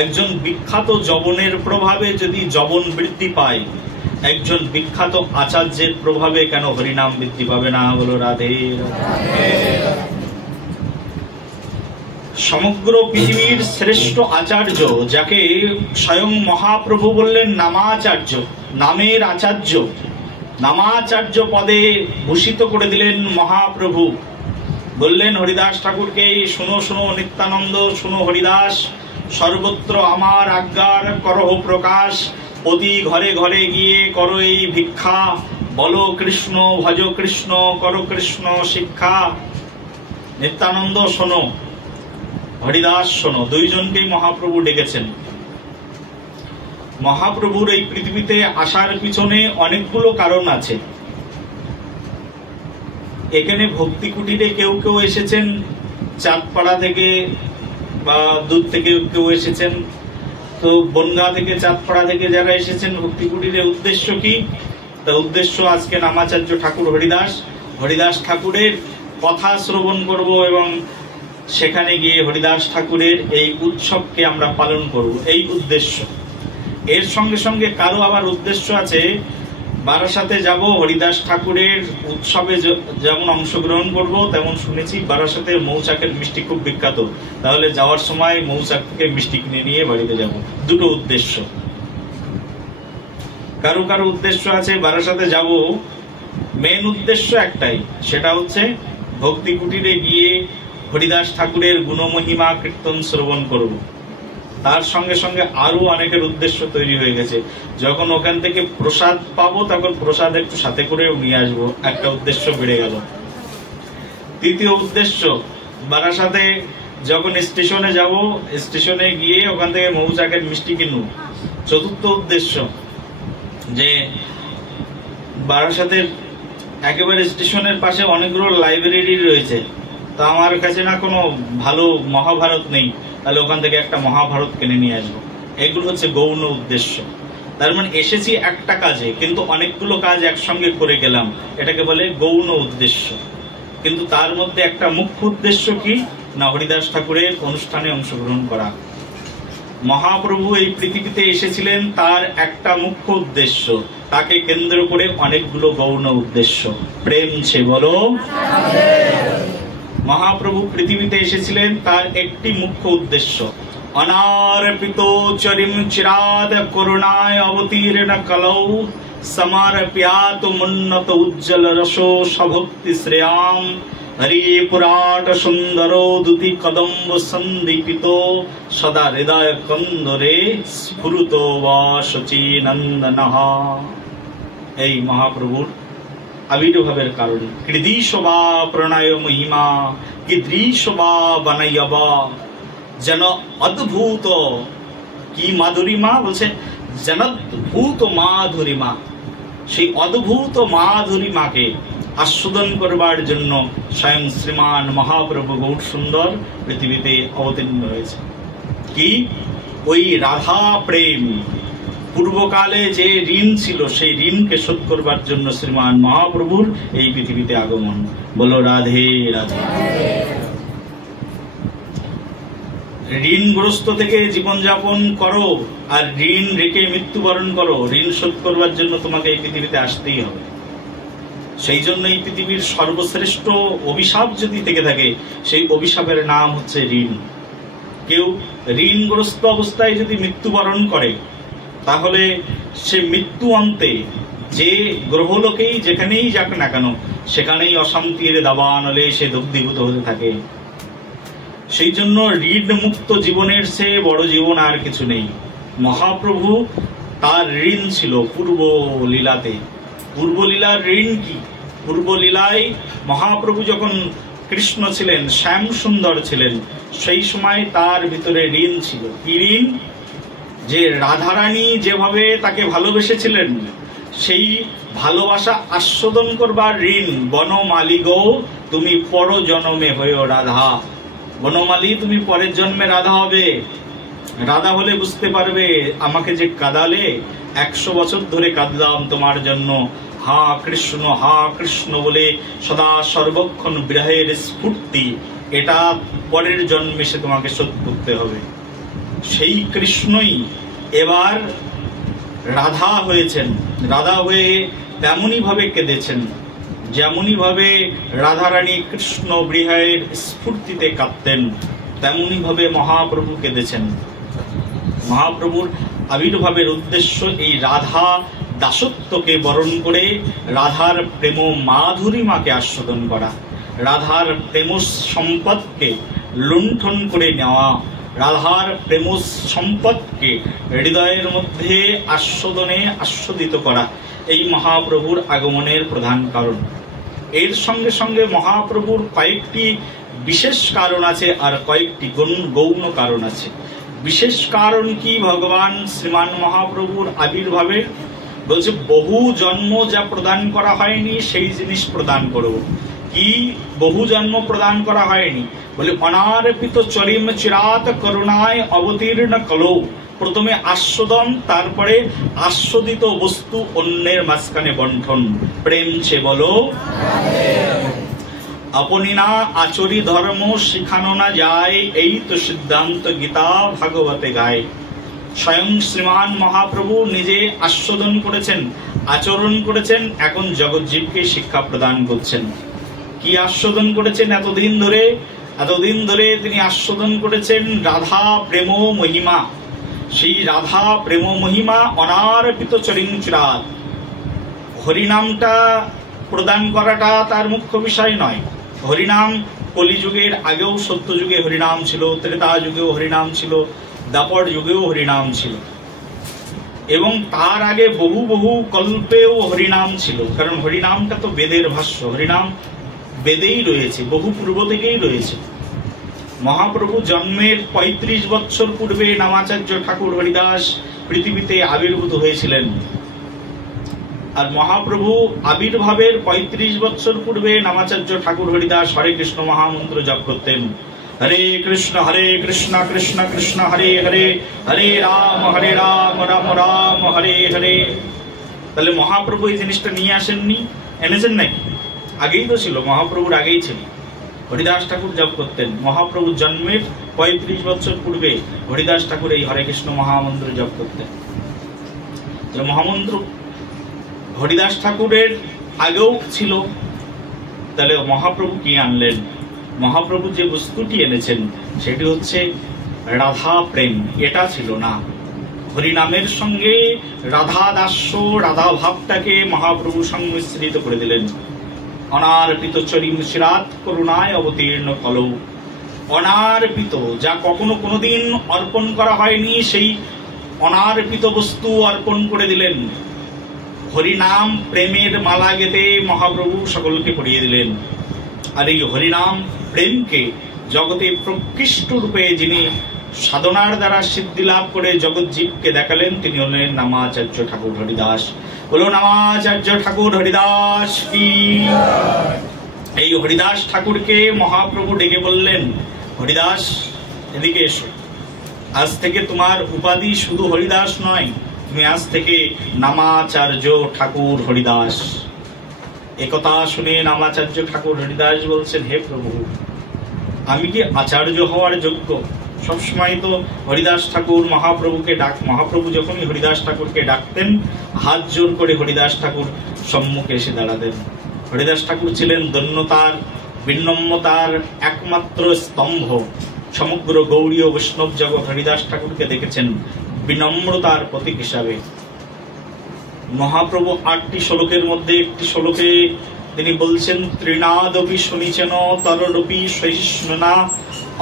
একজন বিখ্যাত যবনের প্রভাবে যদি যবন বৃদ্ধি পায়, একজন বিখ্যাত আচার্যের প্রভাবে কেন হরিনাম বৃদ্ধি পাবে না? বলো রাধে রাধে। সমগ্র পৃথিবীর শ্রেষ্ঠ আচার্য, যাকে স্বয়ং মহাপ্রভু বললেন নামাচার্য, নামের আচার্য, নামাচার্য পদে ভূষিত করে দিলেন মহাপ্রভু। বললেন হরিদাস ঠাকুরকে, শুনো শুনো নিত্যানন্দ, শুনো হরিদাস, সর্বত্র আমার আজ্ঞার করহ প্রকাশ, প্রতি ঘরে ঘরে গিয়ে করো এই ভিক্ষা, বলো কৃষ্ণ ভজ কৃষ্ণ, করো কৃষ্ণ শিক্ষা। নিত্যানন্দ শোনো, হরিদাস শোনো, দুইজনকেই মহাপ্রভু ডেকেছেন। মহাপ্রভুর এই পৃথিবীতে আসার পিছনে অনেকগুলো কারণ আছে। এখানে ভক্তি কুটিরে কেউ কেউ এসেছেন চাঁদপাড়া থেকে বা দূর থেকে কেউ এসেছেন, তো বনগাঁ থেকে চাঁদপাড়া থেকে যারা এসেছেন ভক্তি কুটিরে উদ্দেশ্য কি? তা উদ্দেশ্য আজকে নামাচার্য ঠাকুর হরিদাস ঠাকুরের কথা শ্রবণ করব এবং সেখানে গিয়ে হরিদাস ঠাকুরের এই উৎসবকে আমরা পালন করব, এই উদ্দেশ্য। এর সঙ্গে সঙ্গে কারো আবার উদ্দেশ্য আছে, বারাসাতে যাব, হরিদাস ঠাকুরের উৎসবে যেমন অংশগ্রহণ করব, তেমন শুনেছি বারাসাতে মৌচাকের মিষ্টি খুব বিখ্যাত, তাহলে যাওয়ার সময় মৌচাক থেকে মিষ্টি কিনে নিয়ে বাড়িতে যাব। দুটো উদ্দেশ্য। কারো কারো উদ্দেশ্য আছে বারাসাতে যাব, মেন উদ্দেশ্য একটাই, সেটা হচ্ছে ভক্তি কুটিরে গিয়ে হরিদাস ঠাকুরের গুণমহিমা কীর্তন শ্রবণ করব। তার সঙ্গে সঙ্গে আরো অনেকের উদ্দেশ্য তৈরি হয়ে গেছে, যখন ওখান থেকে প্রসাদ পাবো তখন প্রসাদ একটু সাথে করেও নিয়ে আসবো, একটা উদ্দেশ্য বেড়ে গেল। তৃতীয় উদ্দেশ্য, বারাসাতে যখন স্টেশনে যাব, স্টেশনে গিয়ে ওখান থেকে মৌচাকের মিষ্টি কিনবো। চতুর্থ উদ্দেশ্য, যে বারাসাতের একেবারে স্টেশনের পাশে অনেকগুলো লাইব্রেরি রয়েছে, তা আমার কাছে না কোনো ভালো মহাভারত নেই, তাহলে ওখান থেকে একটা মহাভারত কিনে নিয়ে আসবো। এগুলো হচ্ছে গৌণ উদ্দেশ্য। তার মানে এসেছি একটা কাজে, কিন্তু অনেকগুলো কাজ একসঙ্গে করে গেলাম, এটাকে বলে গৌণ উদ্দেশ্য। কিন্তু তার মধ্যে একটা মুখ্য উদ্দেশ্য কি না, হরিদাস ঠাকুরের অনুষ্ঠানে অংশগ্রহণ করা। মহাপ্রভু এই পৃথিবীতে এসেছিলেন তার একটা মুখ্য উদ্দেশ্য, তাকে কেন্দ্র করে অনেকগুলো গৌণ উদ্দেশ্য। প্রেম ছে বলো। মহাপ্রভু পৃথিবীতে এসেছিলেন তার একটি মুখ্য উদ্দেশ্য, অনার্পিত চরিম চিরাদ করুণায় অবতীর্ণ কলৌ সমর্প্যাত মুন্নত উজ্জ্বল রসো সভক্তি শ্রেয়াম হরি পুরাট সুন্দর দুতি কদম্ব সন্দীপিত সদা হৃদয় কন্দরে স্ফুরুত শচী নন্দনঃ। এই মহাপ্রভুর আবির্ভাবের কারণে কৃদীশ বা প্রণয় মহিমা কৃদৃশ বা বানাইবা, যেন অদ্ভুত কি মাধুরীমা, বলছে যেন অদ্ভুত মাধুরীমা, সেই অদ্ভুত মাধুরীমাকে আস্বাদন করবার জন্য স্বয়ং শ্রীমান মহাপ্রভু গৌর সুন্দর পৃথিবীতে অবতীর্ণ হয়েছে। কি ওই রাধা প্রেম, পূর্বকালে যে ঋণ ছিল সেই ঋণকে শোধ করবার জন্য শ্রীমান মহাপ্রভুর এই পৃথিবীতে আগমন। বলো রাধে রাধে। ঋণগ্রস্ত থেকে জীবনযাপন করো আর ঋণ রেখে মৃত্যুবরণ করো, ঋণ শোধ করবার জন্য তোমাকে এই পৃথিবীতে আসতেই হবে। সেই জন্য এই পৃথিবীর সর্বশ্রেষ্ঠ অভিশাপ যদি থেকে থাকে, সেই অভিশাপের নাম হচ্ছে ঋণ। কেউ ঋণগ্রস্ত অবস্থায় যদি মৃত্যুবরণ করে, তাহলে সে মৃত্যু অন্তে যে গ্রহলোকেই যেখানেই যাক না কেন, সেখানেই অশান্তির দাবানলে সে দগ্ধীভূত হতে থাকে। সেই জন্য ঋণ মুক্ত জীবনের চেয়ে বড় জীবন আর কিছু নেই। মহাপ্রভু তার ঋণ ছিল পূর্ব লীলাতে। পূর্বলীলার ঋণ কি? পূর্বলীলায় মহাপ্রভু যখন কৃষ্ণ ছিলেন, শ্যাম সুন্দর ছিলেন, সেই সময় তার ভিতরে ঋণ ছিল। কি ঋণ? যে রাধারানী যেভাবে তাকে ভালোবেসেছিলেন, সেই ভালোবাসা আস্বাদন করবার ঋণ। বনমালী গো তুমি পর জন্মে হয়েও রাধা। বনমালী তুমি পরের জন্মে রাধা হবে। রাধা হলে বুঝতে পারবে আমাকে যে কাঁদালে, 100 বছর ধরে কাঁদলাম তোমার জন্য, হা কৃষ্ণ বলে সদা সর্বক্ষণ বিরহের স্ফূর্তি, এটা পরের জন্মে সে তোমাকে শোধ করতে হবে। সেই কৃষ্ণই এবার রাধা হয়েছেন। রাধা হয়ে তেমনি ভাবে কেঁদেছেন, যেমনি ভাবে রাধারানী কৃষ্ণ বিরহের স্ফূর্তিতে কাঁদতেন, তেমনি ভাবে মহাপ্রভু কেঁদেছেন। মহাপ্রভুর আবির্ভাবের উদ্দেশ্য এই রাধা দাসত্বকে বরণ করে রাধার প্রেম মাধুরীমাকে আস্বাদন করা, রাধার প্রেম সম্পদকে লুণ্ঠন করে নেওয়া, রাধার প্রেম সম্পদকে হৃদয়ের মধ্যে আস্বাদনে আস্বাদিত করা, এই মহাপ্রভুর আগমনের প্রধান কারণ। এর সঙ্গে সঙ্গে মহাপ্রভুর কয়েকটি বিশেষ কারণ আছে আর কয়েকটি গৌণ কারণ আছে। বিশেষ কারণ কি? ভগবান শ্রীমান মহাপ্রভুর আবির্ভাবে বলছে বহু জন্ম যা প্রদান করা হয়নি সেই জিনিস প্রদান করব। কি বহু জন্ম প্রদান করা হয়নি? বলে অনারপিত চরিম চিরাত করুণায় অবতীর্ণ কলো। প্রথমে আস্বাদন, তারপরে আস্বাদিত বস্তু অন্যের মাঝখানে বন্টন। প্রেম চে বলো আপনি না আচরি ধর্ম শিখানো না যায়, এই তো সিদ্ধান্ত গীতা ভাগবতে গায়। স্বয়ং শ্রীমান মহাপ্রভু নিজে আস্বাদন করেছেন, আচরণ করেছেন, এখন জগৎজীবকে শিক্ষা প্রদান করছেন। কি আস্বাদন করেছেন? এতদিন ধরে তিনি আস্বাদন করেছেন রাধা প্রেম মহিমা। সেই রাধা প্রেম মহিমা অনারপিত চরিঞ্চরাত। হরিনামটা প্রদান করাটা তার মুখ্য বিষয় নয়। হরিনাম কলিযুগের আগেও সত্যযুগে হরিনাম ছিল, ত্রেতা যুগেও হরিনাম ছিল, দাপর যুগেও হরিনাম ছিল, এবং তার আগে বহু বহু কল্পেও হরিনাম ছিল। কারণ হরিনামটা তো বেদের ভাষ্য, হরিনাম বেদেই রয়েছে, বহু পূর্ব থেকেই রয়েছে। মহাপ্রভু জন্মের ৩৫ বৎসর পূর্বে নামাচার্য ঠাকুর হরিদাস পৃথিবীতে আবির্ভূত হয়েছিলেন। আর মহাপ্রভু আবির্ভাবের ৩৫ বৎসর পূর্বে নামাচার্য ঠাকুর হরিদাস হরে কৃষ্ণ মহামন্ত্র জপ করতেন। হরে কৃষ্ণ কৃষ্ণ কৃষ্ণ হরে হরে, হরে রাম রাম রাম হরে হরে। তাহলে মহাপ্রভু এই জিনিসটা নিয়ে আসেননি, এনেছেন নাকি? আগেই তো ছিল, মহাপ্রভুর আগেই ছিল। হরিদাস ঠাকুর জপ করতেন। মহাপ্রভুর জন্মের ৩৫ বছর পূর্বে হরিদাস ঠাকুর এই হরে কৃষ্ণ মহামন্ত্র জপ করতেন। যে মহামন্ত্র হরিদাস ঠাকুরের আগেও ছিল। তাহলে মহাপ্রভু কি আনলেন? মহাপ্রভু যে বস্তুটি এনেছেন সেটি হচ্ছে রাধা প্রেম। এটা ছিল না। হরিনামের সঙ্গে রাধা দাস্য, রাধা ভাবটাকে মহাপ্রভু সংমিশ্রিত করে দিলেন। অনার্পিত চরিম চিরাত করুণায় অবতীর্ণ কলৌ। অনার্পিত, যা কখনো কোনোদিন অর্পণ করা হয়নি, সেই অনার্পিত বস্তু অর্পণ করে দিলেন। হরিনাম প্রেমের মালা গেঁথে মহাপ্রভু সকলকে পড়িয়ে দিলেন। আর এই হরিনাম প্রেমকে জগতে প্রকৃষ্ট রূপে যিনি সাধনার দ্বারা সিদ্ধি লাভ করে জগৎ জীবকে দেখালেন, তিনি হলেন নামাচার্য ঠাকুর হরিদাস। বলো নামাচার্য ঠাকুর হরিদাস কি। এই হরিদাস ঠাকুরকে মহাপ্রভু ডেকে বললেন, হরিদাস এদিকে এসো, আজ থেকে তোমার উপাধি শুধু হরিদাস নয়, তুমি আজ থেকে নামাচার্য ঠাকুর হরিদাস। একথা শুনে নামাচার্য ঠাকুর হরিদাস বলছেন, হে প্রভু, আমি কি আচার্য হওয়ার যোগ্য? সবসময় তো হরিদাস ঠাকুর মহাপ্রভুকে মহাপ্রভু যখনই হরিদাস ঠাকুরকে ডাকতেন, হাত জোর করে হরিদাস ঠাকুর সম্মুখে এসে দাঁড়াতেন। হরিদাস ঠাকুর ছিলেন দৈন্যতার, বিনম্রতার একমাত্র স্তম্ভ। সমগ্র গৌড়ীয় বৈষ্ণব জগৎ হরিদাস ঠাকুরকে দেখেছেন বিনম্রতার প্রতীক হিসাবে। মহাপ্রভু ৮টি শ্লোকের মধ্যে একটি শ্লোকে তিনি বলছেন, ত্রিনাদপি শুনিছেন তররূপী সহিষ্ণুনা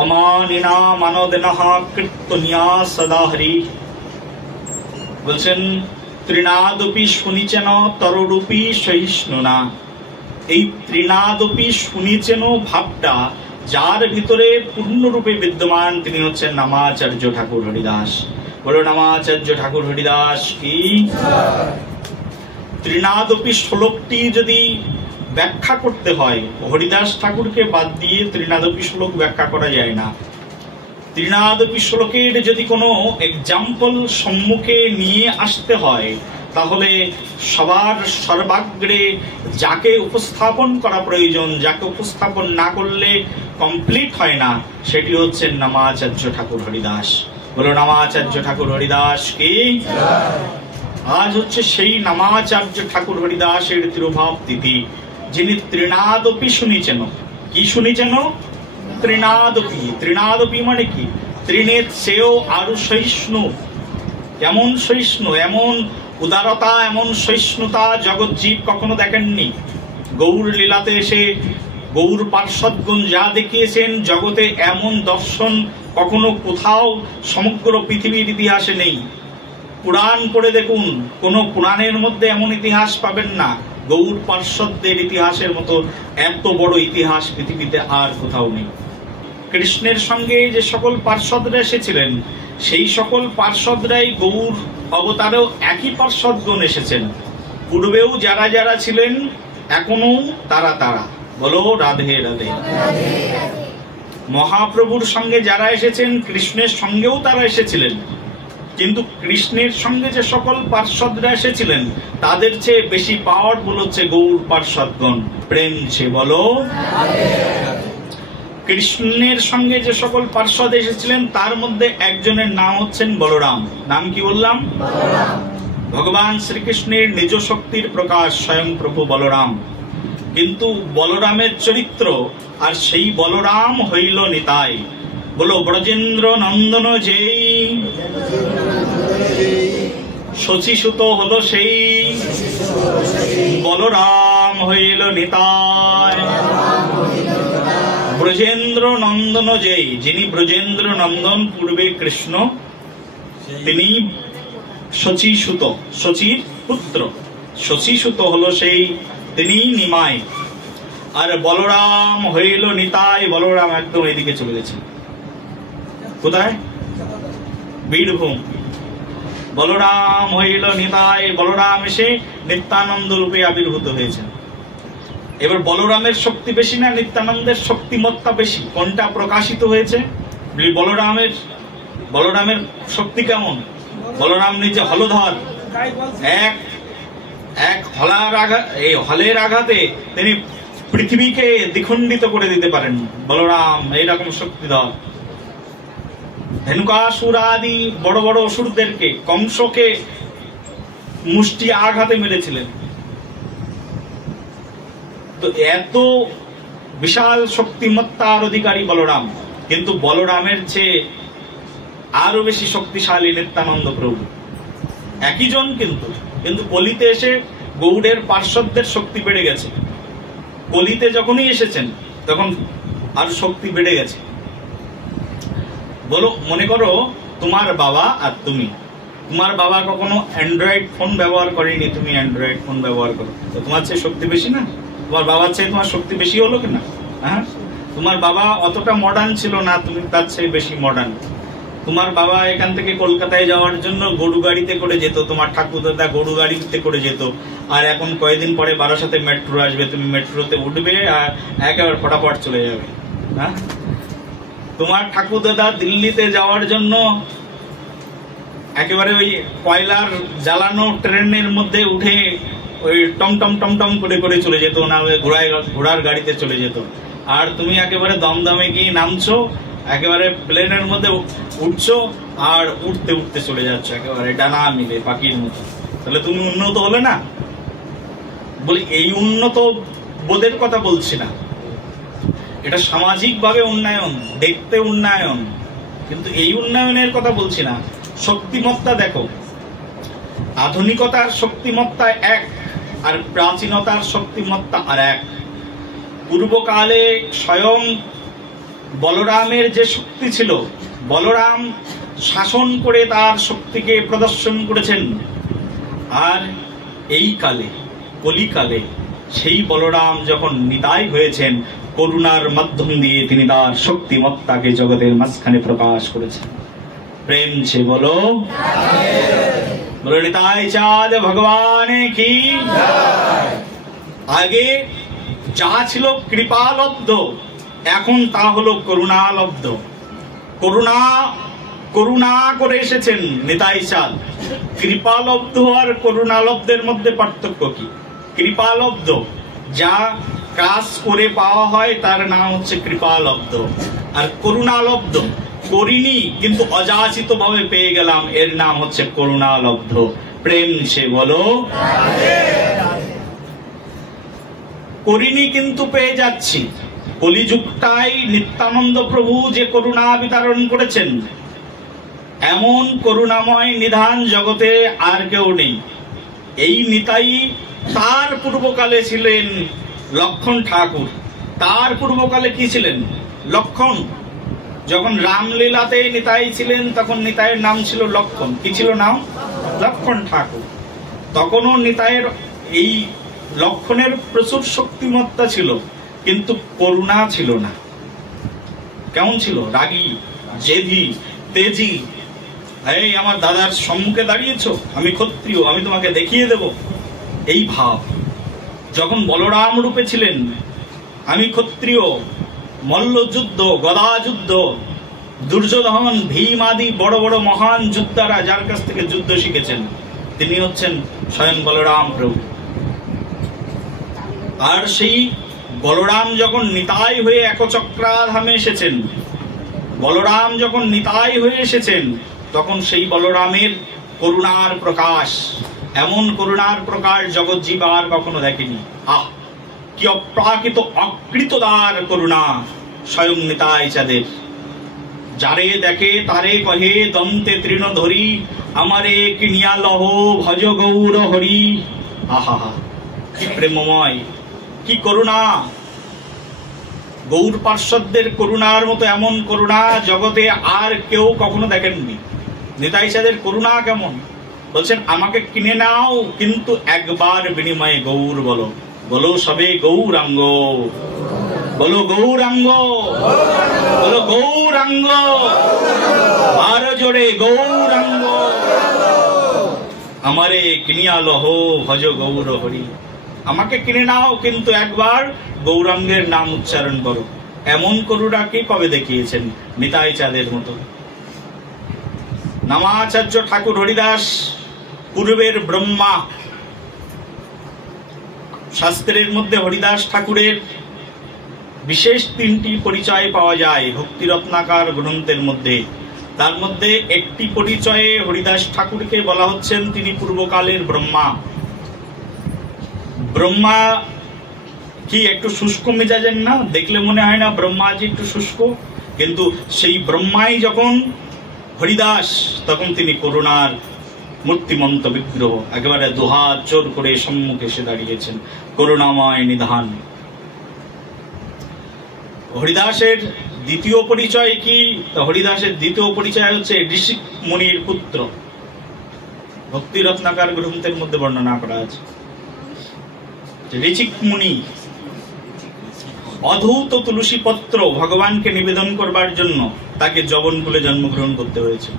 অমানিনা মানদেনঃ কীর্তনিয়া সদা হরি। বলছেন ত্রিনাদপি শুনিছেন তররূপী সহিষ্ণুনা। এই ত্রিনাদপি শুনিছেন ভাবটা যার ভিতরে পূর্ণরূপে বিদ্যমান, তিনি হচ্ছেন নামাচার্য ঠাকুর হরিদাস। বলো নামাচার্য ঠাকুর হরিদাস কি। ত্রিনাদপি শ্লোকটি যদি ব্যাখ্যা করতে হয়, হরিদাস ঠাকুরকে বাদ দিয়ে ত্রিনাদপি শ্লোক ব্যাখ্যা করা যায় না। ত্রিনাদপি শ্লোকের যদি কোনো এক্সাম্পল সম্মুখে নিয়ে আসতে হয়, তাহলে সবার সর্বাগ্রে যাকে উপস্থাপন করা প্রয়োজন, যাকে উপস্থাপন না করলে কমপ্লিট হয় না, সেটি হচ্ছে নামাচার্য ঠাকুর হরিদাস। বলো নামাচার্য ঠাকুর হরিদাস কি। আজ হচ্ছে সেই নামাচার্য ঠাকুর হরিদাসের তিরুভাব তিথি, যিনি ত্রিনাদপি শুনিছেন। কি শুনিছেন? ত্রিনাদপি। ত্রিনাদপি মানে কি? ত্রিনেত সেও আরো সহিষ্ণু। এমন সহিষ্ণু, এমন উদারতা, এমন সহিষ্ণুতা জগৎ জীব কখনো দেখেননি। গৌর লীলাতে এসে গৌর পার্ষদগণ যা দেখিয়েছেন, জগতে এমন দর্শন কখনো কোথাও সমগ্র পৃথিবীর ইতিহাসে নেই। পুরাণ পড়ে দেখুন, কোন পুরাণের মধ্যে এমন ইতিহাস পাবেন না। গৌর পার্ষদদের ইতিহাসের মতো এত বড় ইতিহাস পৃথিবীতে আর কোথাও নেই। কৃষ্ণের সঙ্গে যে সকল পার্ষদরা এসেছিলেন, সেই সকল পার্ষদরাই গৌর অবতারেও একই পার্ষদগণ এসেছেন। পূর্বেও যারা যারা ছিলেন, এখনো তারা তারা। বলো রাধে রাধে। মহাপ্রভুর সঙ্গে যারা এসেছেন, কৃষ্ণের সঙ্গেও তারা এসেছিলেন। কিন্তু কৃষ্ণের সঙ্গে যে সকল পার্ষদরা এসেছিলেন, তাদের চেয়ে বেশি পাওয়ারফুল হচ্ছে গৌর পার্ষদগণ। প্রেম ছে বলো। কৃষ্ণের সঙ্গে যে সকল পার্ষদ এসেছিলেন, তার মধ্যে একজনের নাম হচ্ছেন বলরাম। নাম কি বললাম? ভগবান শ্রীকৃষ্ণের নিজ শক্তির প্রকাশ স্বয়ং প্রভু বলরাম। কিন্তু বলরামের চরিত্র, আর সেই বলরাম হইল নিতাই। বলো ব্রজেন্দ্র নন্দন যেই, শচীসুত হলো সেই, বলরাম হইল নিতাই। ব্রজেন্দ্র নন্দন যেই, যিনি ব্রজেন্দ্র নন্দন, পূর্বে কৃষ্ণ, তিনি শচীসুত, শচীর পুত্র। শচীসুত হলো সেই, তিনি নিমাই। আর বলরাম হইল নিতাই। বলরাম একদম এদিকে চলে গেছে। কোথায়? বীরভূম। বলরাম হইল নিতাই। বলরাম এসে নিত্যানন্দ রূপে আবির্ভূত হয়েছে। এবার বলরামের শক্তি বেশি না নিত্যানন্দের শক্তিমত্তা বেশি? কোনটা প্রকাশিত হয়েছে? বলরামের শক্তি কেমন? বলরাম নিজে হলধর, এক হলের আঘাতে তিনি পৃথিবীকে দ্বিখণ্ডিত করে দিতে পারেন। বলরাম এইরকম শক্তিধর। ধেনুকাসুর আদি বড় বড় অসুরদেরকে, কংসকে মুষ্টি আঘাতে মেরেছিলেন। তো এত বিশাল শক্তিমত্তার অধিকারী বলরাম। কিন্তু বলরামের চেয়ে আরো বেশি শক্তিশালী নিত্যানন্দ প্রভু। একই জন, কিন্তু কলিতে এসে গৌড়ের পার্শ্বদের শক্তি বেড়ে গেছে। কলিতে যখনই এসেছেন, তখন আর শক্তি বেড়ে গেছে। বলো, মনে করো তোমার বাবা আর তুমি। তোমার বাবা কখনো অ্যান্ড্রয়েড ফোন ব্যবহার করেনি, তুমি অ্যান্ড্রয়েড ফোন ব্যবহার করো, তো তোমার চেয়ে শক্তি বেশি না? তোমার বাবার চেয়ে তোমার শক্তি বেশি হলো কিনা? হ্যাঁ। তোমার বাবা অতটা মডার্ন ছিল না, তুমি তার চেয়ে বেশি মডার্ন। তোমার বাবা এখান থেকে কলকাতায় যাওয়ার জন্য গরু গাড়িতে করে যেত, তোমার ঠাকুরদাদা গরু গাড়িতে করে যেত। আর এখন কয়েকদিন পরে বারাসাতে মেট্রো আসবে, তুমি মেট্রোতে উঠবে আর একেবারে ফটাফট চলে যাবে। হ্যাঁ। তোমার ঠাকুরদাদা দিল্লিতে যাওয়ার জন্য একেবারে ওই কয়লার জ্বালানো ট্রেনের মধ্যে উঠে ওই টমটম টমটম করে করে চলে যেত, না ঘোড়ার গাড়িতে চলে যেত। আর তুমি একেবারে দমদমে গিয়ে নামছো, একেবারে প্লেনের মধ্যে উঠছো, আর উঠতে উঠতে চলে যাচ্ছ একেবারে ডানা মিলে পাখির মতো। তাহলে তুমি উন্নত হলে না? বলি এই উন্নত বোধের কথা বলছি না, এটা সামাজিক ভাবে উন্নয়ন, দেখতে উন্নয়ন, কিন্তু এই উন্নয়নের কথা বলছি না। শক্তিমত্তা দেখো, আধুনিকতার শক্তিমত্তা এক, আর প্রাচীনতার শক্তিমত্তা আর এক। পূর্বকালে স্বয়ং বলরামের যে শক্তি ছিল, বলরাম শাসন করে তার শক্তিকে প্রদর্শন করেছেন। আর এই কালে, কলিকালে, সেই বলরাম যখন নিতাই হয়েছেন, করুণার মাধ্যম দিয়ে তিনি তার শক্তিমত্তাকে জগতের মাঝখানে প্রকাশ করেছেন। প্রেম ছে বলো। বলো নিতাই চাঁদ ভগবান কি। আগে যা ছিল কৃপালব্ধ, এখন তা হলো করুণালব্ধ। করুণা করে এসেছেন নিতাই চাঁদ। কৃপালব্ধ আর করুণালব্ধের মধ্যে পার্থক্য কি? কৃপালব্ধ যা কাজ করে পাওয়া হয়, তার নাম হচ্ছে কৃপালব্ধ। আর করুণালব্ধ করিনি কিন্তু অযাচিত ভাবে পেয়ে গেলাম, এর নাম হচ্ছে করুণালব্ধ। প্রেম সে বলো করিনি কিন্তু পেয়ে যাচ্ছি। কলিযুগটাই নিত্যানন্দ প্রভু যে করুণা বিতরণ করেছেন, এমন করুণাময় নিধান জগতে আর কেউ নেই। এই নিতাই তার পূর্বকালে ছিলেন লক্ষণ ঠাকুর। তার পূর্বকালে কি ছিলেন? লক্ষণ। যখন রামলীলাতে নিতাই ছিলেন তখন নিতাইয়ের নাম ছিল লক্ষণ। কি ছিল নাম? লক্ষণ ঠাকুর। তখনও নিতাইয়ের এই লক্ষণের প্রচুর শক্তিমত্তা ছিল, কিন্তু করুণা ছিল না। কেমন ছিল? রাগী, জেদি, তেজি। এই আমার দাদার সম্মুখে দাঁড়িয়েছ, আমি ক্ষত্রিয়, আমি তোমাকে দেখিয়ে দেব, এই ভাব। যখন বলরাম রূপে ছিলেন, আমি ক্ষত্রিয়, মল্লযুদ্ধ, গদাযুদ্ধ, দুর্যোধন, ভীম আদি বড় বড় মহান যোদ্ধারা যার কাছ থেকে যুদ্ধ শিখেছেন, তিনি হচ্ছেন স্বয়ং বলরাম প্রভু। আর সেই বলরাম যখন নিতাই হয়ে একচক্রাধামে এসেছেন, বলরাম যখন নিতাই হয়ে এসেছেন, তখন সেই বলরামের করুণার প্রকাশ, এমন করুণার প্রকাশ জগৎজীব আর কখনো দেখেনি। আহ, কি অপ্রাকৃত অকৃতদার করুণা স্বয়ং নিতাই চাঁদের। যারে দেখে তারে কহে দন্তে তৃণ ধরি, আমারে কিনিয়া লহ ভজ গৌর হরি। আহা, কি প্রেমময়, কি করুণা! গৌর পার্শ্বদের করুণার মতো এমন করুণা জগতে আর কেউ কখনো দেখেননি। নিতাই চাঁদের করুণা কেমন? বলছেন, আমাকে কিনে নাও, কিন্তু একবার বিনিময়ে গৌর বলো। বলো সবে গৌরাঙ্গ, বলো গৌরাঙ্গ, বলো গৌরাঙ্গ, আর জোরে গৌরাঙ্গ। আমারে কিনিয়া লহ ভজ গৌর হরি। আমাকে কিনে নাও, কিন্তু একবার গৌরাঙ্গের নাম উচ্চারণ করো। এমন করুণাকে কবে দেখিয়েছেন? নিতাই চাঁদের মতো। নামাচার্য ঠাকুর হরিদাস পূর্বের ব্রহ্মা। শাস্ত্রের মধ্যে হরিদাস ঠাকুরের বিশেষ তিনটি পরিচয় পাওয়া যায় ভক্তি রত্নাকার গ্রন্থের মধ্যে। তার মধ্যে একটি পরিচয়ে হরিদাস ঠাকুরকে বলা হচ্ছেন তিনি পূর্বকালের ব্রহ্মা। ব্রহ্মা কি একটু শুষ্ক মেজাজের না? দেখলে মনে হয় না ব্রহ্মাজি একটু শুষ্ক? কিন্তু সেই ব্রহ্মাই যখন হরিদাস, তখন তিনি করুণার মূর্তিমন্ত বিগ্রহ, একেবারে দুহাত জোর করে সম্মুখে এসে দাঁড়িয়েছেন, করুণাময় নিধান। হরিদাসের দ্বিতীয় পরিচয় কি? হরিদাসের দ্বিতীয় পরিচয় হচ্ছে ঋষিক মুনির পুত্র। ভক্তি রত্নাকার গ্রন্থের মধ্যে বর্ণনা করা আছে। ঋষিক মুনি অধৌত তুলসী পত্র ভগবানকে নিবেদন করবার জন্য তাকে যবনকুলে জন্মগ্রহণ করতে হয়েছে।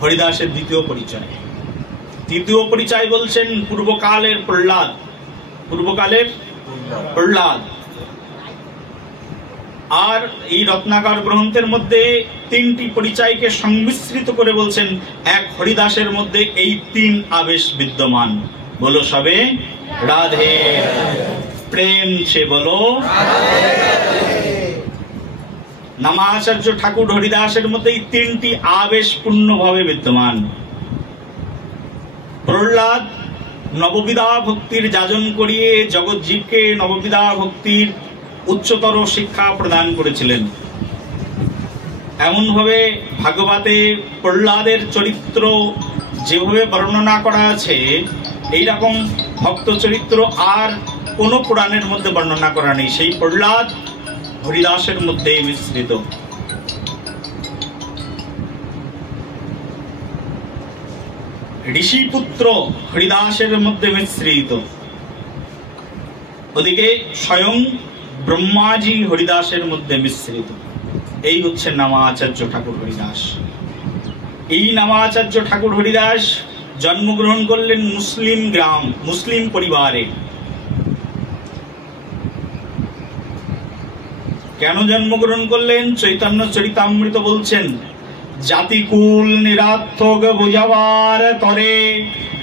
হরিদাসের দ্বিতীয় পরিচয়। তৃতীয় পরিচয় বলছেন পূর্বকালের প্রহ্লাদ। পূর্বকালের প্রহ্লাদ। আর এই রত্নাকর গ্রন্থের মধ্যে তিনটি পরিচয়কে সংমিশ্রিত করে বলছেন এক হরিদাসের মধ্যে এই তিন আবেশ বিদ্যমান। বলো সবে রাধে, প্রেম সে বলো। নামাচার্য ঠাকুর হরিদাসের মধ্যে এই তিনটি আবেশ পূর্ণভাবে বিদ্যমান। প্রহ্লাদ নববিধা ভক্তির যাজন করিয়ে জগৎজীবকে নববিধা ভক্তির উচ্চতর শিক্ষা প্রদান করেছিলেন। এমন ভাবে ভাগবতে প্রহ্লাদের চরিত্র যেভাবে বর্ণনা করা আছে, এইরকম ভক্ত চরিত্র আর কোন পুরাণের মধ্যে বর্ণনা করা নেই। সেই প্রহ্লাদ হরিদাসের মধ্যে মিশ্রিত। ঋষিপুত্র হরিদাসের মধ্যে মিশ্রিত। ওদিকে স্বয়ং ব্রহ্মাজি হরিদাসের মধ্যে মিশ্রিত। এই হচ্ছে নামাচার্য ঠাকুর হরিদাস। এই নামাচার্য ঠাকুর হরিদাস জন্মগ্রহণ করলেন মুসলিম গ্রাম, মুসলিম পরিবারে। কেন জন্মগ্রহণ করলেন? চৈতন্য চরিতামৃত বলছেন, জাতিকুল নিরার্থক বুঝাবার তরে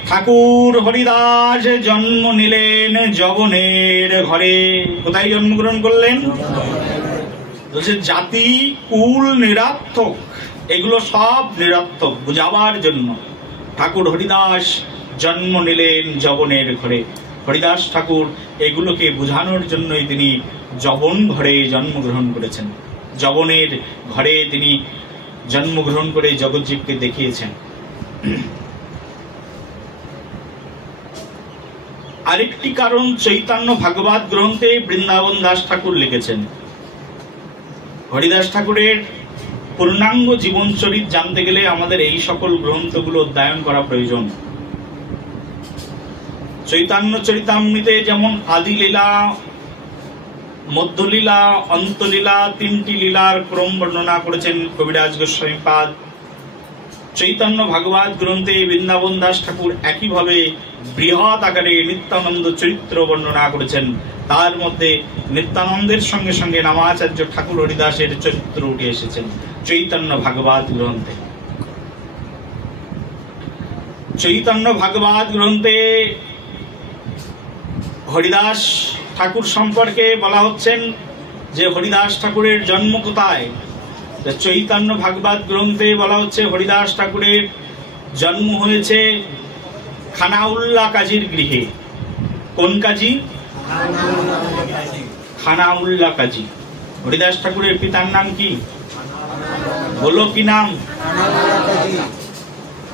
ঠাকুর হরিদাস জন্ম নিলেন যবনের ঘরে। কোথায় জন্মগ্রহণ করলেন? বলছে জাতি কুল নিরার্থক, এগুলো সব নিরার্থক, বুঝাবার জন্য ঠাকুর হরিদাস জন্ম নিলেন যবনের ঘরে। হরিদাস ঠাকুর এগুলোকে বোঝানোর জন্যই তিনি যবন ঘরে জন্মগ্রহণ করেছেন। যবনের ঘরে তিনি জন্মগ্রহণ করে জগৎজীবকে দেখিয়েছেন। আরেকটি কারণ চৈতন্য ভাগবত গ্রন্থে বৃন্দাবন দাস ঠাকুর লিখেছেন। হরিদাস ঠাকুরের পূর্ণাঙ্গ জীবনচরিত জানতে গেলে আমাদের এই সকল গ্রন্থগুলো অধ্যয়ন করা প্রয়োজন। চৈতন্য চরিতামৃতে যেমন আদি লীলা, মধ্যলীলা, অন্তলীলা, তিনটি লীলার ক্রম বর্ণনা করেছেন কবিরাজ গোস্বামীপাদ। চৈতন্য ভাগবত গ্রন্থে বৃন্দাবন দাস ঠাকুর একইভাবে বৃহৎ আকারে নিত্যানন্দ চরিত্র বর্ণনা করেছেন। তার মধ্যে নিত্যানন্দের সঙ্গে সঙ্গে নামাচার্য ঠাকুর হরিদাসের চরিত্র উঠে এসেছেন চৈতন্য ভাগবত গ্রন্থে। চৈতন্য ভাগবত গ্রন্থে হরিদাস ঠাকুর সম্পর্কে বলা হচ্ছেন যে হরিদাস ঠাকুরের জন্ম কোথায়। চৈতন্য ভাগবত গ্রন্থে বলা হচ্ছে হরিদাস ঠাকুরের জন্ম হয়েছে খানাউল্লাহ কাজীর গৃহে। কোন কাজী? খানাউল্লাহ কাজী। হরিদাস ঠাকুরের পিতার নাম কি? বলো কি নাম?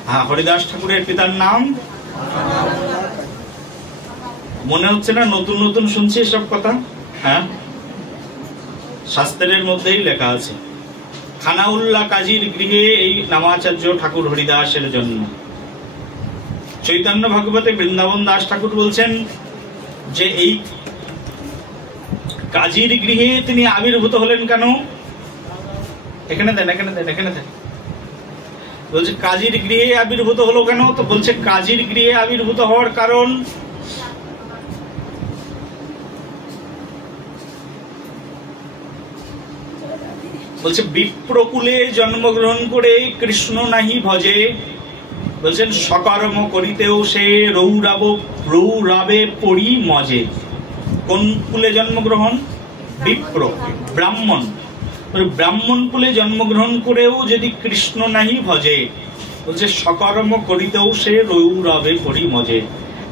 হ্যাঁ, হরিদাস ঠাকুরের পিতার নাম মনে হচ্ছে না? নতুন নতুন শুনছি সব কথা। হ্যাঁ, শাস্ত্রের মধ্যেই লেখা আছে খানাউল্লাহ কাজীর গৃহে এই নামাচার্য ঠাকুর হরিদাসের জন্ম। চৈতন্য ভাগবতে বৃন্দাবন দাস ঠাকুর বলছেন যে এই কাজীর গৃহে তিনি আবির্ভূত হলেন কেন? এখানে দেন, এখানে দেন, এখানে দেন। বলছে কাজীর গৃহে আবির্ভূত হলো কেন? তো বলছে কাজীর গৃহে আবির্ভূত হওয়ার কারণ বলছে বিপ্রকুলে জন্মগ্রহণ করে কৃষ্ণ নাহি ভজে। বলছেন সকর্ম করিতেও সে রৌরাবে পড়ি মজে। কোন কুলে জন্মগ্রহণ? বিপ্র, ব্রাহ্মণ। ব্রাহ্মণ কুলে জন্মগ্রহণ করেও যদি কৃষ্ণ নাহি ভজে, বলছে সকর্ম করিতেও সে রৌরবে পড়ি মজে।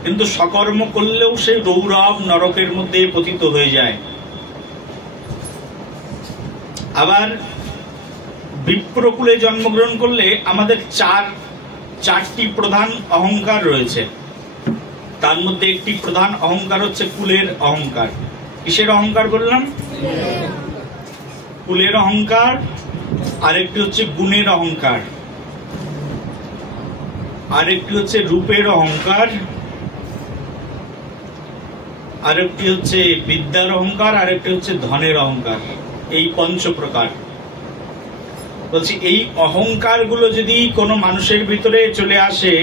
কিন্তু সকর্ম করলেও সে রৌরব নরকের মধ্যে পতিত হয়ে যায়। আবার বিপ্রকুলে জন্মগ্রহণ করলে আমাদের চারটি প্রধান অহংকার রয়েছে। তার মধ্যে একটি প্রধান অহংকার হচ্ছে কুলের অহংকার। কিসের অহংকার বললাম? কুলের অহংকার। আরেকটি হচ্ছে গুণের অহংকার, আরেকটি হচ্ছে রূপের অহংকার, আরেকটি হচ্ছে বিদ্যার অহংকার, আরেকটি হচ্ছে ধনের অহংকার। এই পঞ্চ প্রকার। বলছি এই অহংকার গুলো যদি কোনো মানুষের ভিতরে চলে আসে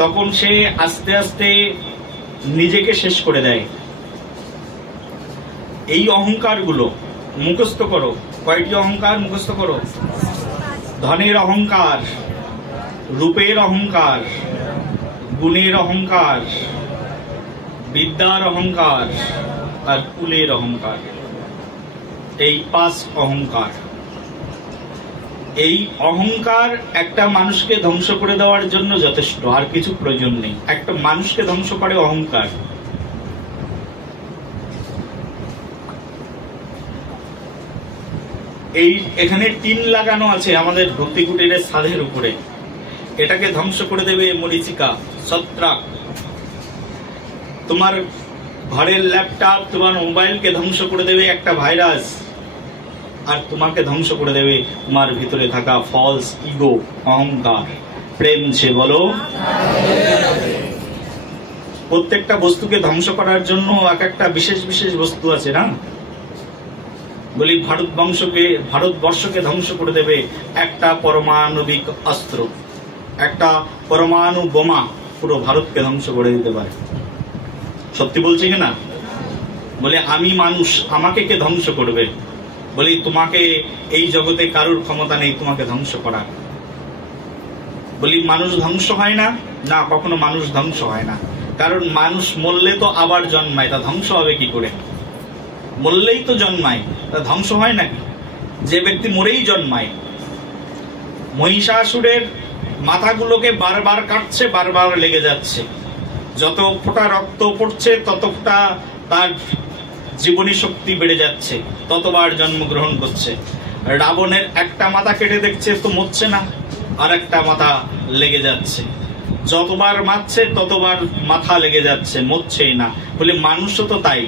তখন সে আস্তে আস্তে নিজেকে শেষ করে দেয়। এই অহংকার গুলো মুখস্থ করো। কয়টি অহংকার মুখস্থ করো? ধনের অহংকার, রূপের অহংকার, গুণের অহংকার, বিদ্যার অহংকার আর কুলের অহংকার। এই 5 অহংকার। এই অহংকার একটা মানুষকে ধ্বংস করে দেওয়ার জন্য যথেষ্ট, আর কিছু প্রয়োজন নেই। একটা মানুষকে ধ্বংস করে অহংকার। এই এখানে টিন লাগানো আছে আমাদের ভক্তি কুটিরের ছাদের উপরে। এটাকে ধ্বংস করে দেবে মরীচিকা, ছত্রাক। তোমার ঘরের ল্যাপটপ, তোমার মোবাইলকে ধ্বংস করে দেবে একটা ভাইরাস। আর তোমাকে ধ্বংস করে দেবে তোমার ভিতরে থাকা ফলস ইগো, অহংকার। প্রেম সে বলো। প্রত্যেকটা বস্তুকে ধ্বংস করার জন্য এক একটা বিশেষ বিশেষ বস্তু আছে না? বলি ভারতবর্ষকে ধ্বংস করে দেবে একটা পারমাণবিক অস্ত্র, একটা পরমাণু বোমা পুরো ভারতকে ধ্বংস করে দিতে পারে। সত্যি বলছি কিনা? বলে আমি মানুষ, আমাকে কে ধ্বংস করবে? বলি তোমাকে এই জগতে কারোর ক্ষমতা নেই তোমাকে ধ্বংস করার। বলি মানুষ ধ্বংস হয় না? না, কখনো মানুষ ধ্বংস হয় না। কারণ মানুষ মরলে তো আবার জন্মায়, তা ধ্বংস হবে কি করে? মরলেই তো জন্মায়, তা ধ্বংস হয় নাকি? যে ব্যক্তি মরেই জন্মায়। মহিষাসুরের মাথাগুলোকে বারবার কাটছে, বারবার লেগে যাচ্ছে, যত ফোঁটা রক্ত পড়ছে তত ফোঁটা তার জীবনী শক্তি বেড়ে যাচ্ছে, ততবার জন্মগ্রহণ করছে। রাবণের একটা মাথা কেটে দেখছে তো মরছে না, আর একটা মাথা লেগে যাচ্ছে, যতবার মারছে ততবার মাথা লেগে যাচ্ছে, মরছেই না। বলে মানুষও তো তাই।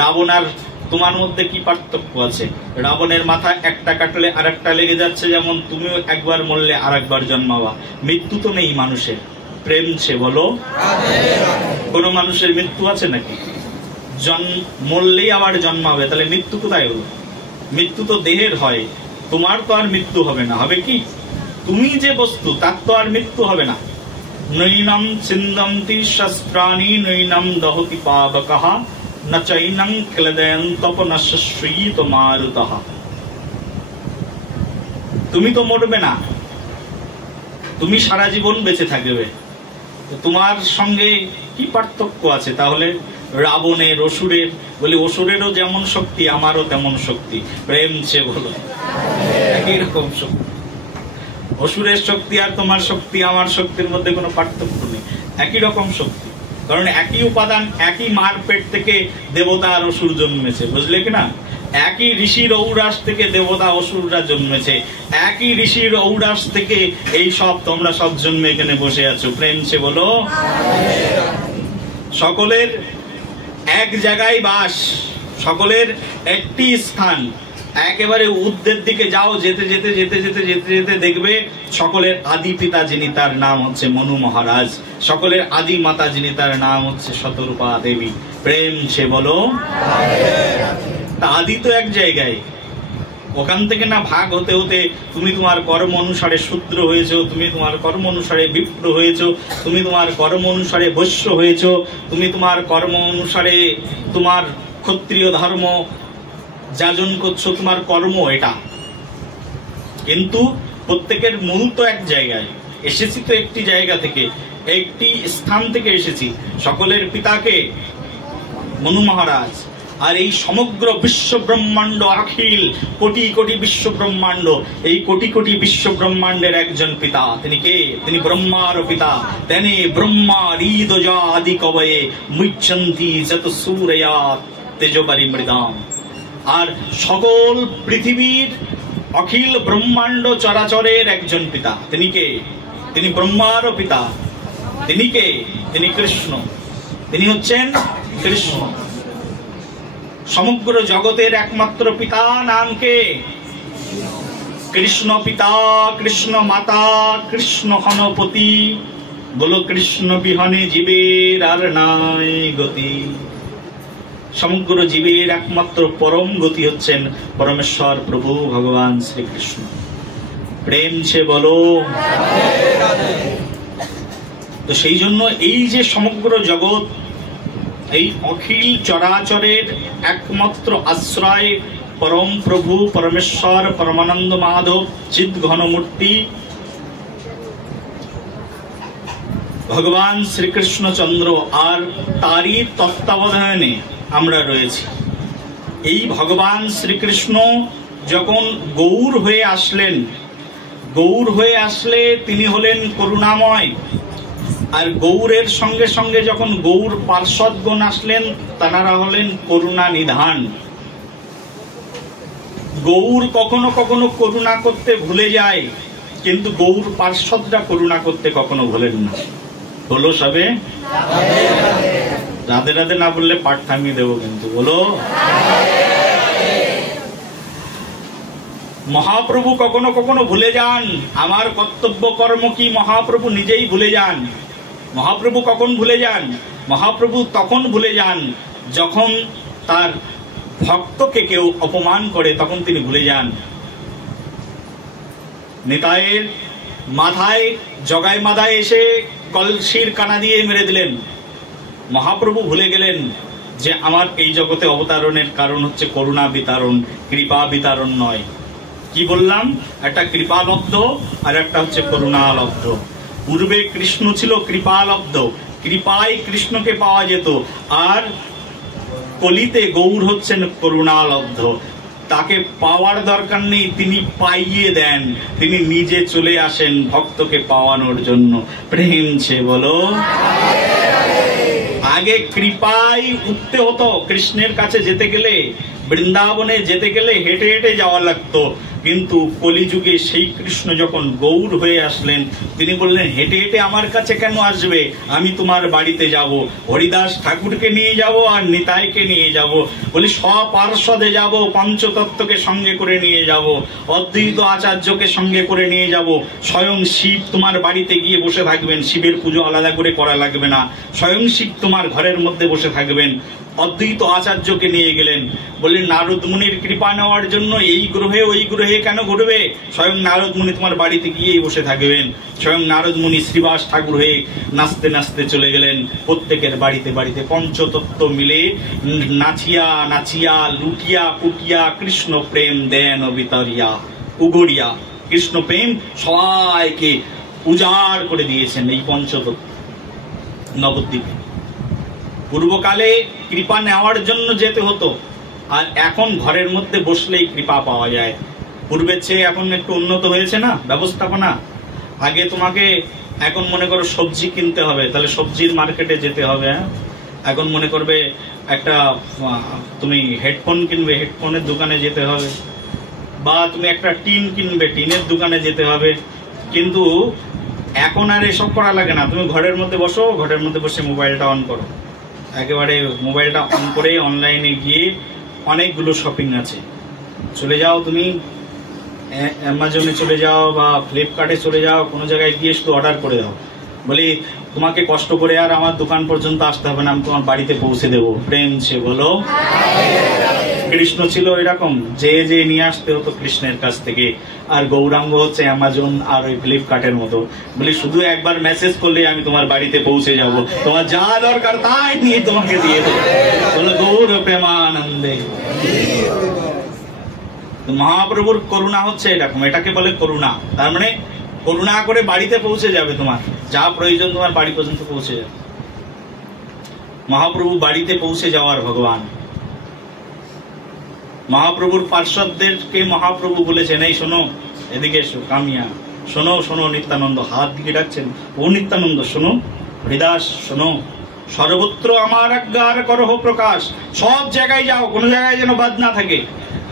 রাবণ আর তোমার মধ্যে কি পার্থক্য আছে? রাবণের মাথা একটা কাটলে আর একটা লেগে যাচ্ছে, যেমন তুমিও একবার মরলে আর একবার জন্মাবা। মৃত্যু তো নেই মানুষের। প্রেম সে বলো, কোন মানুষের মৃত্যু আছে নাকি? মরলেই আবার জন্মাবে, তাহলে মৃত্যু কোথায় হলো? মৃত্যু তো দেহের হয়, তোমার তো আর মৃত্যু হবে না। হবে কি? তুমি যে বস্তু তার তো আর মৃত্যু হবে না। নৈনম ছিন্দন্তি শস্ত্রাণি নৈনম দহতি পাবকঃ ন চৈনং ক্লেদয়ন্তপনশ্রীত মারুতঃ। তুমি তো মরবে না, তুমি সারা জীবন বেঁচে থাকবে। তোমার সঙ্গে কি পার্থক্য আছে তাহলে রাবণের, অসুরের? বলি অসুরেরও যেমন শক্তি আমারও তেমন শক্তি। প্রেম সে বলো, একই রকম শক্তি। অসুরের শক্তি আর তোমার শক্তি আমার শক্তির মধ্যে কোনো পার্থক্য নেই, একই রকম শক্তি। কারণ একই উপাদান, একই মার পেট থেকে দেবতা আর অসুর জন্মেছে, বুঝলে কিনা? একই ঋষির ঔরাস থেকে দেবতা অসুররা জন্মেছে, একই ঋষির ঔরাস থেকে এই সব তোমরা সব জন্মে এখানে বসে আছো। প্রেম সে বলো। সকলের এক জায়গায় বাস, সকলের একটি স্থান। একেবারে ঊর্ধ্বের দিকে যাও, যেতে যেতে যেতে যেতে যেতে যেতে দেখবে সকলের আদি পিতা যিনি তার নাম হচ্ছে মনু মহারাজ, সকলের আদি মাতা যিনি তার নাম হচ্ছে শতরূপা দেবী। প্রেম সে বলো। আদি তো এক জায়গায়, ওখান থেকে না ভাগ হতে হতে তুমি তোমার কর্ম অনুসারে শূদ্র হয়েছো, তুমি তোমার কর্ম অনুসারে বিপ্র হয়েছো, তুমি তোমার কর্ম অনুসারে বৈশ্য হয়েছো, তুমি তোমার কর্ম অনুসারে তোমার ক্ষত্রিয় ধর্ম যাজন করছো, তোমার কর্ম এটা। কিন্তু প্রত্যেকের মূল তো এক জায়গায়। এসেছি তো একটি জায়গা থেকে, একটি স্থান থেকে এসেছি। সকলের পিতাকে মনু মহারাজ, আর এই সমগ্র বিশ্ব ব্রহ্মাণ্ড, অখিল কোটি কোটি বিশ্ব ব্রহ্মাণ্ড, এই কোটি কোটি বিশ্ব ব্রহ্মাণ্ডের একজন পিতা। তিনি কে? তিনি ব্রহ্মার পিতা। তেনে ব্রহ্মা হৃদজা আদি কবয়ে মুচ্ছন্তি যত সূরয়া তেজবারি মৃদাম। আর সকল পৃথিবীর অখিল ব্রহ্মাণ্ড চরাচরের একজন পিতা। তিনি কে? তিনি ব্রহ্মার পিতা। তিনি কে? তিনি কৃষ্ণ। তিনি হচ্ছেন কৃষ্ণ। সমগ্র জগতের একমাত্র পিতা নাম কে? কৃষ্ণ পিতা, কৃষ্ণ মাতা, কৃষ্ণ হনপতি। বলো কৃষ্ণ বিহনে জীবের আর নাই গতি। সমগ্র জীবের একমাত্র পরম গতি হচ্ছেন পরমেশ্বর প্রভু ভগবান শ্রীকৃষ্ণ। প্রেম সে বলো। তো সেই জন্য এই যে সমগ্র জগৎ, এই অখিল চরাচরের একমাত্র আশ্রয় পরম প্রভু পরমেশ্বর পরমানন্দ মাধব চিৎ ঘনমূর্তি ভগবান শ্রীকৃষ্ণচন্দ্র, আর তারই তত্ত্বাবধানে আমরা রয়েছি। এই ভগবান শ্রীকৃষ্ণ যখন গৌর হয়ে আসলেন, গৌর হয়ে আসলে তিনি হলেন করুণাময়। আর গৌরের সঙ্গে সঙ্গে যখন গৌর পার্ষদগণ আসলেন, তারা হলেন করুণা নিধান। গৌর কখনো কখনো করুণা করতে ভুলে যায়, কিন্তু গৌর পার্ষদরা করুণা করতে কখনো ভুলেন না। বলো সবে রাধে রাধে না বললে পাঠ থামিয়ে দেবো কিন্তু। বলো মহাপ্রভু কখনো কখনো ভুলে যান আমার কর্তব্য কর্ম কি, মহাপ্রভু নিজেই ভুলে যান। মহাপ্রভু কখন ভুলে যান? মহাপ্রভু তখন ভুলে যান যখন তার ভক্তকে কেউ অপমান করে, তখন তিনি ভুলে যান। নিতাইয়ের মাথায় জগায় মাথায় এসে কলসির কানা দিয়ে মেরে দিলেন। মহাপ্রভু ভুলে গেলেন যে আমার এই জগতে অবতারণের কারণ হচ্ছে করুণা বিতরণ, কৃপা বিতরণ নয়। কি বললাম? একটা কৃপালব্ধ আর একটা হচ্ছে করুণালব্ধ। পূর্বে কৃষ্ণ ছিল কৃপালব্ধ, কৃপায় কৃষ্ণকে পাওয়া যেত, আর কলিতে গৌর হচ্ছেন করুণালব্ধ। তাকে পাওয়ার দরকার নেই, তিনি পাইয়ে দেন, তিনি নিজে চলে আসেন ভক্তকে পাওয়ানোর জন্য। প্রেম সে বলো। আগে কৃপায় উঠতে হতো, কৃষ্ণের কাছে যেতে গেলে, বৃন্দাবনে যেতে গেলে হেঁটে হেঁটে যাওয়া লাগতো। কিন্তু কলিযুগে সেই কৃষ্ণ যখন গৌর হয়ে আসলেন, তিনি বললেন হেঁটে হেঁটে আমার কাছে কেন আসবে, আমি তোমার বাড়িতে যাব, হরিদাস ঠাকুরকে নিয়ে যাব আর নিতাইকে নিয়ে যাব, বলি স্বপার্ষদে যাব, পঞ্চতত্ত্বকে সঙ্গে করে নিয়ে যাব, অদ্বৈত আচার্যকে সঙ্গে করে নিয়ে যাব, স্বয়ং শিব তোমার বাড়িতে গিয়ে বসে থাকবেন, শিবের পুজো আলাদা করে করা লাগবে না, স্বয়ং শিব তোমার ঘরের মধ্যে বসে থাকবেন। অদ্বৈত আচার্যকে নিয়ে গেলেন, বললেন নারদ মুনির কৃপা নেওয়ার জন্য এই গ্রহে ওই গ্রহে কেন ঘুরবে, স্বয়ং নারদ মুনি তোমার বাড়িতে গিয়েই বসে থাকবেন। স্বয়ং নারদ মুনি শ্রীবাস ঠাকুর হয়ে নাচতে নাচতে চলে গেলেন প্রত্যেকের বাড়িতে বাড়িতে, পঞ্চতত্ত্ব মিলে নাচিয়া নাচিয়া লুটিয়া পুটিয়া কৃষ্ণ প্রেম দেন বিতরিয়া উগড়িয়া, কৃষ্ণ প্রেম সবাইকে উজাড় করে দিয়েছেন এই পঞ্চতত্ত্ব নবদ্বীপে। পূর্বকালে কৃপা নেওয়ার জন্য যেতে হতো, আর এখন ঘরের মধ্যে বসলেই কৃপা পাওয়া যায়। পূর্বের চেয়ে এখন একটু উন্নত হয়েছে না ব্যবস্থাপনা। আগে তোমাকে, এখন মনে করো সবজি কিনতে হবে, তাহলে সবজির মার্কেটে যেতে হবে। এখন মনে করবে একটা তুমি হেডফোন কিনবে, হেডফোনের দোকানে যেতে হবে, বা তুমি একটা টিন কিনবে, টিনের দোকানে যেতে হবে। কিন্তু এখন আর এসব করা লাগে না, তুমি ঘরের মধ্যে বসো, ঘরের মধ্যে বসে মোবাইলটা অন করো, একেবারে মোবাইলটা অন করে অনলাইনে গিয়ে অনেকগুলো শপিং আছে, চলে যাও তুমি অ্যামাজনে চলে যাও বা ফ্লিপকার্টে চলে যাও, কোনো জায়গায় গিয়ে শুধু অর্ডার করে দাও, বলি তোমাকে কষ্ট করে আর আমার দোকান পর্যন্ত আসতে হবে না, আমি তোমার বাড়িতে পৌঁছে দেবো। প্রেম সে বলো। কৃষ্ণ ছিল এরকম, যে যে নিয়ে আসতে হতো কৃষ্ণের কাছ থেকে। আর গৌরাঙ্গ হচ্ছে অ্যামাজন আর ওই ফ্লিপকার্টের মতো, বলি শুধু একবার মেসেজ করলে আমি তোমার বাড়িতে পৌঁছে যাব, তোমার যা দরকার তাই নিয়ে তোমাকে দিয়ে দেবো। বলো গৌর প্রেমানন্দে। মহাপ্রভুর করুণা হচ্ছে এরকম, এটাকে বলে করুণা। তার মানে করুণা করে বাড়িতে পৌঁছে যাবে, তোমার যা প্রয়োজন তোমার বাড়ি পর্যন্ত পৌঁছে যাবে। মহাপ্রভু বাড়িতে পৌঁছে যাওয়ার ভগবান। মহাপ্রভুর পার্শ্বদেরকে মহাপ্রভু বলেছেন, এই শোনো, এদিকে এসো, কামিয়া শোনো, শোনো নিত্যানন্দ, হাত দিকে ডাকছেন, ও নিত্যানন্দ শোনো, হরিদাস শোনো, সর্বত্র আমার আজ্ঞার করহ প্রকাশ। সব জায়গায় যাও, কোনো জায়গায় যেন বাদ না থাকে।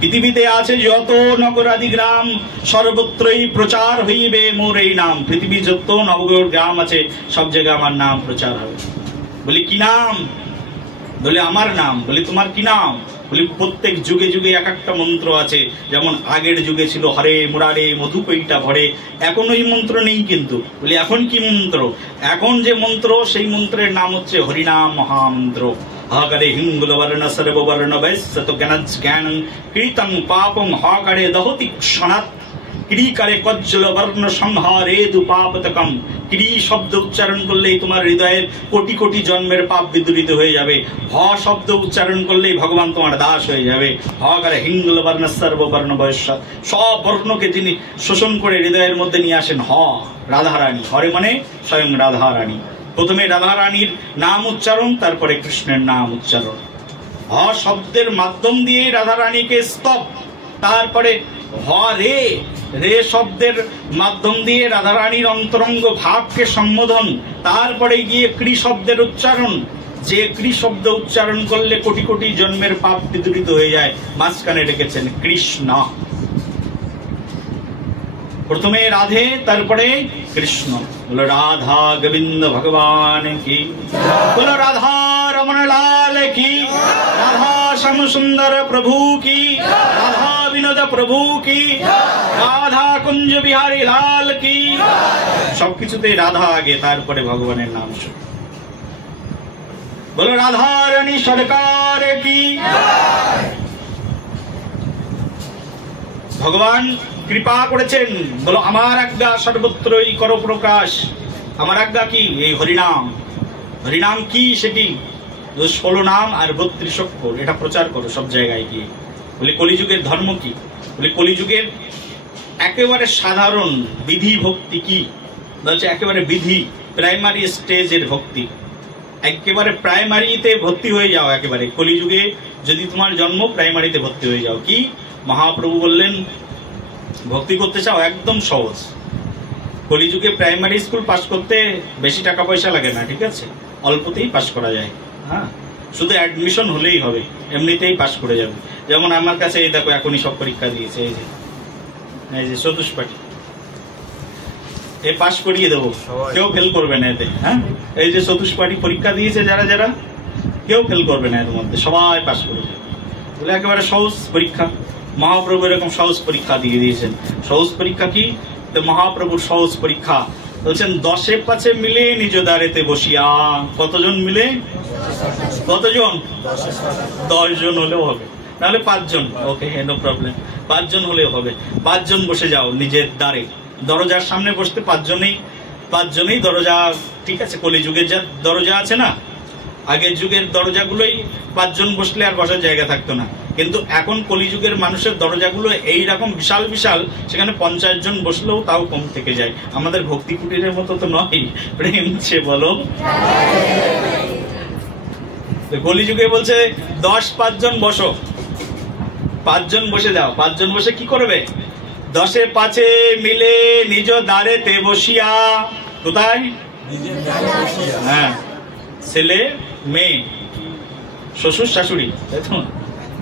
পৃথিবীতে আছে যত নগরাদি গ্রাম, সর্বত্রই প্রচার হইবে মোর এই নাম। পৃথিবী যত নগর গ্রাম আছে সব জায়গায় আমার নাম প্রচার হবে। বলি কি নাম? বলে আমার নাম। বলি তোমার কি নাম? বলি প্রত্যেক যুগে যুগে এক একটা মন্ত্র আছে। যেমন আগের যুগে ছিল হরে মুরারে মধুকৈটা ভরে, এখন ওই মন্ত্র নেই। কিন্তু বলি এখন কি মন্ত্র? এখন যে মন্ত্র, সেই মন্ত্রের নাম হচ্ছে হরিনাম মহামন্ত্র। হাকারে হিঙ্গুল বর্ণ সর্ববর্ণ বৈশ্যত জ্ঞান কৃতং পাপং হাকারে দহতি ক্ষণাৎ ক্রি করে কজ্জল বর্ণ সংহারে দুপাপতকম। ক্রি শব্দ উচ্চারণ করলেই তোমার হৃদয়ের কোটি কোটি জন্মের পাপ বিদূরিত হয়ে যাবে। হ শব্দ উচ্চারণ করলেই ভগবান তোমার দাস হয়ে যাবে। হকারে হিঙ্গুল বর্ণ সর্ববর্ণ বৈশ্য, সব বর্ণকে যিনি শোষণ করে হৃদয়ের মধ্যে নিয়ে আসেন। হ রাধারানী, হরে মানে স্বয়ং রাধারানী। প্রথমে রাধারানীর নাম উচ্চারণ, তারপরে কৃষ্ণের নাম উচ্চারণ। হ শব্দের মাধ্যম দিয়ে রাধারানীকে স্তব, তারপরে হ রে, রে শব্দের মাধ্যম দিয়ে রাধারানীর অন্তরঙ্গ ভাবকে সম্বোধন, তারপরে গিয়ে ক্রি শব্দের উচ্চারণ। যে ক্রি শব্দ উচ্চারণ করলে কোটি কোটি জন্মের পাপ বিদূরিত হয়ে যায়, মাঝখানে রেখেছেন কৃষ্ণ। প্রথমে রাধে, তারপরে কৃষ্ণ। বলো রাধা গোবিন্দ ভগবান কি, বলো রাধা রমণ লাল কি, রাধা শ্যাম সুন্দর প্রভু কি, রাধা বিনোদ প্রভু কি, রাধা কুঞ্জ বিহারী লাল কি। সবকিছুতে রাধা আগে, তারপরে ভগবানের নাম শুরু। বলো রাধা রানী সরকার কি। ভগবান কৃপা করেছেন, বলো আমার আজ্ঞা সর্বত্রই করো প্রকাশ। আমার আজ্ঞা কি? এই হরিনাম। হরিনাম কি? সেটি 16 নাম আর 32 অক্ষর, এটা প্রচার করো সব জায়গায় গিয়ে। বলি কলিযুগের ধর্ম কি? বলি কলিযুগের একেবারে সাধারণ বিধি ভক্তি কি? বলছে একেবারে বিধি, প্রাইমারি স্টেজের ভক্তি। একেবারে প্রাইমারিতে ভর্তি হয়ে যাও। একেবারে কলিযুগে যদি তোমার জন্ম, প্রাইমারিতে ভর্তি হয়ে যাও। কি? মহাপ্রভু বললেন ভক্তি করতে চাও, একদম সহজ। কলিযুগে প্রাইমারি স্কুল পাস করতে বেশি টাকা পয়সা লাগে না, ঠিক আছে, অল্পতেই পাস করা যায়। হ্যাঁ, শুধু অ্যাডমিশন হলেই হবে, এমনিতেই পাস করে যাবে। যেমন আমার কাছে এই দেখো এখনই সব পরীক্ষা দিয়েছে, এই যে চতুষ্পাঠী, এ পাস করিয়ে দেবো, কেউ ফেল করবে না এতে। হ্যাঁ, এই যে চতুষ্পাঠী পরীক্ষা দিয়েছে যারা যারা, কেউ ফেল করবে না এর মধ্যে, সবাই পাস করে যাবে বলে একেবারে সহজ পরীক্ষা। মহাপ্রভু এরকম সহজ পরীক্ষা দিয়ে দিয়েছেন। সহজ পরীক্ষা কি? তো মহাপ্রভুর সহজ পরীক্ষা বলছেন 10 5 মিলে নিজ দ্বারেতে বসিয়া। কতজন মিলে? কতজন? 10 জন হলেও হবে, নাহলে 5 জন, ওকে, নো প্রবলেম, 5 জন হলেও হবে। 5 জন বসে যাও নিজের দ্বারে, দরজার সামনে বসতে 5 জনেই দরজা, ঠিক আছে। কলিযুগের যা দরজা আছে না, আগের যুগের দরজাগুলোই 5 জন বসলে আর বসার জায়গা থাকতো না, কিন্তু এখন কলিযুগের মানুষের দরজাগুলো এইরকম বিশাল বিশাল, সেখানে 50 জন বসলেও তাও কম থেকে যায়। আমাদের ভক্তি কুটিরের মতো তো নয়, প্রেম সে বলো। কলিযুগে বলছে 10 5 জন বসো, 5 জন বসে যাও। 5 জন বসে কি করবে? 10 5 মিলে নিজ দ্বারেতে বসিয়া। কোথায়? হ্যাঁ, ছেলে মেয়ে, শ্বশুর শাশুড়ি,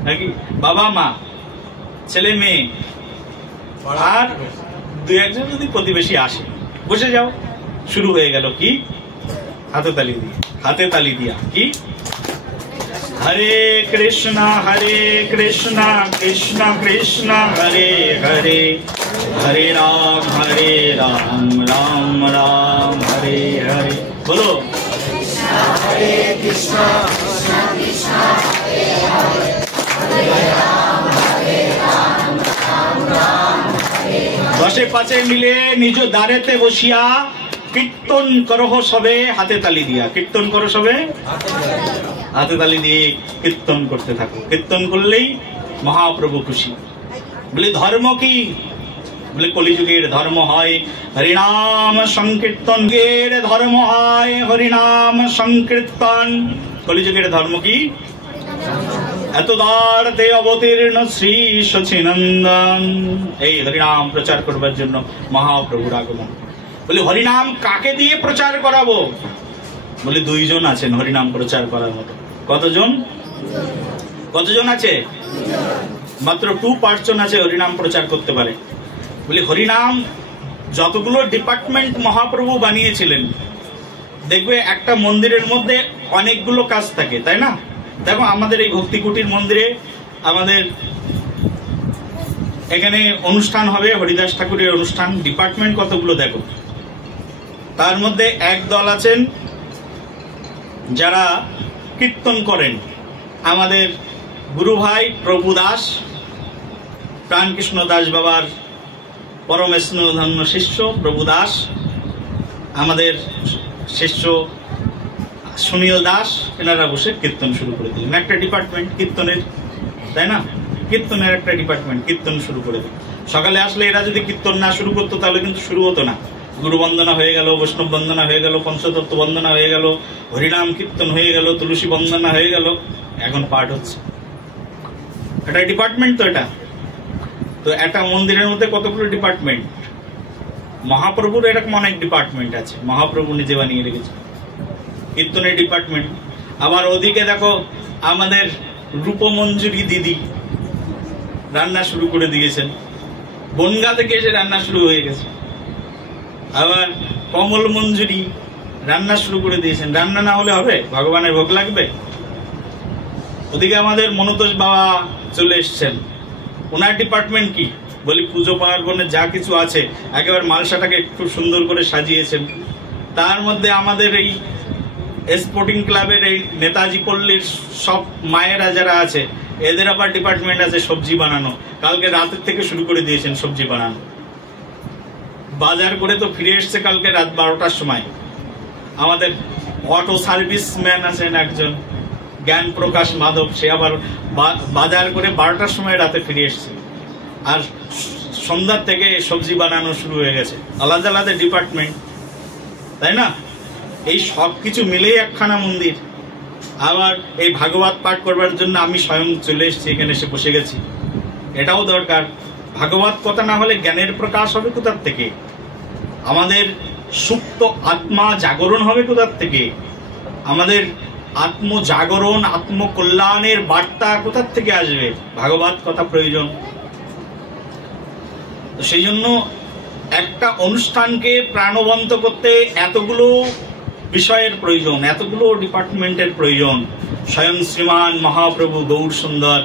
নাকি বাবা মা, ছেলে মেয়ে, আর 2-1 জন যদি প্রতিবেশী আসে, বসে যাও। শুরু হয়ে গেল কি? হাতে তালি দিয়া কি? হরে কৃষ্ণ কৃষ্ণ কৃষ্ণ হরে হরে, হরে রাম রাম রাম হরে হরে। বলো হরে কৃষ্ণ কৃষ্ণ হরে হরে, হরে রাম রাম রাম হরে হরে। 10 5 মিলে নিজ দ্বারেতে বসিয়া কীর্তন করহ সবে হাতে তালি দিয়া। কীর্তন করো সবে হাতে তালি দিয়ে কীর্তন করতে থাকো। কীর্তন করলেই মহাপ্রভু খুশি। বলে ধর্ম কি? বলে কলিযুগের ধর্ম হয় হরিনাম সংকীর্তন। এর ধর্ম হয় হরিনাম সংকীর্তন। কলিযুগের ধর্ম কি? এত দ্বারতে অবতীর্ণ শ্রী সচিনন্দন। এই হরিনাম প্রচার করবার জন্য মহাপ্রভুর আগমন। বলে হরিনাম কাকে দিয়ে প্রচার করাবো? বলে 2 জন আছেন হরিনাম প্রচার করার মতো। কতজন? কতজন আছে? মাত্র 2% আছে হরিনাম প্রচার করতে পারে। বলে হরিনাম যতগুলো ডিপার্টমেন্ট মহাপ্রভু বানিয়েছিলেন, দেখবে একটা মন্দিরের মধ্যে অনেকগুলো কাজ থাকে, তাই না? দেখো আমাদের এই ভক্তি কুটির মন্দিরে আমাদের এখানে অনুষ্ঠান হবে, হরিদাস ঠাকুরের অনুষ্ঠান। ডিপার্টমেন্ট কতগুলো দেখো। তার মধ্যে এক দল আছেন যারা কীর্তন করেন, আমাদের গুরু ভাই প্রভু দাস, প্রাণকৃষ্ণ দাস বাবার পরম স্নেহধন্য শিষ্য প্রভু দাস, আমাদের শিষ্য সুনীল দাস, এনারা বসে কীর্তন শুরু করে দিলেন। একটা ডিপার্টমেন্ট কীর্তনের, তাই না? কীর্তনের একটা ডিপার্টমেন্ট, কীর্তন শুরু করে দিল। সকালে আসলে এরা যদি কীর্তন না শুরু করতো তাহলে কিন্তু শুরু হতো না। গুরু বন্দনা হয়ে গেল, বৈষ্ণব বন্দনা হয়ে গেল, পঞ্চতত্ত্ব বন্দনা হয়ে গেল, হরিনাম কীর্তন হয়ে গেল, তুলসী বন্দনা হয়ে গেল, এখন পাঠ হচ্ছে। এটা ডিপার্টমেন্ট তো। এটা তো একটা মন্দিরের মধ্যে কতগুলো ডিপার্টমেন্ট। মহাপ্রভুর এরকম অনেক ডিপার্টমেন্ট আছে, মহাপ্রভু নিজে বানিয়ে রেখেছে কীর্তনের ডিপার্টমেন্ট। আবার ওদিকে দেখো আমাদের রূপমঞ্জুরি দিদি রান্না শুরু করে দিয়েছেন, বনগা থেকে এসে রান্না শুরু হয়ে গেছে। আবার কমল মঞ্জুরি রান্না শুরু করে দিয়েছেন। রান্না না হলে হবে? ভগবানের ভোগ লাগবে। ওদিকে আমাদের মনোতোষ বাবা চলে এসছেন, ওনার ডিপার্টমেন্ট কি? বলি পুজো পার্বণে যা কিছু আছে একেবারে মালসাটাকে একটু সুন্দর করে সাজিয়েছেন। তার মধ্যে আমাদের এই স্পোর্টিং ক্লাবের এই নেতাজি পল্লীর সব মায়েরা যারা আছে, এদের আবার ডিপার্টমেন্ট আছে সবজি বানানো। কালকে রাতের থেকে শুরু করে দিয়েছেন সবজি বানানো। বাজার করে তো ফিরে এসছে কালকে রাত 12টার সময়। আমাদের অটো সার্ভিস ম্যান আছেন একজন জ্ঞান প্রকাশ মাধব, সে আবার বাজার করে 12টার সময় রাতে ফিরে এসছে। আর সন্ধ্যার থেকে সবজি বানানো শুরু হয়ে গেছে। আলাদা আলাদা ডিপার্টমেন্ট, তাই না? এই সব কিছু মিলেই একখানা মন্দির। আবার এই ভাগবত পাঠ করবার জন্য আমি স্বয়ং চলে এসেছি, এখানে এসে বসে গেছি। এটাও দরকার। ভাগবত কথা না হলে জ্ঞানের প্রকাশ হবে কোথার থেকে? আমাদের সুপ্ত আত্মা জাগরণ হবে কোথার থেকে? আমাদের আত্মজাগরণ, আত্মকল্যাণের বার্তা কোথার থেকে আসবে? ভাগবত কথা প্রয়োজন। তো সেই জন্য একটা অনুষ্ঠানকে প্রাণবন্ত করতে এতগুলো বিষয়ের প্রয়োজন, এতগুলো ডিপার্টমেন্টের প্রয়োজন। স্বয়ং শ্রীমান মহাপ্রভু গৌর সুন্দর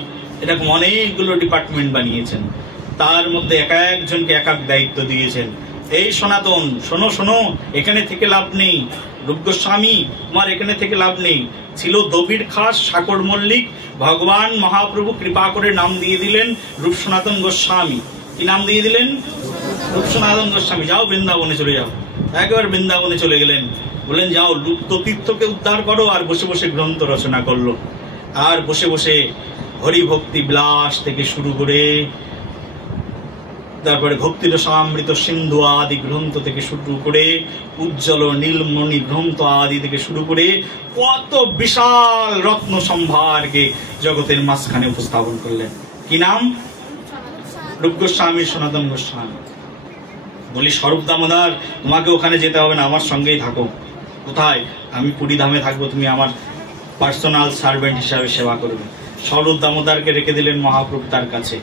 এরকম অনেকগুলো ডিপার্টমেন্ট বানিয়েছেন, তার মধ্যে এক একজনকে এক এক দায়িত্ব দিয়েছেন। এই সনাতন শোনো শোনো, এখানে থেকে লাভ নেই। রূপ গোস্বামী, তোমার এখানে থেকে লাভ নেই। ছিল দবির খাস সাকর মল্লিক, ভগবান মহাপ্রভু কৃপা করে নাম দিয়ে দিলেন রূপ সনাতন গোস্বামী। কি নাম দিয়ে দিলেন? রূপ সনাতন গোস্বামী। যাও বৃন্দাবনে চলে যাও। একবার বৃন্দাবনে চলে গেলেন, বললেন যাও লুপ্ত তীর্থকে উদ্ধার করো। আর বসে বসে গ্রন্থ রচনা করলো। আর বসে বসে হরিভক্তি বিলাস থেকে শুরু করে তারপরে ভক্তি রসামৃত সিন্ধু আদি গ্রন্থ থেকে শুরু করে উজ্জ্বল নীলমণি গ্রন্থ আদি থেকে শুরু করে কত বিশাল রত্ন সম্ভারকে জগতের মাঝখানে উপস্থাপন করলেন। কি নাম? রূপ গোস্বামী, সনাতন গোস্বামী। বলি স্বরূপ দামোদর, তোমাকে ওখানে যেতে হবে না, আমার সঙ্গেই থাকো। কোথায়? আমি পুরী ধামে থাকবো, তুমি আমার পার্সোনাল সার্ভেন্ট হিসাবে সেবা করবে। স্বরূপ দামোদরকে রেখে দিলেন মহাপ্রভু তার কাছে।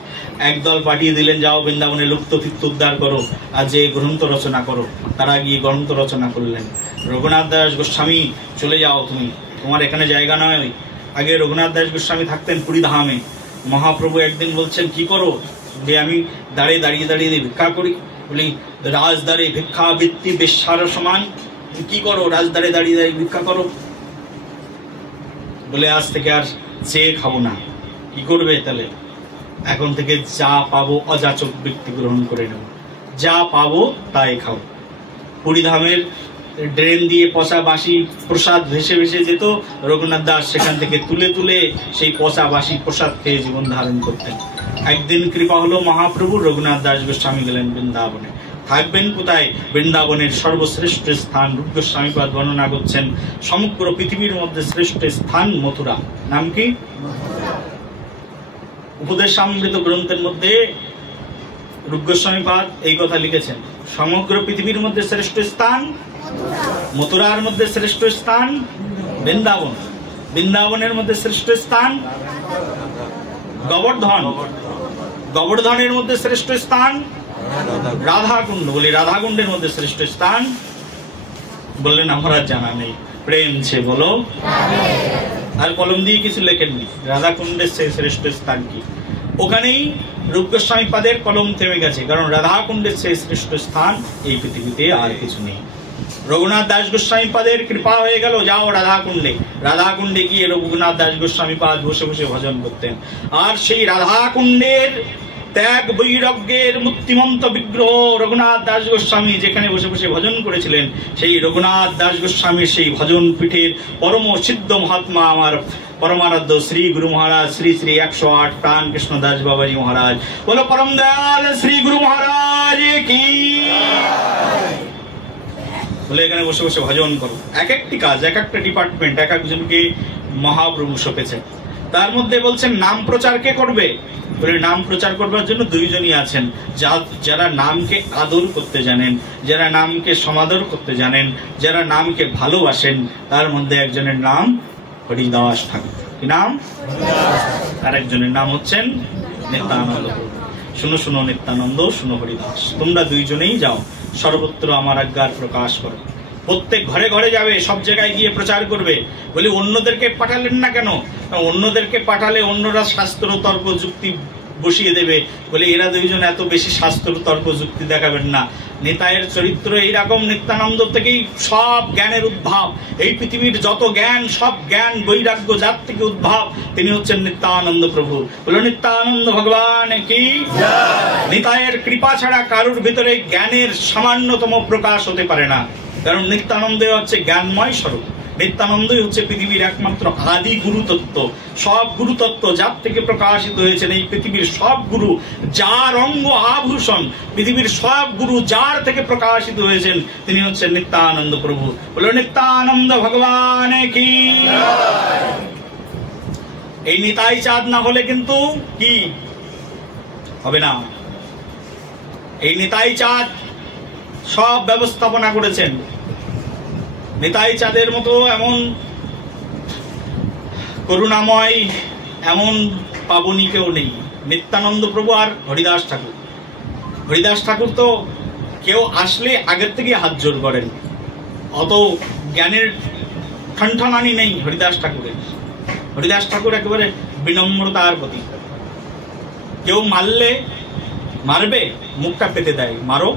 একদল পাঠিয়ে দিলেন, যাও বৃন্দাবনে লুপ্ত তীর্থ উদ্ধার করো আর যে গ্রন্থ রচনা করো। তারা গিয়ে গ্রন্থ রচনা করলেন। রঘুনাথ দাস গোস্বামী চলে যাও, তুমি, তোমার এখানে জায়গা নয়। আগে রঘুনাথ দাস গোস্বামী থাকতেন পুরী ধামে। মহাপ্রভু একদিন বলছেন, কি করো? যে আমি দাঁড়িয়ে দাঁড়িয়ে দাঁড়িয়ে ভিক্ষা করি। বলি রাজদ্বারে ভিক্ষা বৃত্তি বেশ্যার সমান। কি করো? রাজদ্বারে দাঁড়িয়ে দাঁড়িয়ে ভিক্ষা করো। বলে আজ থেকে আর চেয়ে খাবো না। কি করবে তাহলে? এখন থেকে যা পাবো অযাচক ব্যক্তি গ্রহণ করে নেব, যা পাবো তাই খাও। পুরী ধামের ড্রেন দিয়ে পচা বাসি প্রসাদ ভেসে ভেসে যেত। রঘুনাথ দাস সেখান থেকে তুলে তুলে সেই পচা বাসি প্রসাদ খেয়ে জীবন ধারণ করতেন। একদিন কৃপা হলো মহাপ্রভু, রঘুনাথ দাস গোস্বামী গেলেন বৃন্দাবনে। থাকবেন কোথায়? বৃন্দাবনের সর্বশ্রেষ্ঠ স্থান। রূপ গোস্বামীপাদ বর্ণনা করছেন সমগ্র পৃথিবীর মধ্যে শ্রেষ্ঠ স্থান মথুরা। নাম কি? উপদেশামৃত গ্রন্থের মধ্যে রূপ গোস্বামীপাদ এই কথা লিখেছেন, সমগ্র পৃথিবীর মধ্যে শ্রেষ্ঠ স্থান মথুরার মধ্যে শ্রেষ্ঠ স্থান বৃন্দাবন, বৃন্দাবনের মধ্যে শ্রেষ্ঠ স্থান গোবর্ধন, গোবর্ধনের মধ্যে শ্রেষ্ঠ স্থান রাধাকুণ্ড। বলি রাধাকুণ্ডের মধ্যে শ্রেষ্ঠ স্থান? বললেন আমার জানা নেই। প্রেম সে বলো। আর কলম দিয়ে কিছু লেখেননি। রাধাকুণ্ডের শ্রেষ্ঠ স্থান কি? ওখানেই রূপ গোস্বামীপাদের কলম থেমে গেছে, কারণ রাধাকুণ্ডের সেই শ্রেষ্ঠ স্থান এই পৃথিবীতে আর কিছু নেই। রঘুনাথ দাস গোস্বামীপাদের কৃপা হয়ে গেল, যাও রাধাকুণ্ডে। রাধাকুণ্ডে গিয়ে রঘুনাথ দাস গোস্বামীপাদ বসে বসে ভজন করতেন। আর সেই রাধাকুণ্ডের ত্যাগ বৈরাগ্যের মূর্তিমন্ত বিগ্রহ রঘুনাথ দাস গোস্বামী যেখানে বসে বসে ভজন করেছিলেন, সেই রঘুনাথ দাস গোস্বামীর সেই ভজন পীঠের পরম সিদ্ধ মহাত্মা আমার পরমারাধ্য শ্রী গুরু মহারাজ শ্রী শ্রী 108 প্রাণ কৃষ্ণ দাস বাবাজি মহারাজ। বলো পরম দয়াল শ্রী গুরু মহারাজ কি। বলে এখানে বসে বসে ভজন করো। এক একটি কাজ, এক একটা ডিপার্টমেন্ট, এক একজনকে মহাপ্রভু সঁপেছেন। তার মধ্যে বলছেন নাম প্রচার কে করবে? বলে নাম প্রচার করবার জন্য দুইজনই আছেন, যারা নামকে আদর করতে জানেন, যারা নামকে সমাদর করতে জানেন, যারা নামকে ভালোবাসেন। তার মধ্যে একজনের নাম হরিদাস ঠাকুর। কি নাম? আর একজনের নাম হচ্ছেন নিত্যানন্দ। শুনো শুনো নিত্যানন্দ, শুনো হরিদাস। তোমরা দুইজনেই যাও, সর্বত্র আমার আজ্ঞার প্রকাশ করো। প্রত্যেক ঘরে ঘরে যাবে, সব জায়গায় গিয়ে প্রচার করবে। বলি অন্যদেরকে পাঠালেন না কেন? অন্যদেরকে পাঠালে অন্যরা শাস্ত্র তর্ক যুক্তি বসিয়ে দেবে। বলে এরা দুইজন এত বেশি শাস্ত্র তর্ক যুক্তি দেখাবেন না। নেতায়ের চরিত্র এইরকম, নিত্যানন্দ থেকেই সব জ্ঞানের উদ্ভব। এই পৃথিবীর যত জ্ঞান, সব জ্ঞান বৈরাগ্য যার থেকে উদ্ভব, তিনি হচ্ছেন নিত্যানন্দ প্রভু। বলো নিত্যানন্দ ভগবান কি। নিতায়ের কৃপা ছাড়া কারুর ভিতরে জ্ঞানের সামান্যতম প্রকাশ হতে পারে না, কারণ নিত্যানন্দ হচ্ছে জ্ঞানময় স্বরূপ। নিত্যানন্দই হচ্ছে পৃথিবীর একমাত্র আদি গুরুতত্ত্ব। সব গুরুতত্ত্ব যার থেকে প্রকাশিত হয়েছেন, এই পৃথিবীর সব গুরু যার অঙ্গ আভূষণ, পৃথিবীর সব গুরু যার থেকে প্রকাশিত হয়েছেন, তিনি হচ্ছেন নিত্যানন্দ প্রভু। বলো নিত্যানন্দ ভগবান কি। এই নিতাই চাঁদ না হলে কিন্তু কি হবে না। এই নিতাই চাঁদ সব ব্যবস্থাপনা করেছেন। নিতাই চাঁদের মতো এমন করুণাময়, এমন পাবনী কেউ নেই। নিত্যানন্দ প্রভু আর হরিদাস ঠাকুর। হরিদাস ঠাকুর তো কেউ আসলে আগের থেকে হাত জোর করেন, অত জ্ঞানের ঠনঠনানি নেই হরিদাস ঠাকুরের। হরিদাস ঠাকুর একেবারে বিনম্রতার প্রতীক। কেউ মারলে মারবে, মুখটা পেতে দেয়, মারো।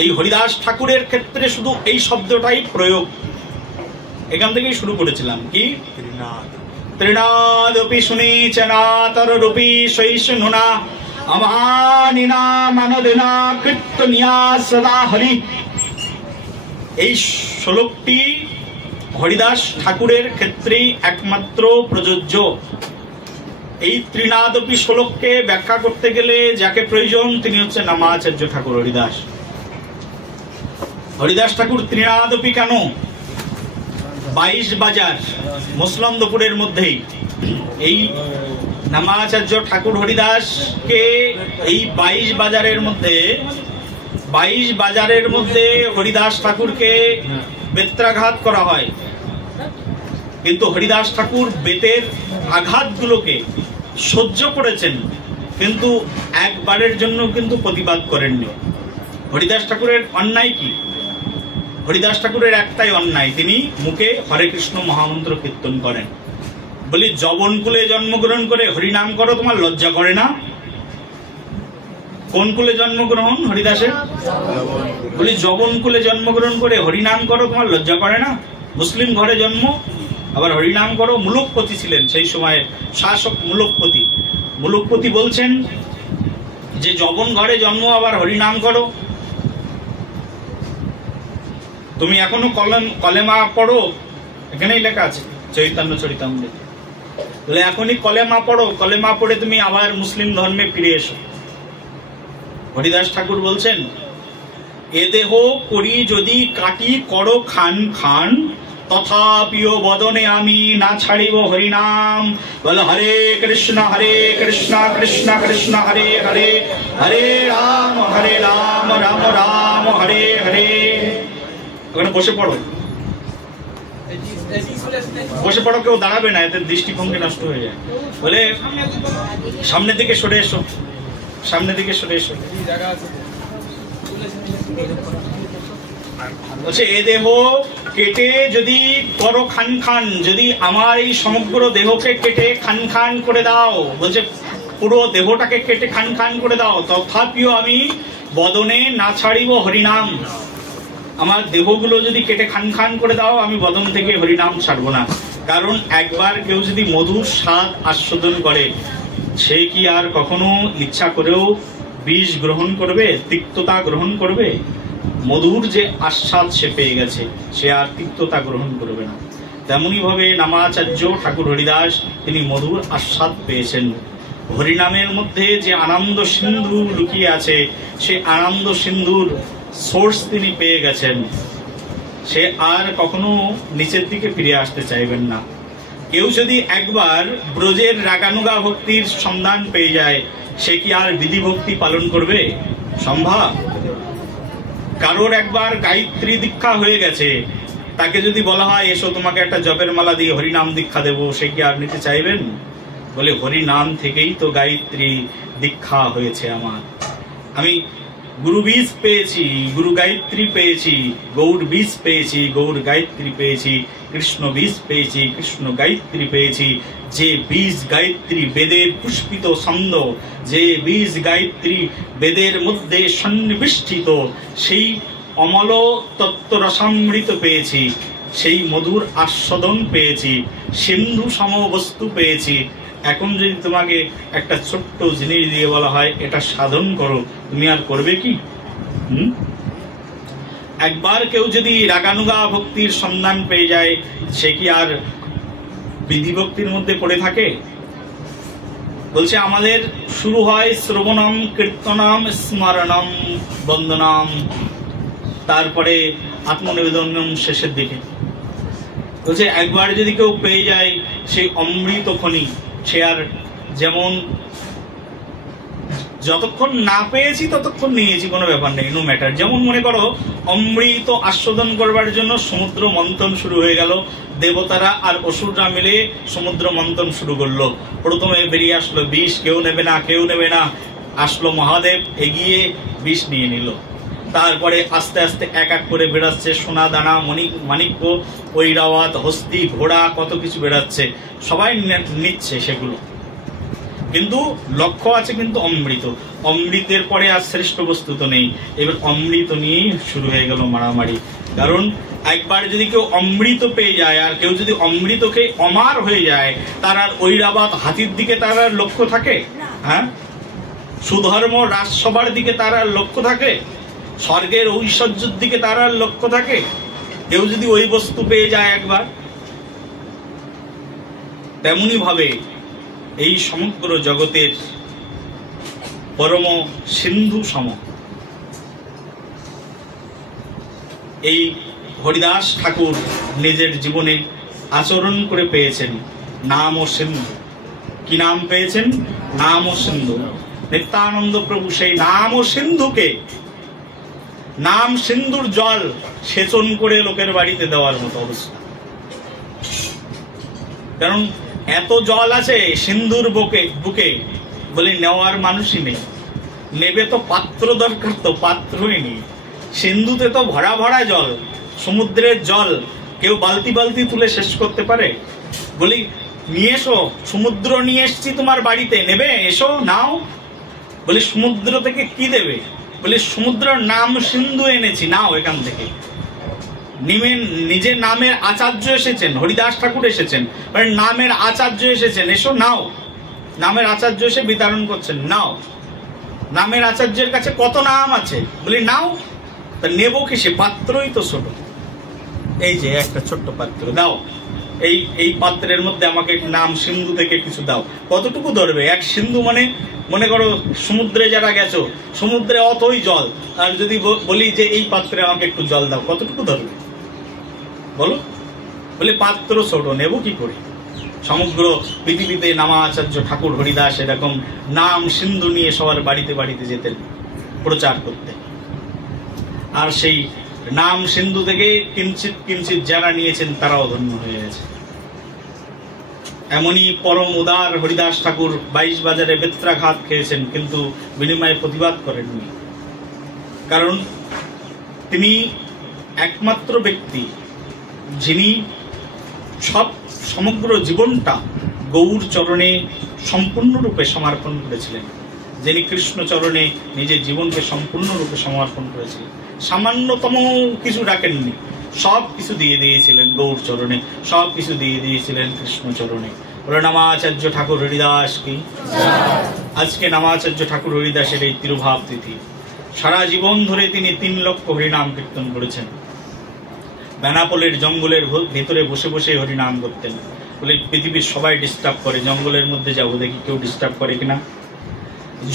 এই হরিদাস ঠাকুরের ক্ষেত্রে শুধু এই শব্দটাই প্রয়োগ, এখান থেকেই শুরু করেছিলাম। কি ত্রিনাদপি শুনিচনাতর রূপী সহিষ্ণুনা আমানিনা মানদিনা কীর্তনিয়া সদা হরি। এই শ্লোকটি হরিদাস ঠাকুরের ক্ষেত্রেই একমাত্র প্রযোজ্য। এই ত্রিনাদপি শ্লোককে ব্যাখ্যা করতে গেলে যাকে প্রয়োজন তিনি হচ্ছে নামাচার্য ঠাকুর হরিদাস। হরিদাস ঠাকুর ত্রিনাদপি কেন? 22 বাজার মুসলন্দপুরের মধ্যেই এই নামাচার্য ঠাকুর হরিদাসকে এই 22 বাজারের মধ্যে হরিদাস ঠাকুরকে বেত্রাঘাত করা হয়। কিন্তু হরিদাস ঠাকুর বেতের আঘাতগুলোকে সহ্য করেছেন, কিন্তু একবারের জন্য কিন্তু প্রতিবাদ করেননি। হরিদাস ঠাকুরের অন্যায় কি? হরিদাস ঠাকুরের একটাই অন্যায়, তিনি মুখে হরে কৃষ্ণ মহামন্ত্র কীর্তন করেন। বলি যবন কুলে জন্মগ্রহণ করে হরিনাম করো, তোমার লজ্জা করে না? কোন কুলে জন্মগ্রহণ হরিদাসের? বলি যবন কুলে জন্মগ্রহণ করে হরিনাম করো, তোমার লজ্জা করে না? মুসলিম ঘরে জন্ম, আবার হরিনাম করো। মুলুকপতি ছিলেন সেই সময়ের শাসক মুলুকপতি। মুলুকপতি বলছেন যে যবন ঘরে জন্ম, আবার হরিনাম করো। তুমি এখনো কলেমা পড়ো, এখানেই লেখা আছে চৈতন্য চরিতামৃত। এখনই কলেমা পড়ো, কলেমা পড়ে তুমি আবার মুসলিম ধর্মে ফিরে এসো। হরিদাস ঠাকুর বলছেন এ দেহ করি যদি কাটি করো খান খান, তথাপিও বদনে আমি না ছাড়িব হরিনাম। বল হরে কৃষ্ণ কৃষ্ণ কৃষ্ণ হরে হরে, হরে রাম রাম রাম হরে হরে। ওখানে বসে পড়ো, বসে পড়ো, কেউ দাঁড়াবে না, এতে দৃষ্টিভঙ্গি নষ্ট হয়ে যায়। বলে সামনের দিকে সরে এসো, সামনের দিকে সরে এসো। বলছে এ দেহ কেটে যদি করো খান খান, যদি আমার এই সমগ্র দেহকে কেটে খান খান করে দাও, বলছে পুরো দেহটাকে কেটে খান খান করে দাও, তথাপিও আমি বদনে না ছাড়িব হরিনাম। আমার দেহগুলো যদি কেটে খান খান করে দাও, আমি বদন থেকে হরিনাম ছাড়বো না। কারণ একবার কেউ যদি মধুর স্বাদ আস্বাদন করে, সে কি আর কখনো ইচ্ছা করেও বিষ গ্রহণ করবে, তিক্ততা গ্রহণ করবে? মধুর যে আস্বাদ সে পেয়ে গেছে, সে আর তিক্ততা গ্রহণ করবে না। তেমনি ভাবে নামাচার্য ঠাকুর হরিদাস তিনি মধুর আস্বাদ পেয়েছেন। হরিনামের মধ্যে যে আনন্দ সিন্ধু লুকিয়ে আছে, সে আনন্দ সিন্ধুর সোর্স তিনি পেয়ে গেছেন। সে আর কখনো নিচের দিকে ফিরে আসতে চাইবেন না। কেউ যদি একবার ব্রজের রাগানুগা ভক্তির সন্ধান পেয়ে যায়, সে কি আর বিধি ভক্তি পালন করবে? সম্ভব? কারোর একবার গায়ত্রী দীক্ষা হয়ে গেছে, তাকে যদি বলা হয় এসো তোমাকে একটা জপের মালা দিয়ে হরিনাম দীক্ষা দেবো, সে কি আর নিতে চাইবেন? বলে হরিনাম থেকেই তো গায়ত্রী দীক্ষা হয়েছে আমার। আমি গুরু বীজ পেয়েছি, গুরু গায়ত্রী পেয়েছি, গৌর বীজ পেয়েছি, গৌর গায়ত্রী পেয়েছি, কৃষ্ণ বীজ পেয়েছি, কৃষ্ণ গায়ত্রী পেয়েছি। যে বীজ গায়ত্রী বেদের পুষ্পিত ছন্দ, যে বীজ গায়ত্রী বেদের মধ্যে সন্নিবিষ্টিত, সেই অমল তত্ত্ব রসামৃত পেয়েছি, সেই মধুর আস্বাদন পেয়েছি, সিন্ধু সম বস্তু পেয়েছি। এখন যদি তোমাকে একটা ছোট্ট জিনিস দিয়ে বলা হয় এটা সাধন করো, তুমি আর করবে কি? একবার কেউ যদি রাগানুগা ভক্তির সন্ধান পেয়ে যায়, সে কি আর বিধি ভক্তির মধ্যে পড়ে থাকে? বলছে আমাদের শুরু হয় শ্রবণম কীর্তনম স্মরণম বন্দনাম, তারপরে আত্মনিবেদনম শেষের দিকে। বলছে একবার যদি কেউ পেয়ে যায় সেই অমৃত খনি, সে আর যেমন যতক্ষণ না পেয়েছি ততক্ষণ নিয়েছি, কোনো ব্যাপার নেই, নো ম্যাটার। যেমন মনে করো অমৃত আস্বাদন করবার জন্য সমুদ্র মন্থন শুরু হয়ে গেল, দেবতারা আর অসুররা মিলে সমুদ্র মন্থন শুরু করলো। প্রথমে বেরিয়ে আসলো বিষ, কেউ নেবে না, কেউ নেবে না। আসলো মহাদেব, এগিয়ে বিষ নিয়ে নিল। তারপরে আস্তে আস্তে এক এক করে বেড়াচ্ছে সোনা দানা, মাণিক্য, ঐরাওয়াত, হস্তি, ঘোড়া, কত কিছু বেড়াচ্ছে, সবাই নিচ্ছে সেগুলো। কিন্তু লক্ষ্য আছে কিন্তু অমৃত। অমৃতের পরে আর শ্রেষ্ঠ বস্তু তো নেই। এবার অমৃত নিয়ে শুরু হয়ে গেল মারামারি। কারণ একবার যদি কেউ অমৃত পেয়ে যায়, আর কেউ যদি অমৃতকে অমার হয়ে যায়, তার আর ঐরাবাত, হাতির দিকে তার আর লক্ষ্য থাকে? হ্যাঁ, সুধর্ম রাজসভার দিকে তার আর লক্ষ্য থাকে? স্বর্গের ঐশ্বর্যের দিকে তার আর লক্ষ্য থাকে? কেউ যদি ওই বস্তু পেয়ে যায় একবার, তেমনি ভাবে এই সমগ্র জগতের পরম সিন্ধু সম এই হরিদাস ঠাকুর নিজের জীবনে আচরণ করে পেয়েছেন নাম ও সিন্ধু। কি নাম পেয়েছেন? নাম ও সিন্ধু। নিত্যানন্দ প্রভু সেই নাম ও সিন্ধুকে, নাম সিন্ধুর জল সেচন করে লোকের বাড়িতে দেওয়ার মতো অবস্থা। কারণ এত জল আছে সিন্ধুর বুকে, বলে নেওয়ার মানুষই নেই। নেবে তো পাত্র দরকার, তো পাত্রই নেই। সিন্ধুতে তো ভরা ভরা জল, সমুদ্রের জল কেউ বালতি বালতি তুলে শেষ করতে পারে? বলি নিয়ে এসো, সমুদ্র নিয়ে এসছি তোমার বাড়িতে, নেবে? এসো, নাও। বলি সমুদ্র থেকে কি দেবে? বলি সমুদ্রের নাম সিন্ধু এনেছি, নাও এখান থেকে। নিজের নামের আচার্য এসেছেন, হরিদাস ঠাকুর এসেছেন, নামের আচার্য এসেছেন, এসো নাও। নামের আচার্য এসে বিতরণ করছেন, নাও। নামের আচার্যের কাছে কত নাম আছে, বলি নাও। তা নেব কিসে? পাত্রই তো ছোট। এই যে একটা ছোট্ট পাত্র দাও, এই পাত্রের মধ্যে আমাকে নাম সিন্ধু থেকে কিছু দাও। কতটুকু ধরবে? এক সিন্ধু মানে মনে করো সমুদ্রে যারা গেছো, সমুদ্রে অতই জল, আর যদি বলি যে এই পাত্রে আমাকে একটু জল দাও, কতটুকু ধরবে বলো? বলে পাত্র ছোট, নেব কি করে? সমগ্র পৃথিবীতে নামাচার্য ঠাকুর হরিদাস এরকম নাম সিন্ধু নিয়ে সবার বাড়িতে বাড়িতে যেতেন প্রচার করতে। আর সেই নাম সিন্ধু থেকে কিঞ্চিত কিঞ্চিত যারা নিয়েছেন তারাও ধন্য হয়ে গেছে। এমনই পরম উদার হরিদাস ঠাকুর 22 বাজারে বেত্রাঘাত খেয়েছেন, কিন্তু বিনিময়ে প্রতিবাদ করেননি। কারণ তিনি একমাত্র ব্যক্তি যিনি সমগ্র জীবনটা গৌর চরণে সম্পূর্ণরূপে সমর্পণ করেছিলেন, যিনি কৃষ্ণ চরণে নিজের জীবনকে সম্পূর্ণরূপে সমর্পণ করেছিলেন। সামান্যতম কিছু রাখেননি, সব কিছু দিয়ে দিয়েছিলেন গৌর চরণে, সব কিছু দিয়ে দিয়েছিলেন কৃষ্ণ চরণে। বলে নামাচার্য ঠাকুর হরিদাস কি। আজকে নামাচার্য ঠাকুর হরিদাসের এই তিরুভাব তিথি। সারা জীবন ধরে তিনি 3 লক্ষ হরিনাম কীর্তন করেছেন। বেনাপোলের জঙ্গলের ভিতরে বসে বসে হরিনাম করতেন। বলে পৃথিবীর সবাই ডিস্টার্ব করে, জঙ্গলের মধ্যে যাবো, দেখি কেউ ডিস্টার্ব করে কিনা।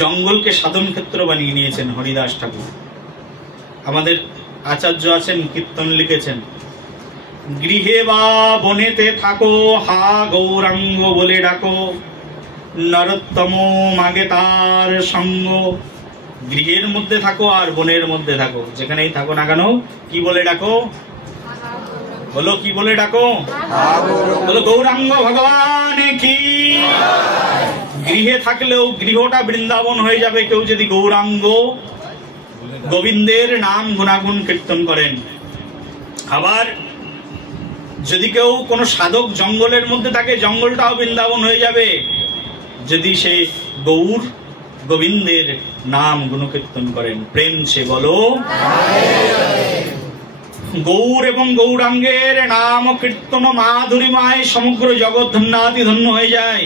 জঙ্গলকে সাধন ক্ষেত্র বানিয়ে নিয়েছেন হরিদাস ঠাকুর। আমাদের আচার্য আছেন, কীর্তন লিখেছেন, গৃহে বা বনেতে থাকো, হা গৌরাঙ্গ বলে ডাকো, নরোত্তম মাগে তার সঙ্গ। গৃহের মধ্যে থাকো আর বনের মধ্যে থাকো, যেখানেই থাকো না কেন, কি বলে ডাকো? বলো কি বলে ডাকো? বলো গৌরাঙ্গ ভগবান কি। গৃহে থাকলেও গৃহটা বৃন্দাবন হয়ে যাবে কেউ যদি গৌরাঙ্গ গোবিন্দের নাম গুণাগুণ কীর্তন করেন। আবার যদি কেউ কোনো সাধক জঙ্গলের মধ্যে থাকে, জঙ্গলটাও বৃন্দাবন হয়ে যাবে যদি সে গৌর গোবিন্দের নাম গুণকীর্তন করেন। প্রেম সে বলো। গৌর এবং গৌরাঙ্গের নাম কীর্তন মাধুরীমায় সমগ্র জগৎ ধন্যাতি ধন্য হয়ে যায়।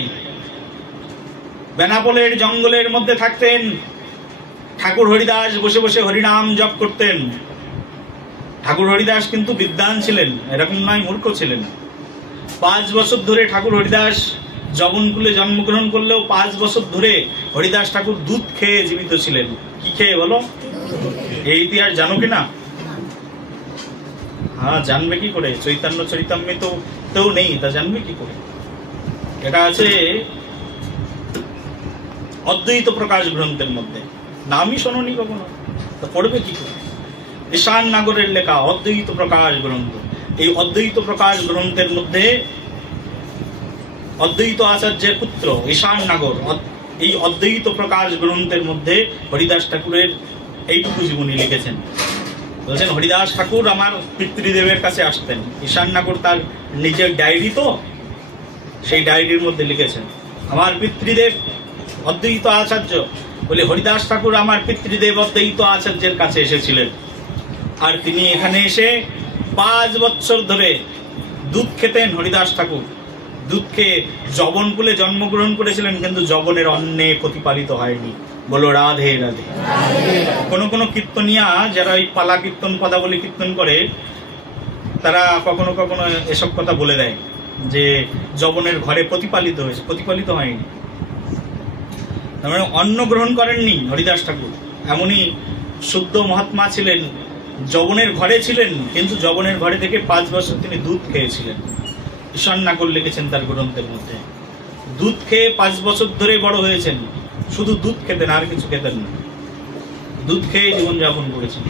বেনাপোলের জঙ্গলের মধ্যে থাকতেন ঠাকুর হরিদাস, বসে বসে হরিনাম জপ করতেন। ঠাকুর হরিদাস কিন্তু বিদ্বান ছিলেন, এরকম নয় মূর্খ ছিলেন। 5 বছর ধরে ঠাকুর হরিদাস জগনকুলে জন্মগ্রহণ করলেও 5 বছর ধরে হরিদাস ঠাকুর দুধ খেয়ে জীবিত ছিলেন। কি খেয়ে বলো? এই ইতিহাস জানো কিনা? হ্যাঁ, জানবে কি করে? চৈতন্য চরিতামৃতে তো নেই, তা জানবে কি করে? এটা আছে অদ্বৈত প্রকাশ গ্রন্থের মধ্যে। নামই শোনি কখনো, তা পড়বে কি করে? ঈশান নাগরের লেখা অদ্বৈত প্রকাশ গ্রন্থ। এই অদ্বৈত প্রকাশ গ্রন্থের মধ্যে অদ্বৈত আচার্যের পুত্র ঈশান নাগর এই অদ্বৈত প্রকাশ গ্রন্থের মধ্যে হরিদাস ঠাকুরের এইটুকু জীবনী লিখেছেন। বলছেন হরিদাস ঠাকুর আমার পিতৃদেবের কাছে আসতেন। ঈশান নাগর তার নিজের ডায়েরি, তো সেই ডায়েরির মধ্যে লিখেছেন আমার পিতৃদেব অদ্বৈত আচার্য বলে হরিদাস ঠাকুর আমার পিতৃদেব অদ্বৈত আচার্যের কাছে এসেছিলেন। আর তিনি এখানে এসে 5 বছর ধরে দুধ খেতেন। হরিদাস ঠাকুর দুধ খেয়ে যবনকুলে জন্মগ্রহণ করেছিলেন, কিন্তু যবনের অন্নে প্রতিপালিত হয়নি। বলো রাধে রাধে। কোন কোন কীর্তনিয়া যারা ওই পালা কীর্তন পদাবলী কীর্তন করে, তারা কখনো কখনো এসব কথা বলে দেয় যে যবনের ঘরে প্রতিপালিত হয়েছে, প্রতিপালিত হয়নি। তার মানে অন্ন গ্রহণ করেননি হরিদাস ঠাকুর। এমনই শুদ্ধ মহাত্মা ছিলেন, যবনের ঘরে ছিলেন, কিন্তু যবনের ঘরে থেকে 5 বছর তিনি দুধ খেয়েছিলেন। ঈশান নাগর লিখেছেন তার গ্রন্থের মধ্যে। দুধ খেয়ে 5 বছর ধরে বড় হয়েছেন, শুধু দুধ খেতেন, আর কিছু খেতেন না, দুধ খেয়ে জীবনযাপন করেছেন।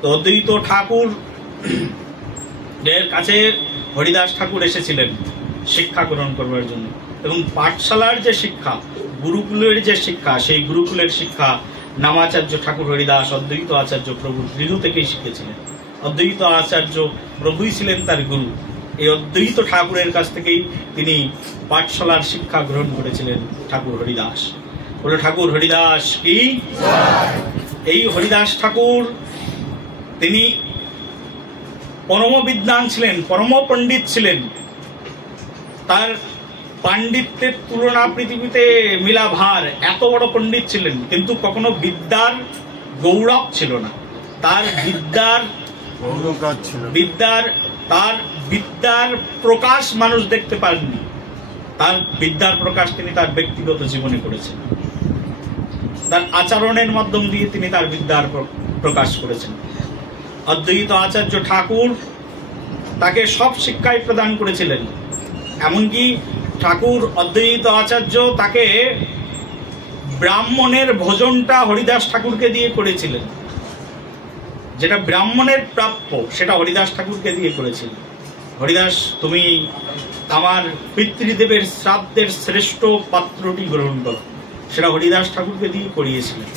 তো অদ্বৈত ঠাকুর এর কাছে হরিদাস ঠাকুর এসেছিলেন শিক্ষা গ্রহণ করবার জন্য, এবং পাঠশালার যে শিক্ষা, গুরুকুলের যে শিক্ষা, সেই গুরুকুলের শিক্ষা নামাচার্য ঠাকুর হরিদাস অদ্বৈত আচার্য প্রভুর গৃহ থেকেই শিখেছিলেন। অদ্বৈত আচার্য প্রভুই ছিলেন তার গুরু। এই অদ্বৈত ঠাকুরের কাছ থেকেই তিনি পাঠশালার শিক্ষা গ্রহণ করেছিলেন ঠাকুর হরিদাস। বলে ঠাকুর হরিদাস কি? এই হরিদাস ঠাকুর তিনি পরম বিদ্বান ছিলেন, পরম পণ্ডিত ছিলেন। তার পাণ্ডিত্যের তুলনা পৃথিবীতে মিলা ভার। এত বড় পণ্ডিত ছিলেন, কিন্তু কখনো বিদ্যার গৌরব ছিল না। তার বিদ্যার প্রকাশ মানুষ দেখতে পারেননি। তার বিদ্যার প্রকাশ তিনি তার ব্যক্তিগত জীবনে করেছেন। তার আচরণের মাধ্যম দিয়ে তিনি তার বিদ্যার প্রকাশ করেছেন। অদ্বৈত আচার্য ঠাকুর তাকে সব শিক্ষাই প্রদান করেছিলেন। এমনকি ঠাকুর অদ্বৈত আচার্য তাকে ব্রাহ্মণের ভোজনটা হরিদাস ঠাকুরকে দিয়ে করেছিলেন। যেটা ব্রাহ্মণের প্রাপ্য সেটা হরিদাস ঠাকুরকে দিয়ে করেছিলেন। হরিদাস, তুমি আমার পিতৃদেবের শ্রাদ্ধের শ্রেষ্ঠ পাত্রটি গ্রহণ করো, সেটা হরিদাস ঠাকুরকে দিয়ে করিয়েছিলেন।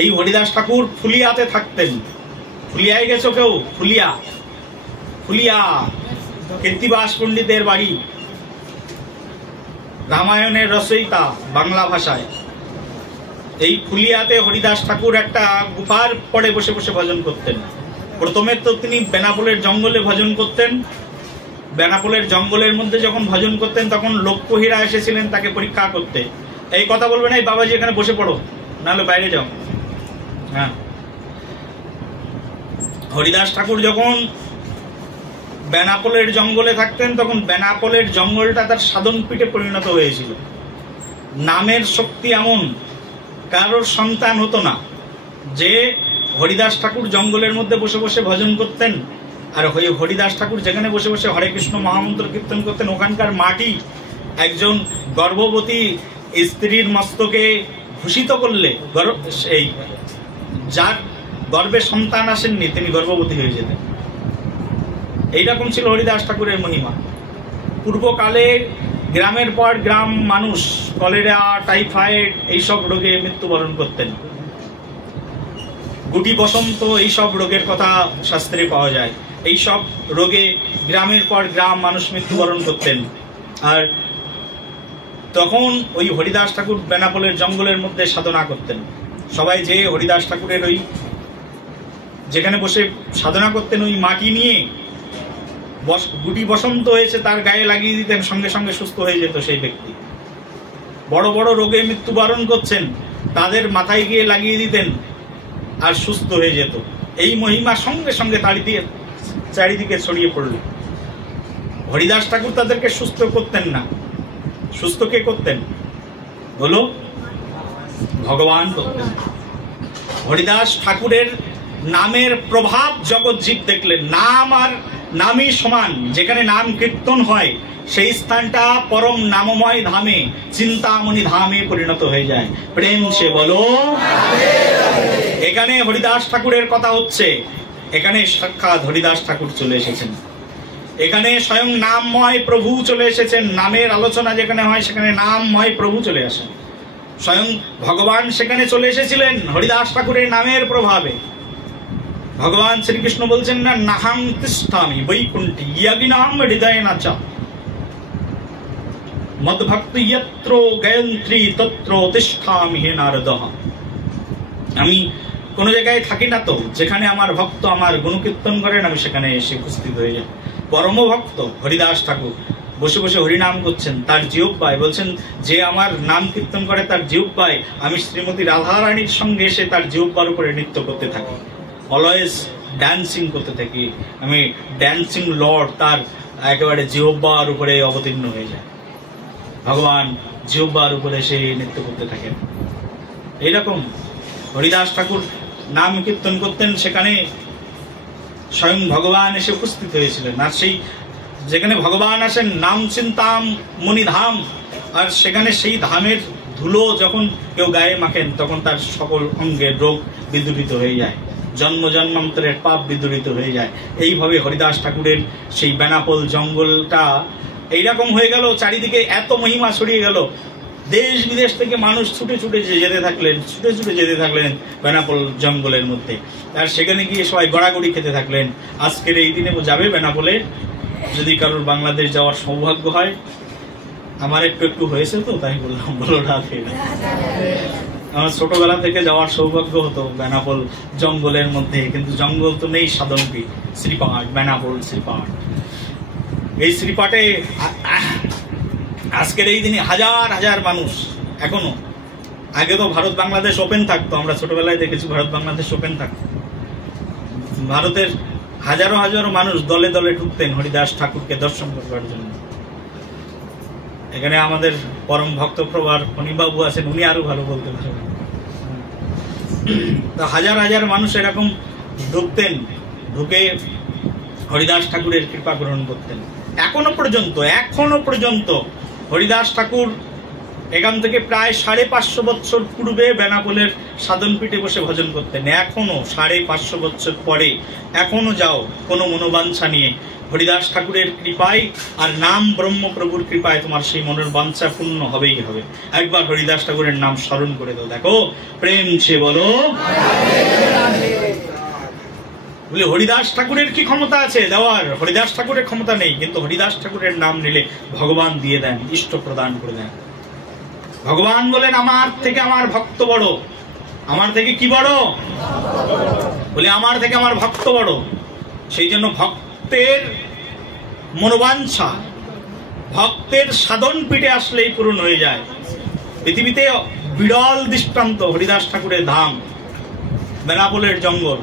এই হরিদাস ঠাকুর ফুলিয়াতে থাকতেন। ফুলিয়ায় গেছো কেউ? ফুলিয়া কীর্তিবাস পণ্ডিতের বাড়ি, রামায়ণের রচয়িতা বাংলা ভাষায়। এই ফুলিয়াতে হরিদাস ঠাকুর একটা গুফার পরে বসে বসে ভজন করতেন। প্রথমে তো তিনি বেনাপোলের জঙ্গলে ভজন করতেন। বেনাপোলের জঙ্গলের মধ্যে যখন ভজন করতেন, তখন লোকপহীরা এসেছিলেন তাকে পরীক্ষা করতে। এই কথা বলবে না, এই বাবাজি এখানে বসে পড়ো, নাহলে বাইরে যাও। হ্যাঁ, হরিদাস ঠাকুর যখন বেনাপোলের জঙ্গলে থাকতেন, তখন বেনাপোলের জঙ্গলটা তার সাধন পীঠে পরিণত হয়েছিল। নামের শক্তি এমন, কারোর সন্তান হতো না। যে হরিদাস ঠাকুর জঙ্গলের মধ্যে বসে বসে ভজন করতেন, আর হরিদাস ঠাকুর যেখানে বসে বসে হরে কৃষ্ণ মহামন্ত্র কীর্তন করতেন, ওখানকার মাটি একজন গর্ভবতী স্ত্রীর মস্তকে ভূষিত করলে, এই যার গর্ভে সন্তান আসেননি তিনি গর্ভবতী হয়ে যেতেন। এইরকম ছিল হরিদাস ঠাকুরের মহিমা। পূর্বকালে গ্রামের পর গ্রাম মানুষ কলেরা, টাইফয়েড এইসব রোগে মৃত্যুবরণ করতেন। গুটি বসন্ত এইসব রোগের কথা শাস্ত্রে পাওয়া যায়। এইসব রোগে গ্রামের পর গ্রাম মানুষ মৃত্যুবরণ করতেন। আর তখন ওই হরিদাস ঠাকুর বেনাপোলের জঙ্গলের মধ্যে সাধনা করতেন। সবাই যে হরিদাস ঠাকুরের ওই যেখানে বসে সাধনা করতেন, ওই মাটি নিয়ে গুটি বসন্ত হয়েছে তার গায়ে লাগিয়ে দিতেন, সঙ্গে সঙ্গে সুস্থ হয়ে যেত সেই ব্যক্তি। বড় বড় রোগে মৃত্যুবরণ করছেন, তাদের মাথায় গিয়ে লাগিয়ে দিতেন আর সুস্থ হয়ে যেত। এই মহিমা সঙ্গে সঙ্গে চারিদিকে ছড়িয়ে পড়ল। হরিদাস ঠাকুর তাদেরকে সুস্থ করতেন না। সুস্থ কে করতেন বলো? ভগবান করতেন। হরিদাস ঠাকুরের নামের প্রভাব জগৎজীব দেখলেন। নাম আর নামই সমান, যেখানে নাম কীর্তন হয় সেই স্থানটা পরম নামময় ধামে, চিন্তামণি ধামে পরিণত হয়ে যায়। প্রেম সে বলো। এখানে হরিদাস ঠাকুরের কথা হচ্ছে, এখানে সাক্ষাৎ হরিদাস ঠাকুর চলে এসেছেন, এখানে স্বয়ং নামময় প্রভু চলে এসেছেন। নামের আলোচনা যেখানে হয় সেখানে নামময় প্রভু চলে আসেন, স্বয়ং ভগবান সেখানে চলে এসেছিলেন হরিদাস ঠাকুরের নামের প্রভাবে। ভগবান শ্রীকৃষ্ণ বলছেন না, নাহাং তিষ্ঠামি বৈকুণ্ঠী ইয়াগিনাম হৃদয়ে নাচা মদ্ভক্ত যত্র গায়ন্ত্রী তত্র তিষ্ঠামি হে নারদঃ। আমি কোন জায়গায় থাকি না তো, যেখানে আমার ভক্ত আমার গুণকীর্তন করেন আমি সেখানে এসে উপস্থিত হয়ে যাই। পরম ভক্ত হরিদাস ঠাকুর বসে বসে হরিনাম করছেন, তার জিহ্বায় বলছেন যে আমার নাম কীর্তন করে তার জিহ্বায় আমি শ্রীমতী রাধারানীর সঙ্গে এসে তার জিহ্বার উপরে নৃত্য করতে থাকি, অলওয়েজ ড্যান্সিং করতে থাকি। আমি ড্যান্সিং লর্ড তার একেবারে জিহ্বার উপরে অবতীর্ণ হয়ে যায়। ভগবান জিহ্বার উপরে এসে নৃত্য করতে থাকেন। এইরকম হরিদাস ঠাকুর নাম কীর্তন করতেন, সেখানে স্বয়ং ভগবান এসে উপস্থিত হয়েছিলেন। আর সেই যেখানে ভগবান আসেন নাম চিন্তাম মনি ধাম, আর সেখানে সেই ধামের ধুলো যখন কেউ গায়ে মাখেন তখন তার সকল অঙ্গের রোগ বিদূরিত হয়ে যায়, জন্ম জন্মান্তরের পাপ বিদূরিত হয়ে যায়। এইভাবে হরিদাস ঠাকুরের সেই বেনাপোল জঙ্গলটা এইরকম হয়ে গেল, চারিদিকে এত মহিমা ছড়িয়ে গেল, দেশ বিদেশ থেকে মানুষ ছুটে ছুটে যেতে থাকলেন বেনাপোল জঙ্গলের মধ্যে। আর সেখানে গিয়ে সবাই গড়াগড়ি খেতে থাকলেন। আজকের এই দিনে যাবে বেনাপোলে, যদি কারোর বাংলাদেশ যাওয়ার সৌভাগ্য হয়, আমার একটু হয়েছে তো তাই বললাম, বলো রাধে। আমার ছোটবেলা থেকে যাওয়ার সৌভাগ্য হতো বেনাপোল জঙ্গলের মধ্যে, কিন্তু জঙ্গল তো নেই, সাধনপীঠ শ্রীপাঠ, বেনাপোল শ্রীপাঠ। এই শ্রীপাঠে আজকের এই দিনে হাজার হাজার মানুষ এখনো, আগে তো ভারত বাংলাদেশ ওপেন থাকতো, আমরা ছোটবেলায় দেখেছি ভারত বাংলাদেশ ওপেন থাকতো, ভারতের হাজারো হাজারো মানুষ দলে দলে ঢুকতেন হরিদাস ঠাকুরকে দর্শন করবার জন্য। এখানে আমাদের পরম ভক্তপ্রভার ফণীবাবু আছেন, উনি আরো ভালো বলতে পারবেন। তো হাজার হাজার মানুষ এরকম ঢুকতেন, ঢুকে হরিদাস ঠাকুরের কৃপা গ্রহণ করতেন। এখনো পর্যন্ত হরিদাস ঠাকুর এখান থেকে প্রায় 550 বছর পূর্বে বেনাপোলের সাধনপীঠে বসে ভজন করতেন। এখনো 550 বছর পরে এখনো যাও কোনো মনোবাঞ্ছা নিয়ে, হরিদাস ঠাকুরের কৃপায় আর নাম ব্রহ্মপ্রভুর কৃপায় তোমার সেই মনের বাঞ্ছা পূর্ণ হবেই হবে। একবার হরিদাস ঠাকুরের নাম স্মরণ করে দাও, দেখো প্রেম সে বলো। বলে হরিদাস ঠাকুরের কি ক্ষমতা আছে দেওয়ার? হরিদাস ঠাকুরের ক্ষমতা নেই, কিন্তু হরিদাস ঠাকুরের নাম নিলে ভগবান দিয়ে দেন, ইষ্ট প্রদান করে দেন। ভগবান বলেন আমার থেকে আমার ভক্ত বড়। আমার থেকে কি বড়? বলে আমার থেকে আমার ভক্ত বড়। সেই জন্য ভক্তের মনোবাঞ্ছা ভক্তের সাধন পীঠে আসলেই পূরণ হয়ে যায়। পৃথিবীতে বিরল দৃষ্টান্ত হরিদাস ঠাকুরের ধাম বেনাপোলের জঙ্গল।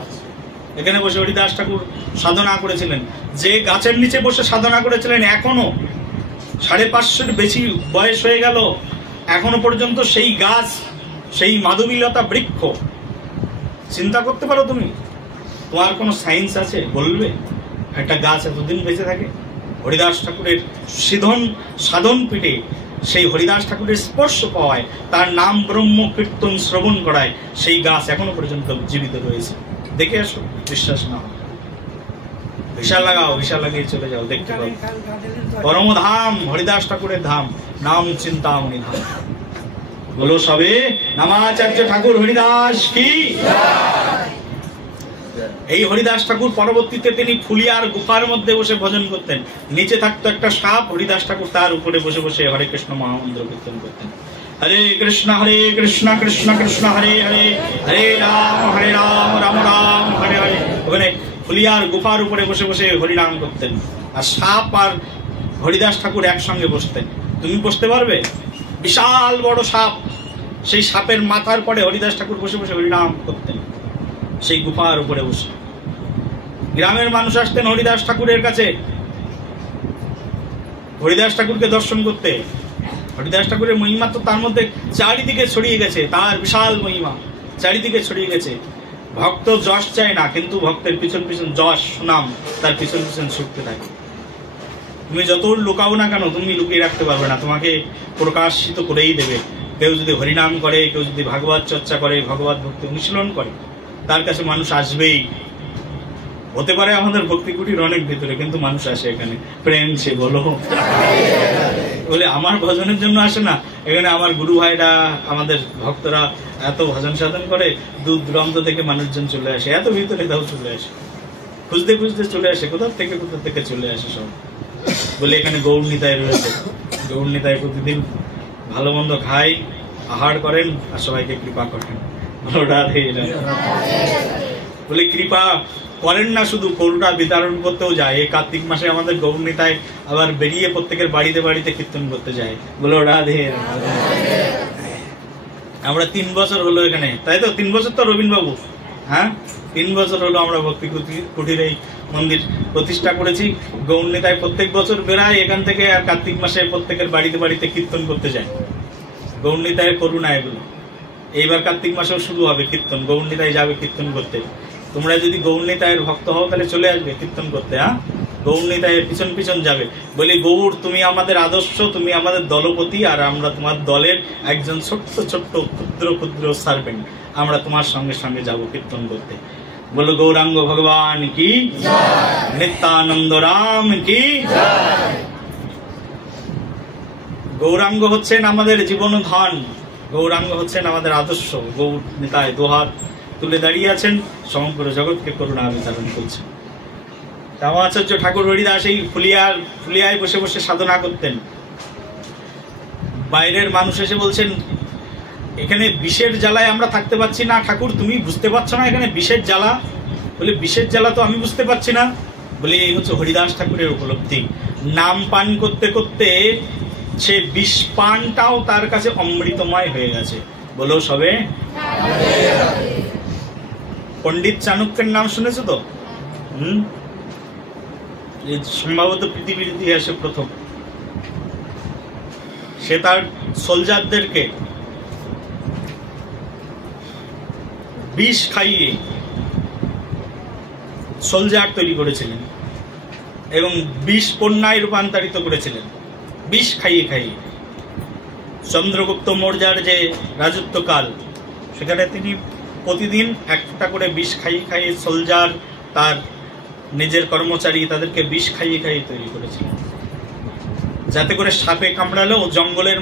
এখানে বসে হরিদাস ঠাকুর সাধনা করেছিলেন, যে গাছের নিচে বসে সাধনা করেছিলেন, এখনো 550 বেশি বয়স হয়ে গেল, এখনো পর্যন্ত সেই গাছ, সেই মাধবীলতা বৃক্ষ। চিন্তা করতে পারো তুমি, তোমার কোনো সায়েন্স আছে বলবে একটা গাছ এতদিন বেঁচে থাকে? হরিদাস ঠাকুরের সাধন পীঠে সেই হরিদাস ঠাকুরের স্পর্শ পাওয়ায়, তার নাম ব্রহ্ম কীর্তন শ্রবণ করায় সেই গাছ এখনো পর্যন্ত জীবিত রয়েছে। দেখে আসো, বিশ্বাস না ভিসা লাগাও, ভিসা লাগিয়ে চলে যাও, দেখতে পাবো পরম ধাম হরিদাস ঠাকুরের ধাম, নাম চিন্তামণি ধাম। বলো সবে নামাচার্য ঠাকুর হরিদাস কি। এই হরিদাস ঠাকুর পরবর্তীতে তিনি ফুলিয়ার গুফার মধ্যে বসে ভজন করতেন। নিচে থাকতো একটা সাপ, হরিদাস ঠাকুর তার উপরে বসে বসে হরে কৃষ্ণ মহামন্ত্র কীর্তন করতেন। হরে কৃষ্ণ কৃষ্ণ কৃষ্ণ হরে হরে, হরে রাম রাম রাম হরে হরে। ওখানে ফুলিয়ার গুফার উপরে বসে বসে হরিনাম করতেন, আর সাপ আর হরিদাস ঠাকুর একসঙ্গে বসতেন। তুমি বসতে পারবে? বিশাল বড় সাপ, সেই সাপের মাথার পরে হরিদাস ঠাকুর বসে বসে হরিনাম করতেন সেই গুফার উপরে বসে। গ্রামের মানুষ আসতেন হরিদাস ঠাকুরের কাছে হরিদাস ঠাকুরকে দর্শন করতে। হরিদাস ঠাকুরের মহিমা তো তার মধ্যে চারিদিকে ছড়িয়ে গেছে, তার বিশাল মহিমা চারিদিকে ছড়িয়ে গেছে। ভক্ত যশ চায় না, কিন্তু ভক্তের পিছন পিছন যশ সুনাম তার পিছন পিছন ছুটতে থাকে। তুমি যত লুকাও না কেন, তুমি লুকিয়ে রাখতে পারবে না, তোমাকে প্রকাশিত করেই দেবে। কেউ যদি হরিনাম করে, কেউ যদি ভাগবত চর্চা করে, ভগবত ভক্তি অনুশীলন করে, তার কাছে মানুষ আসবেই। হতে পারে আমাদের ভক্তি কুটির অনেক ভিতরে, কিন্তু মানুষ আসে এখানে প্রেম সে বলো বলে আমার ভজনের জন্য আসে না। এখানে আমার গুরু ভাইরা, আমাদের ভক্তরা এত ভজন সাধন করে, দূর দূরান্ত থেকে মানুষজন চলে আসে, এত ভিতরে তাও চলে আসে, খুঁজতে খুঁজতে চলে আসে, কোথা থেকে চলে আসে সব। বলে এখানে গৌর নিতাই রয়েছে, গৌর নিতাই প্রতিদিন ভালো মন্দ খায়, আহার করেন আর সবাইকে কৃপা করেন। বলে কৃপা করেন না, শুধু করুণা বিতরণ করতেও যায়। এই কার্তিক মাসে আমাদের গৌর নিতাই আবার বেরিয়ে প্রত্যেকের বাড়িতে বাড়িতে কীর্তন করতে যায়। বলো রাধে। আমরা 3 বছর হলো এখানে, তাই তো 3 বছর তো রবীন বাবু, হ্যাঁ 3 বছর হলো আমরা ভক্তি কুটির এই মন্দির প্রতিষ্ঠা করেছি। গৌর নিতাই প্রত্যেক বছর বেড়ায় এখান থেকে, আর কার্তিক মাসে প্রত্যেকের বাড়িতে বাড়িতে কীর্তন করতে যায়। গৌর নিতাইয়ের করুণা এগুলো। এইবার কার্তিক মাসেও শুরু হবে কীর্তন, গৌর নিতাই যাবে কীর্তন করতে। তোমরা যদি গৌর নিতাইয়ের ভক্ত হও তাহলে চলে আসবে কীর্তন করতে। হ্যাঁ, গৌর নিতাইয়ের পিছন পিছন যাবে। বলি গৌর তুমি আমাদের আদর্শ, তুমি আমাদের দলপতি, আর আমরা তোমার দলের একজন ছোট্ট ছোট্ট ক্ষুদ্র ক্ষুদ্র সার্ভেন্ট। আমরা তোমার সঙ্গে সঙ্গে যাব কীর্তন করতে। বলো গৌরাঙ্গ ভগবান কি, নিত্যানন্দ রাম কি। গৌরাঙ্গ হচ্ছেন আমাদের জীবন ধন, গৌরাঙ্গ হচ্ছেন আমাদের আদর্শ। গৌর নিতাই দোহাত তুলে দাঁড়িয়ে আছেন, সমগ্র জগৎকে করুণা বিতরণ করছেন। রামাচার্য ঠাকুর হরিদাস এই ফুলিয়ায় বসে বসে সাধনা করতেন। বাইরের মানুষ এসে বলছেন এখানে বিষের জ্বালায় আমরা থাকতে পারছি না। ঠাকুর তুমি বুঝতে পারছো না এখানে বিষের জ্বালা? বলে বিষের জ্বালা তো আমি বুঝতে পারছি না। বলে এই হচ্ছে হরিদাস ঠাকুরের উপলব্ধি। নাম পান করতে করতে সে বিষ পানটাও তার কাছে অমৃতময় হয়ে গেছে। বলো সবে। পণ্ডিত চাণক্যের নাম শুনেছো তো? সম্ভবত পৃথিবীর ইতিহাসে প্রথম। সে তার সোলজারদেরকে বিষ খাইয়ে সোলজার তৈরি করেছিলেন এবং বিষ কন্যায় রূপান্তরিত করেছিলেন, বিষ খাইয়ে খাইয়ে। চন্দ্রগুপ্ত মৌর্যের যে রাজত্বকাল, সেখানে তিনি প্রতিদিন একটা করে বিষ খাইয়ে খাইয়ে সোলজার, তার নিজের কর্মচারী, তাদেরকে বিষ খাইয়ে খাইয়ে তৈরি করেছিলেন, যাতে করে সাপে কামড়ালেও জঙ্গলের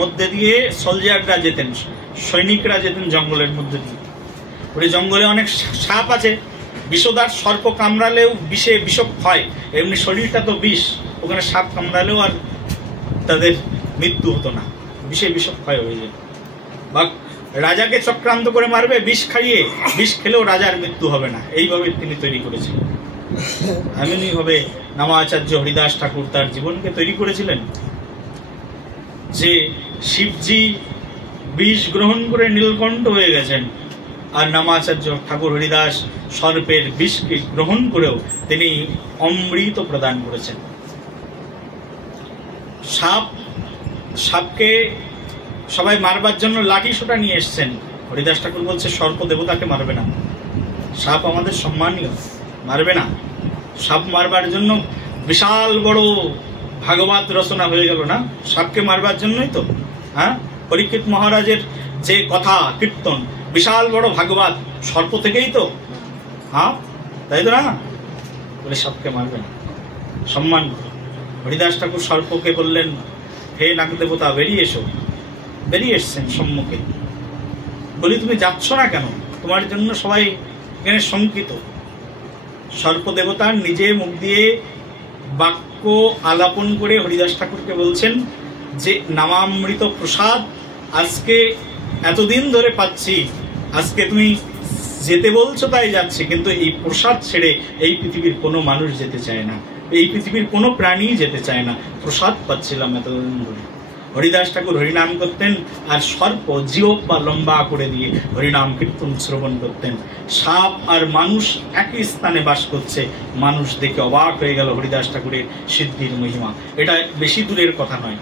মধ্যে দিয়ে সোলজাররা যেতেন, সৈনিকরা যেতেন জঙ্গলের মধ্যে দিয়ে। ওই জঙ্গলে অনেক সাপ আছে, বিষধর সর্প কামড়ালেও বিষে বিষক্ষয়, এমনি শরীরটা তো বিষ, ওখানে সাপ কামড়ালেও আর তাদের মৃত্যু হতো না, বিষে বিষক্ষয় হয়ে যেত। বা রাজাকে চক্রান্ত করে মারবে বিষ খাইয়ে, বিষ খেলেও রাজার মৃত্যু হবে না, এইভাবে তিনি তৈরি করেছিলেন। এমনি ভাবে নামাচার্য হরিদাস ঠাকুর তার জীবনকে তৈরি করেছিলেন যে শিবজি বিষ গ্রহণ করে নীলকণ্ঠ হয়ে গেছেন, আর নামাচার্য ঠাকুর হরিদাস সর্পের বিষকে গ্রহণ করেও তিনি অমৃত প্রদান করেছেন। সাপকে সবাই মারবার জন্য লাঠি সোটা নিয়ে এসছেন, হরিদাস ঠাকুর বলছে সর্প দেবতাকে মারবে না, সাপ আমাদের সম্মানীয়, মারবে না। সাপ মারবার জন্য বিশাল বড় ভাগবত রচনা হয়ে গেল না, সাপকে মারবার জন্যই তো। হ্যাঁ, পরীক্ষিত মহারাজের যে কথা কীর্তন, বিশাল বড় ভাগবত সর্প থেকেই তো। হ্যাঁ, তাই তো না? বলে সাপকে মারবে না, সম্মান। হরিদাস ঠাকুর সর্পকে বললেন, হে নাগ দেবতা বেরিয়ে এসো। বেরিয়ে এসছেন সম্মুখে। বলি তুমি যাচ্ছ না কেন? তোমার জন্য সবাই এখানে শঙ্কিত। সর্প দেবতার নিজে মুখ দিয়ে বাক্য আলাপন করে হরিদাস ঠাকুরকে বলছেন যে নামামৃত প্রসাদ আজকে এতদিন ধরে পাচ্ছি, আজকে তুমি যেতে বলছো তাই যাচ্ছি, কিন্তু এই প্রসাদ ছেড়ে এই পৃথিবীর কোনো মানুষ যেতে চায় না, এই পৃথিবীর কোনো প্রাণী যেতে চায় না, প্রসাদ পাচ্ছিলাম এতদিন ধরে। হরিদাস ঠাকুর হরিনাম করতেন আর সর্প জিহ্বা বা লম্বা করে দিয়ে হরিনাম কীর্তন শ্রবণ করতেন। সাপ আর মানুষ একই স্থানে বাস করছে, মানুষ দেখে অবাক হয়ে গেল হরিদাস ঠাকুরের সিদ্ধির মহিমা। এটা বেশি দূরের কথা নয়,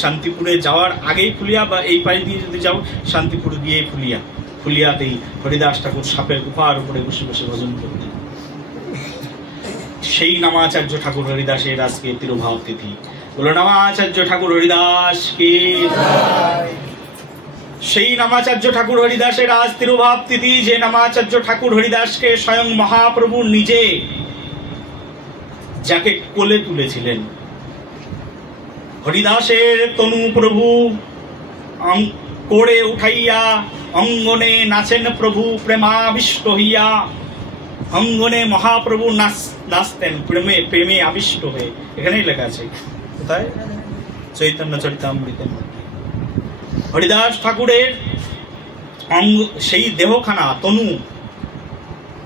শান্তিপুরে যাওয়ার আগেই ফুলিয়া, বা এই পাশ দিয়ে যদি যাও শান্তিপুর গিয়ে ফুলিয়া, ফুলিয়াতেই হরিদাস ঠাকুর সাপের গুফার উপরে বসে বসে ভজন করতেন। সেই নামাচার্য ঠাকুর হরিদাসের আজকে তিরোভাব তিথি। বলো নামাচার্য ঠাকুর হরিদাস কি। সেই নামাচার্য ঠাকুর হরিদাসের আজ তিরোভাব তিথি, যে নামাচার্য ঠাকুর হরিদাসকে স্বয়ং মহাপ্রভু নিজে যাকে কোলে তুলেছিলেন। হরিদাসের তনু প্রভু কোড়ে উঠাইয়া অঙ্গনে নাচেন প্রভু প্রেমাবিষ্ট হইয়া। অঙ্গনে মহাপ্রভু নাচতেন প্রেমে আবিষ্ট হয়ে। এখানেই লেখা আছে, কোথায়? চৈতন্য চরিতামৃতের মধ্যে। হরিদাস ঠাকুরের সেই দেহখানা তনু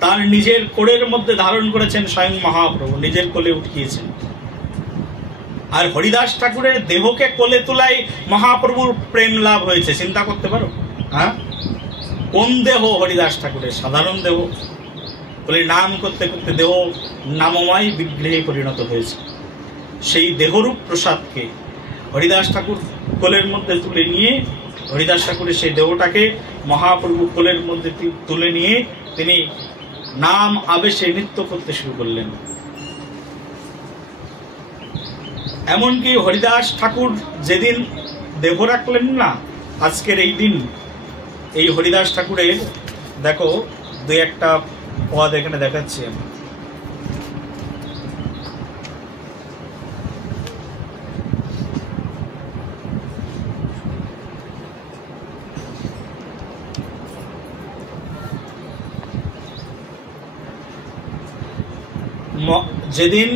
তার নিজের কোলের মধ্যে ধারণ করেছেন স্বয়ং মহাপ্রভু, নিজের কোলে উঠিয়েছেন। আর হরিদাস ঠাকুরের দেহকে কোলে তোলাই মহাপ্রভুর প্রেম লাভ হয়েছে। চিন্তা করতে পারো, হ্যাঁ? কোন দেহ হরিদাস ঠাকুরের? সাধারণ দেহ বলে নাম করতে করতে দেহ নামময় বিগ্রহে পরিণত হয়েছে। সেই দেহরূপ প্রসাদকে হরিদাস ঠাকুর কোলের মধ্যে তুলে নিয়ে, হরিদাস ঠাকুরের সেই দেহটাকে মহাপ্রভু কোলের মধ্যে তুলে নিয়ে তিনি নাম আবেশে নৃত্য করতে শুরু করলেন। এমনকি হরিদাস ঠাকুর যেদিন দেহ রাখলেন না, আজকের এই দিন, এই হরিদাস ঠাকুরের দেখো দুই একটা পদ এখানে দেখাচ্ছি আমি। যেদিন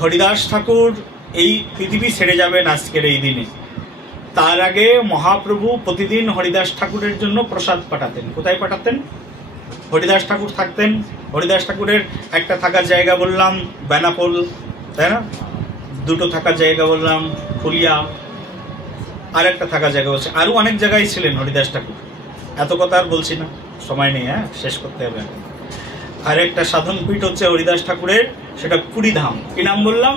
হরিদাস ঠাকুর এই পৃথিবী ছেড়ে যাবেন আজকের এই দিনে, তার আগে মহাপ্রভু প্রতিদিন হরিদাস ঠাকুরের জন্য প্রসাদ পাঠাতেন। কোথায় পাঠাতেন? হরিদাস ঠাকুর থাকতেন। হরিদাস ঠাকুরের একটা থাকার জায়গা বললাম বেনাপোল, তাই না? দুটো থাকার জায়গা বললাম ফুলিয়া, আর একটা থাকার জায়গা বলছে, আরো অনেক জায়গায় ছিলেন হরিদাস ঠাকুর। এত কথা আর বলছি না, সময় নেই, হ্যাঁ, শেষ করতে হবে। আর একটা সাধন পীঠ হচ্ছে হরিদাস ঠাকুরের, সেটা পুরীধাম। কি নাম বললাম?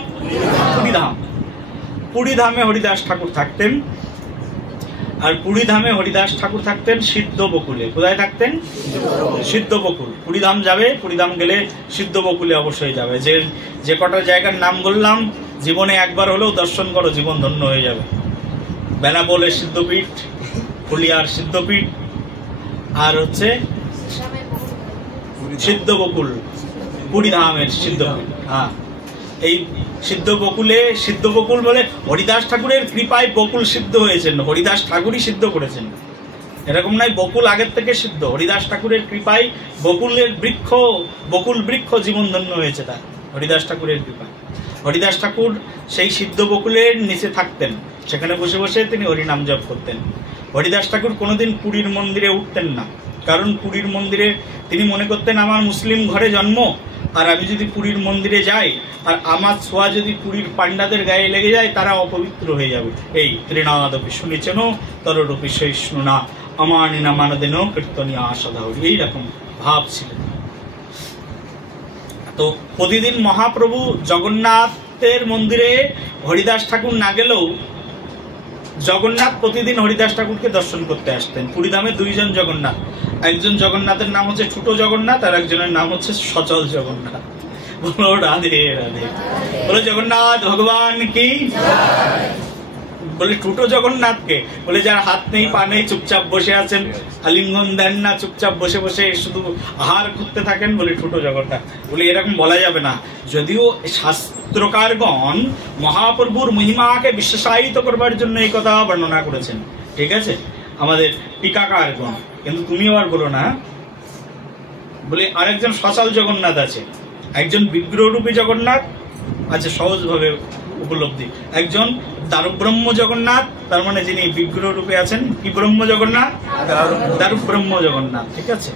পুরীধাম। পুরীধামে হরিদাস ঠাকুর থাকতেন। আর পুরীধামে হরিদাস ঠাকুর থাকতেন সিদ্ধ বকুলে। কোথায় থাকতেন? সিদ্ধ বকুল। পুরীধাম যাবে, পুরীধাম গেলে সিদ্ধ বকুলে অবশ্যই যাবে। যে কটা জায়গার নাম বললাম, জীবনে একবার হলেও দর্শন করো, জীবন ধন্য হয়ে যাবে। বেনাপোলের সিদ্ধপীঠ, ফুলিয়ার সিদ্ধপীঠ, আর হচ্ছে সিদ্ধ বকুল, পুরীধামের সিদ্ধপীঠ। হ্যাঁ, এই সিদ্ধ বকুল বলে হরিদাস ঠাকুরের কৃপায় বকুল সিদ্ধ হয়েছেন, হরিদাস ঠাকুরই সিদ্ধ করেছেন। এরকম নয় বকুল আগের থেকে সিদ্ধ, হরিদাস ঠাকুরের কৃপায় বকুল বৃক্ষ জীবন ধন্য হয়েছে তার, হরিদাস ঠাকুরের কৃপায়। হরিদাস ঠাকুর সেই সিদ্ধ বকুলের নিচে থাকতেন, সেখানে বসে বসে তিনি হরিনাম জপ করতেন। হরিদাস ঠাকুর কোনোদিন পুরীর মন্দিরে উঠতেন না, কারণ পুরীর মন্দিরে তিনি মনে করতেন আমার মুসলিম ঘরে জন্ম, আর আমি যদি পুরীর মন্দিরে যাই আর আমার ছোঁয়া যদি পুরীর পাণ্ডাদের গায়ে লেগে যায়, তারা অপবিত্র হয়ে যাবে। এই ত্রিনাদপি শুনেছেন তররূপি সহিষ্ণু না আমানি না মানদেন কীর্তনীয় আশাধাহরি, এইরকম ভাব ছিল। তো প্রতিদিন মহাপ্রভু জগন্নাথের মন্দিরে হরিদাস ঠাকুর না গেলেও জগন্নাথ প্রতিদিন হরিদাস ঠাকুরকে দর্শন করতে আসতেন। পুরীধামে দুইজন জগন্নাথ, একজন জগন্নাথের নাম হচ্ছে ছোট জগন্নাথ, আর একজনের নাম হচ্ছে সচল জগন্নাথ। বলো রাধে রাধে, বলো জগন্নাথ ভগবান কি। বলে ছোট জগন্নাথকে বলে যার হাত নেই পা নেই, চুপচাপ বসে আছেন, আলিঙ্গন দেন না, চুপচাপ বসে বসে শুধু আহার করতে থাকেন, বলে ছোট জগন্নাথ। বলে এরকম বলা যাবে না, যদিও শাস্ত্রকারগণ মহাপ্রভুর মহিমাকে বিশেষায়িত করবার জন্য এই কথা বর্ণনা করেছেন, ঠিক আছে, আমাদের টিকাকারগণ, কিন্তু তুমি আবার বলো না। বলে আরেকজন সচল জগন্নাথ আছে, একজন বিগ্রহরূপী জগন্নাথ আছে, সহজভাবে উপলব্ধি। একজন দারুব্রহ্ম জগন্নাথ, তার মানে যিনি বিগ্রহ রূপে আছেন, কি ব্রহ্ম জগন্নাথ? দারুব্রহ্ম জগন্নাথ, ঠিক আছে।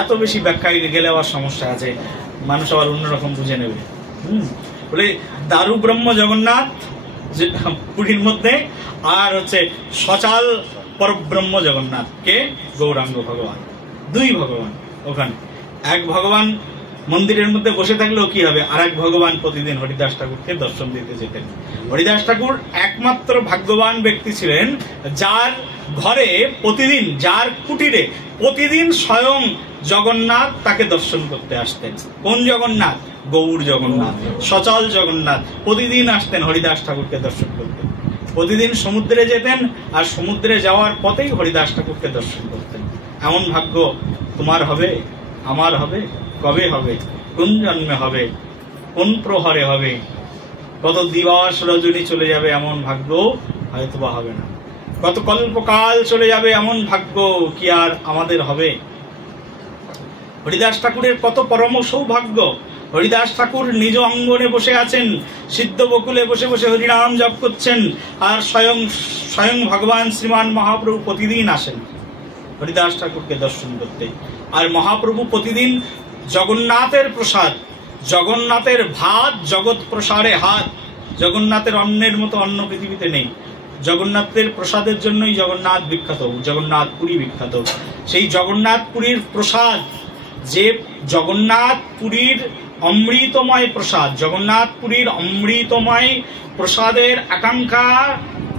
এত বেশি ব্যাখ্যায় গেলে আবার সমস্যা আছে, মানুষ আবার অন্যরকম বুঝে নেবে। বলে দারুব্রহ্ম জগন্নাথ পুরীর মধ্যে, আর হচ্ছে সচাল পরব্রহ্ম জগন্নাথ কে? গৌরাঙ্গ ভগবান। দুই ভগবান ওখানে, এক ভগবান মন্দিরের মধ্যে বসে থাকলেও কি হবে, আর এক ভগবান প্রতিদিন হরিদাস ঠাকুরকে দর্শন দিতে যেতেন। হরিদাস ঠাকুর একমাত্র ভাগ্যবান ব্যক্তি ছিলেন যার ঘরে প্রতিদিন, যার কুটিরে প্রতিদিন স্বয়ং জগন্নাথ তাকে দর্শন করতে আসতেন। কোন জগন্নাথ? গৌর জগন্নাথ, সচল জগন্নাথ প্রতিদিন আসতেন হরিদাস ঠাকুরকে দর্শন করতেন। প্রতিদিন সমুদ্রে যেতেন আর সমুদ্রে যাওয়ার পথেই হরিদাস ঠাকুরকে দর্শন করতেন। এমন ভাগ্য তোমার হবে, আমার হবে? কবে হবে? কোন জন্মে হবে? কোন প্রহরে হবে? কত দিবস রজনী চলে যাবে এমন ভাগ্য হয়তোবা হবে না। কত কল্পকাল চলে যাবে এমন ভাগ্য কি আর আমাদের হবে? হরিদাস ঠাকুরের কত পরম সৌভাগ্য। হরিদাস ঠাকুর নিজ অঙ্গনে বসে আছেন, সিদ্ধ বকুলে বসে বসে হরিনাম জপ করছেন, আর স্বয়ং ভগবান শ্রীমান মহাপ্রভু প্রতিদিন আসেন হরিদাস ঠাকুরকে দর্শন করতে। আর মহাপ্রভু প্রতিদিন জগন্নাথের প্রসাদ, জগন্নাথের ভাত, জগৎ প্রসারে হাত। জগন্নাথের অন্নের মতো অন্ন পৃথিবীতে নেই। জগন্নাথের প্রসাদের জন্যই জগন্নাথ বিখ্যাত, জগন্নাথ পুরী বিখ্যাত। সেই জগন্নাথ পুরীর প্রসাদ, যে জগন্নাথ পুরীর অমৃতময় প্রসাদ, জগন্নাথ পুরীর অমৃতময় প্রসাদের আকাঙ্ক্ষা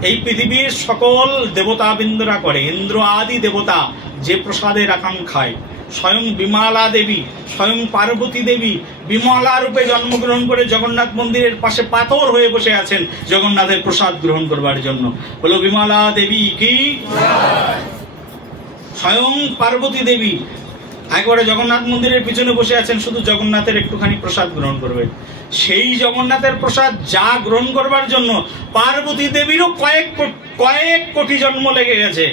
এই পৃথিবীর সকল দেবতাবৃন্দরা করে। ইন্দ্র আদি দেবতা যে প্রসাদের আকাঙ্ক্ষায়, স্বয়ং বিমলা দেবী, স্বয়ং পার্বতী দেবী বিমলা রূপে জন্মগ্রহণ করে জগন্নাথ মন্দিরের পাশে পাথর হয়ে বসে আছেন জগন্নাথের প্রসাদ গ্রহণ করবার জন্য। বলো বিমলা দেবী কি? স্বয়ং পার্বতী দেবী একবারে জগন্নাথ মন্দিরের পিছনে বসে আছেন, শুধু জগন্নাথের একটুখানি প্রসাদ গ্রহণ করবে। সেই জগন্নাথের প্রসাদ যা গ্রহণ করবার জন্য পার্বতী দেবীরও কয়েক কোটি জন্ম লেগে গেছে।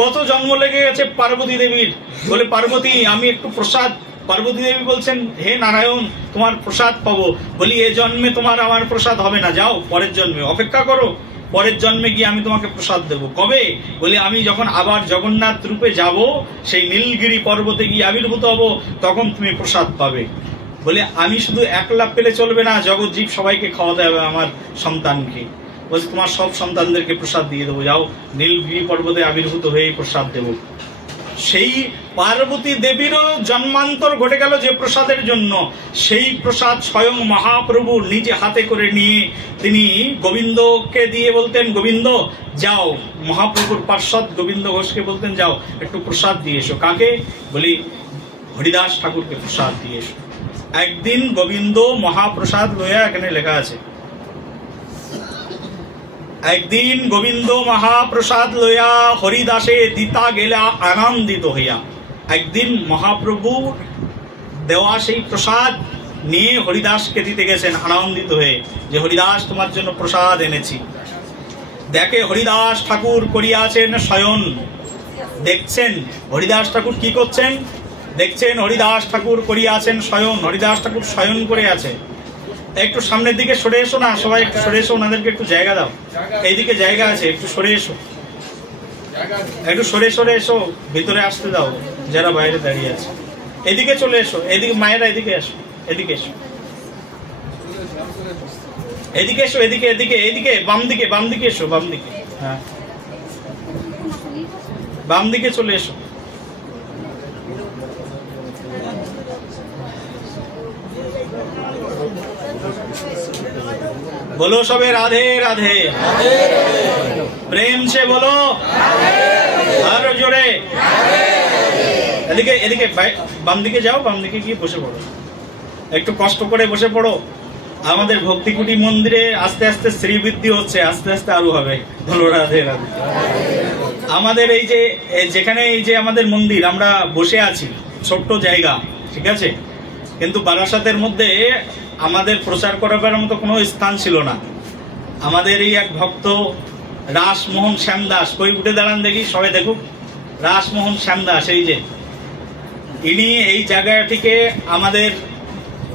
কত জন্ম লেগে গেছে পার্বতী দেবীর। বলে পার্বতী আমি একটু প্রসাদ। পার্বতী দেবী বলছেন হে নারায়ণ তোমার প্রসাদ পাবো। বলি এ জন্মে তোমার আমার প্রসাদ হবে না, যাও পরের জন্মে অপেক্ষা করো, পরের জন্মে গিয়ে আমি তোমাকে প্রসাদ দেবো। কবে? বলে আমি যখন আবার জগন্নাথ রূপে যাব, সেই নীলগিরি পর্বতে গিয়ে আবির্ভূত হব, তখন তুমি প্রসাদ পাবে। বলে আমি শুধু একলা পেলে চলবে না, জগৎ জীব সবাইকে খাওয়াতে হবে আমার সন্তানকে। বলছে তোমার সব সন্তানদেরকে প্রসাদ দিয়ে দেবো, যাও নীলগিরি পর্বতে আবির্ভূত হয়ে প্রসাদ দেব। সেই পার্বতী দেবীরও জন্মান্তর ঘটে গেল যে প্রসাদের জন্য। সেই প্রসাদ স্বয়ং মহাপ্রভু নিজে হাতে করে নিয়ে তিনি গোবিন্দকে দিয়ে বলতেন গোবিন্দ যাও, মহাপ্রভুর পার্ষদ গোবিন্দ ঘোষকে বলতেন যাও একটু প্রসাদ দিয়ে এসো। কাকে? বলি হরিদাস ঠাকুরকে প্রসাদ দিয়ে এসো। একদিন গোবিন্দ মহাপ্রসাদ লইয়া, এখানে লেখা আছে, একদিন গোবিন্দ মহাপ্রসাদ লইয়া হরিদাসে দিতা গেলা আনন্দিত হইয়া। একদিন মহাপ্রভু দেওয়া সেই প্রসাদ নিয়ে হরিদাসকে দিতে গেছেন আনন্দিত হয়ে, যে হরিদাস তোমার জন্য প্রসাদ এনেছি। দেখে হরিদাস ঠাকুর করিয়াছেন শয়ন। দেখছেন হরিদাস ঠাকুর কি করছেন? দেখছেন হরিদাস ঠাকুর করিয়াছেন শয়ন। হরিদাস ঠাকুর শয়ন করে আছে। একটু সামনের দিকে সরে এসো না, সবাই একটু সরে এসো, ওনাদেরকে একটু জায়গা দাও। এইদিকে জায়গা আছে, একটু সরে এসো, একটু সরে এসো, ভিতরে আসতে দাও যারা বাইরে দাঁড়িয়ে আছে। এদিকে চলে এসো, এদিকে মায়েরা এদিকে এসো, এদিকে এসো, এদিকে এসো, এদিকে এদিকে এদিকে বাম দিকে, বাম দিকে এসো, বাম দিকে, হ্যাঁ বাম দিকে চলে এসো। बोलो सबे राधे राधे, प्रेम से बोलो हर जोड़े। এদিকে এদিকে বাম দিকে যাও, বাম দিকে গিয়ে বসে পড়ো, একটু কষ্ট করে বসে পড়ো। আমাদের ভক্তিকুটি মন্দিরে আস্তে আস্তে শ্রীবৃদ্ধি হচ্ছে, আস্তে আস্তে আরো হবে। বলো রাধে রাধে। আমাদের এই যে যেখানে এই যে আমাদের মন্দির, আমরা বসে আছি ছোট্ট জায়গা, ঠিক আছে, কিন্তু বারাসাতের মধ্যে আমাদের প্রচার করার মতো কোনো স্থান ছিল না। আমাদের এই এক ভক্ত রাসমোহন শ্যামদাস, কই উঠে দাঁড়ান দেখি, সবাই দেখুক, রাসমোহন শ্যামদাস, এই যে ইনি এই জায়গাটিকে আমাদের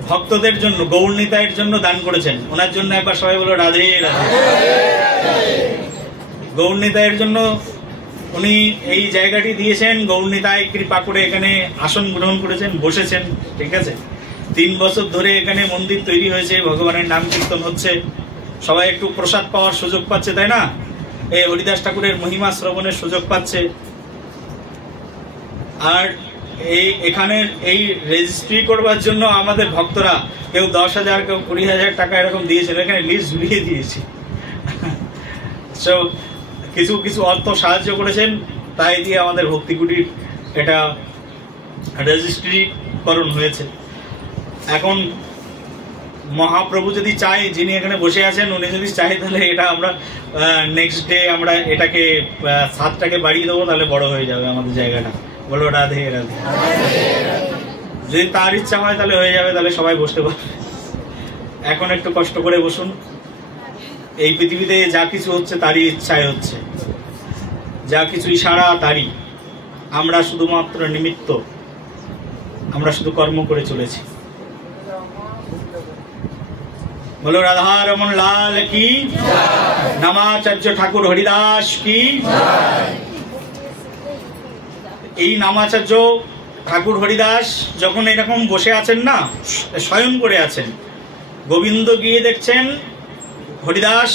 ভক্তদের জন্য, গৌরনীতায়ের জন্য দান করেছেন। ওনার জন্য একবার সবাই বলো রাধে রাধে। গৌরনীতায়ের জন্য উনি এই জায়গাটি দিয়েছেন, গৌরনীতায় কৃপা করে এখানে আসন গ্রহণ করেছেন, বসেছেন, ঠিক আছে। 3 বছর ধরে এখানে মন্দির তৈরি হয়েছে, ভগবানের নাম কীর্তন হচ্ছে, সবাই একটু প্রসাদ পাওয়ার সুযোগ পাচ্ছে, তাই না? এই হরিদাস ঠাকুরের মহিমা শ্রবণের সুযোগ পাচ্ছে। আর এখানে এই রেজিস্ট্রি করবার জন্য আমাদের ভক্তরা কেউ 10,000 কেউ 20,000 টাকা এরকম দিয়েছেন, এখানে লিস্ট ঝুলিয়ে দিয়েছি। কিছু কিছু অর্থ সাহায্য করেছেন, তাই দিয়ে আমাদের ভক্তিকুটির এটা রেজিস্ট্রিকরণ হয়েছে। এখন মহাপ্রভু যদি চাই, যিনি এখানে বসে আছেন উনি যদি চাই, তাহলে এটা আমরা নেক্সট ডে আমরা এটাকে 7টাকে বাড়িয়ে দেবো, তাহলে বড় হয়ে যাবে আমাদের জায়গাটা। বলো রাধে রাধে। যদি তার ইচ্ছা হয় তাহলে হয়ে যাবে, তাহলে সবাই বসতে পারবে। এখন একটু কষ্ট করে বসুন। এই পৃথিবীতে যা কিছু হচ্ছে তারই ইচ্ছায় হচ্ছে, যা কিছু ইশারা তারই। আমরা শুধুমাত্র নিমিত্ত, আমরা শুধু কর্ম করে চলেছি। বলো রাধা রমন লাল কি, নামাচার্য ঠাকুর হরিদাস কি। এই নামাচার্য ঠাকুর হরিদাস যখন এরকম বসে আছেন না, শয়ন করে আছেন, গোবিন্দ গিয়ে দেখছেন হরিদাস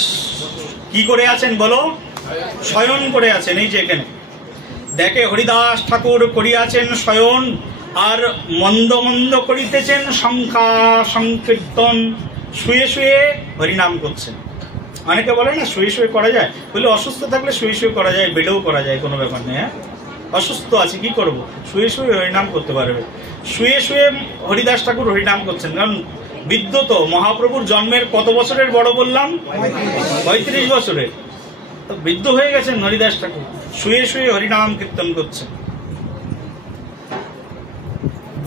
কি করে আছেন বলো, শয়ন করে আছেন। এই যে এখানে দেখে হরিদাস ঠাকুর করিয়াছেন শয়ন, আর মন্দ মন্দ করিতেছেন সংখ্যা সংকীর্তন, শুয়ে শুয়ে হরিনাম করছেন। অনেকে বলে না শুয়ে শুয়ে করা যায়, বলে অসুস্থ থাকলে শুয়ে শুয়ে করা যায়, বেডেও করা যায়, কোনো ব্যাপার নেই। হ্যাঁ, অসুস্থ আছে কি করব, শুয়ে শুয়ে হরিনাম করতে পারবে। শুয়ে শুয়ে হরিদাস ঠাকুর হরিনাম করছেন, কারণ বিদ্যুৎ মহাপ্রভুর জন্মের কত বছরের বড় বললাম, 35 বছরের। তো বৃদ্ধ হয়ে গেছেন হরিদাস ঠাকুর, শুয়ে শুয়ে হরিনাম কীর্তন করছেন।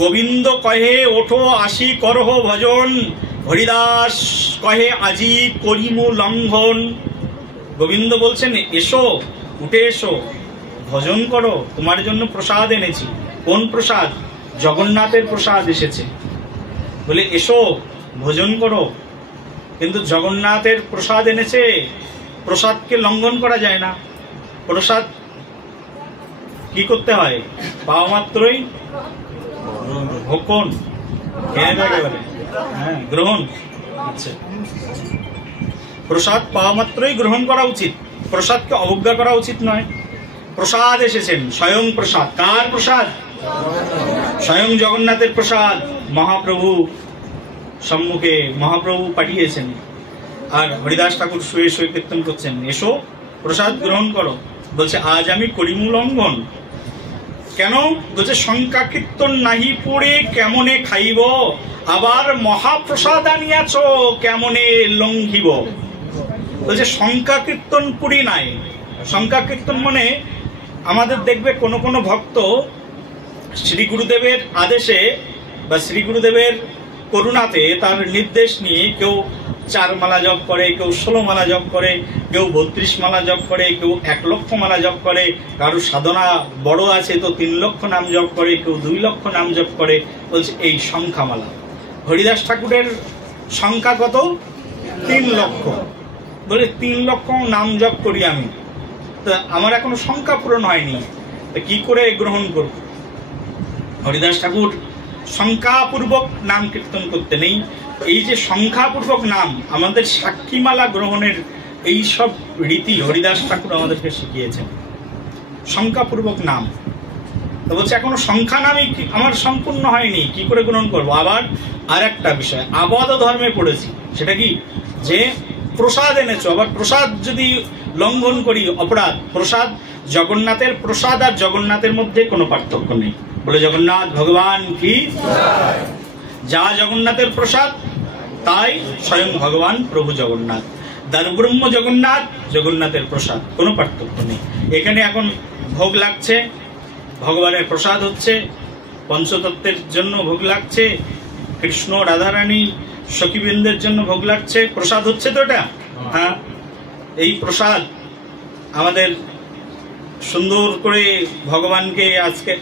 গোবিন্দ কহে ওঠো আসি করহ ভজন, হরিদাস কহে আজি করিমু লঙ্ঘন। গোবিন্দ বলছেন এসো, উঠে এসো, ভজন করো, তোমার জন্য প্রসাদ এনেছি। কোন প্রসাদ? জগন্নাথের প্রসাদ এসেছে, বলে এসো ভোজন করো। কিন্তু জগন্নাথের প্রসাদ এনেছে, প্রসাদকে লঙ্ঘন করা যায় না। প্রসাদ কি করতে হয়? পাওয়া মাত্রই ভক্ষণ, গ্রহণ। আচ্ছা, প্রসাদ পাওয়া মাত্রই গ্রহণ করা উচিত, প্রসাদকে অবজ্ঞা করা উচিত নয়। প্রসাদ এসেছেন, স্বয়ং প্রসাদ। কার প্রসাদ? স্বয়ং জগন্নাথের প্রসাদ। মহাপ্রভু সম্মুখে মহাপ্রভু পাঠিয়েছেন, আর হরিদাস ঠাকুর শুয়ে শুয়ে কীর্তন করছেন, এসো প্রসাদ গ্রহণ করো। বলছে আজ আমি করিমু লঙ্ঘন। কেন? বলছে সংখ্যা কীর্তন নাহি পড়ে কেমনে খাইব, আবার মহাপ্রসাদ আনিয়াছ কেমনে লঙ্ঘিব। বলছে সংখ্যা কীর্তন পুরি নাই। সংখ্যা কীর্তন মানে আমাদের দেখবে কোন কোন ভক্ত শ্রী গুরুদেবের আদেশে বা শ্রী গুরুদেবের করুণাতে, তার নির্দেশ নিয়ে কেউ 4 মালা জপ করে, কেউ 16 মালা জপ করে, কেউ 32 মালা জপ করে, কেউ 1 লক্ষ মালা জপ করে, কারো সাধনা বড় আছে তো 3 লক্ষ নাম জপ করে, কেউ 2 লক্ষ নাম জপ করে। বলছে এই সংখ্যা মালা। হরিদাস ঠাকুরের সংখ্যা কত? 3 লক্ষ। বলে 3 লক্ষ নাম জপ করি আমি, তা আমার এখনো সংখ্যা পূরণ হয়নি, কি করে গ্রহণ করব? হরিদাস ঠাকুর সংখ্যাপূর্বক নাম কীর্তন করতে নেই। এই যে সংখ্যাপূর্বক নাম, আমাদের সাক্ষীমালা গ্রহণের এই সব রীতি হরিদাস ঠাকুর আমাদেরকে শিখিয়েছেন। সংখ্যাপূর্বক নাম, তো বলছে এখনো সংখ্যা নামই আমার সম্পূর্ণ হয়নি, কি করে গ্রহণ করব? আবার আর একটা বিষয় আবদ্ধ ধর্মে পড়েছি, সেটা কি? যে প্রসাদ এনেছো, আবার প্রসাদ যদি লঙ্ঘন করি অপরাধ। প্রসাদ জগন্নাথের প্রসাদ, আর জগন্নাথের মধ্যে কোনো পার্থক্য নেই। বলে জগন্নাথ ভগবান কি, যা জগন্নাথের প্রসাদ তাই স্বয়ং ভগবান প্রভু জগন্নাথ। দারুব্রহ্ম জগন্নাথ, জগন্নাথের প্রসাদ, কোনো পার্থক্য নেই। এখানে এখন ভোগ লাগছে, ভগবানের প্রসাদ হচ্ছে, পঞ্চতত্ত্বের জন্য ভোগ লাগছে, কৃষ্ণ রাধারানী সখীবৃন্দের জন্য ভোগ লাগছে, প্রসাদ হচ্ছে তো এটা। হ্যাঁ, এই প্রসাদ আমাদের সুন্দর করে ভগবানকে আজকে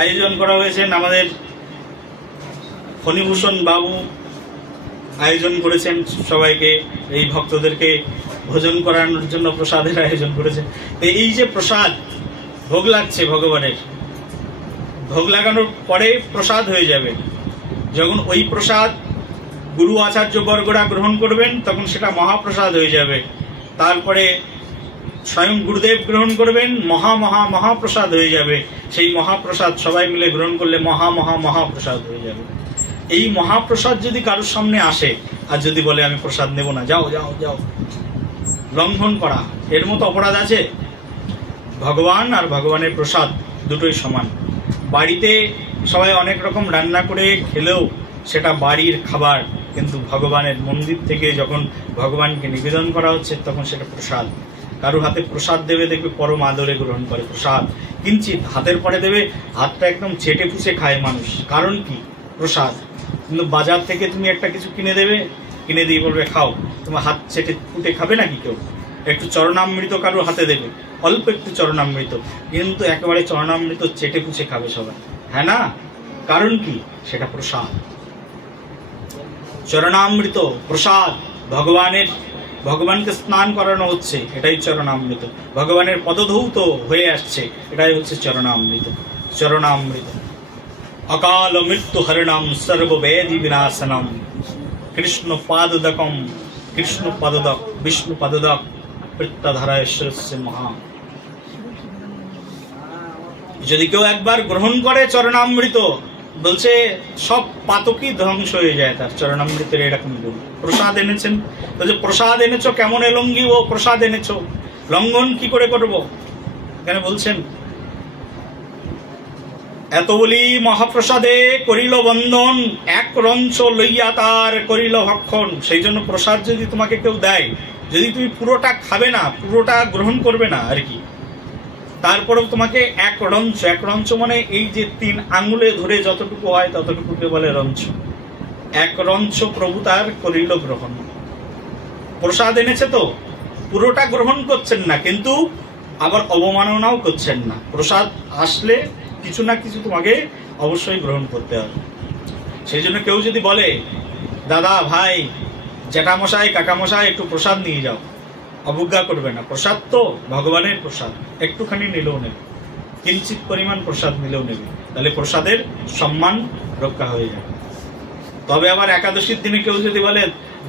আয়োজন করা হয়েছে। আমাদের ফণীভূষণ বাবু আয়োজন করেছেন, সবাইকে এই ভক্তদেরকে ভোজন করানোর জন্য প্রসাদের আয়োজন করেছেন। এই যে প্রসাদ ভোগ লাগছে ভগবানের, ভোগ লাগানোর পরে প্রসাদ হয়ে যাবে। যখন ওই প্রসাদ গুরু আচার্য বর্গরা গ্রহণ করবেন তখন সেটা মহাপ্রসাদ হয়ে যাবে। তারপরে স্বয়ং গুরুদেব গ্রহণ করবেন, মহা মহা মহাপ্রসাদ হয়ে যাবে। সেই মহাপ্রসাদ সবাই মিলে গ্রহণ করলে মহা মহা মহাপ্রসাদ হয়ে যাবে। এই মহাপ্রসাদ যদি কারোর সামনে আসে আর যদি বলে আমি প্রসাদ নেব না, যাও যাও যাও, লঙ্ঘন করা, এর মতো অপরাধ আছে? ভগবান আর ভগবানের প্রসাদ দুটোই সমান। বাড়িতে সবাই অনেক রকম রান্না করে খেলেও সেটা বাড়ির খাবার, কিন্তু ভগবানের মন্দির থেকে যখন ভগবানকে নিবেদন করা হচ্ছে তখন সেটা প্রসাদ। কারো হাতে প্রসাদ দেবে, দেখবে পরম আদরে গ্রহণ করে প্রসাদ। কিঞ্চিত হাতের পরে দেবে, হাতটা একদম চেটে পুষে খায় মানুষ। কারণ কি? প্রসাদ। কিন্তু বাজার থেকে তুমি একটা কিছু কিনে দেবে, কিনে দিয়ে বলবে খাও, তোমার হাত চেটে পুটে খাবে নাকি কেউ? একটু চরণামৃত কারো হাতে দেবে, অল্প একটু চরণামৃত, কিন্তু একেবারে চরণামৃত চেটে পুষে খাবে সবাই, হ্যাঁ না? কারণ কি? সেটা প্রসাদ। চরণামৃত প্রসাদ, ভগবানকে স্নান করানো হচ্ছে, এটাই চরণামৃত। ভগবানের পদধৌত হয়ে আসছে, এটাই হচ্ছে চরণামৃত। চরণামৃত অকাল মৃত্যু হরিণম সর্ববেদি বিনাশনম কৃষ্ণ পাদদকম, কৃষ্ণ পাদদক, বিষ্ণু পাদদক প্রত্যাধারাশ্বরস্য মহা। যদি কেউ একবার গ্রহণ করে চরণামৃত, বলছে সব পাতকই ধ্বংস হয়ে যায় তার। চরণামৃতের এরকম গুণ। প্রসাদ এনেছেন, বলছে প্রসাদ এনেছো, কেমন এলঙ্গি ও প্রসাদ এনেছো, লঙ্ঘন কি করে করবো? এখানে বলছেন এত বলি মহাপ্রসাদে করিল বন্ধন, এক রঞ্চ লইয়া তার করিল ভক্ষণ। সেই জন্য প্রসাদ যদি তোমাকে কেউ দেয়, যদি তুমি পুরোটা খাবে না, পুরোটা গ্রহণ করবে না আর কি, তারপরেও তোমাকে এক রঞ্চ মানে এই যে 3 আঙ্গুলে ধরে যতটুকু হয় ততটুকুকে বলে রঞ্চ। এক রঞ্চ প্রভু তার করিল গ্রহণ। প্রসাদ এনেছে তো পুরোটা গ্রহণ করছেন না, কিন্তু আবার অবমাননাও করছেন না। প্রসাদ আসলে কিছু না কিছু তোমাকে অবশ্যই গ্রহণ করতে হবে। সেই জন্য কেউ যদি বলে দাদা ভাই জ্যাঠামশাই কাকামশাই একটু প্রসাদ নিয়ে যাও, অবজ্ঞা করবে না। প্রসাদ তো ভগবানের প্রসাদ, একটুখানি নিলেও নেবে, কিঞ্চিত পরিমাণ প্রসাদ নিলেও নেবে, তাহলে প্রসাদের সম্মান রক্ষা হয়ে যাবে। তবে আবার একাদশীর দিনে কেউ যদি বলে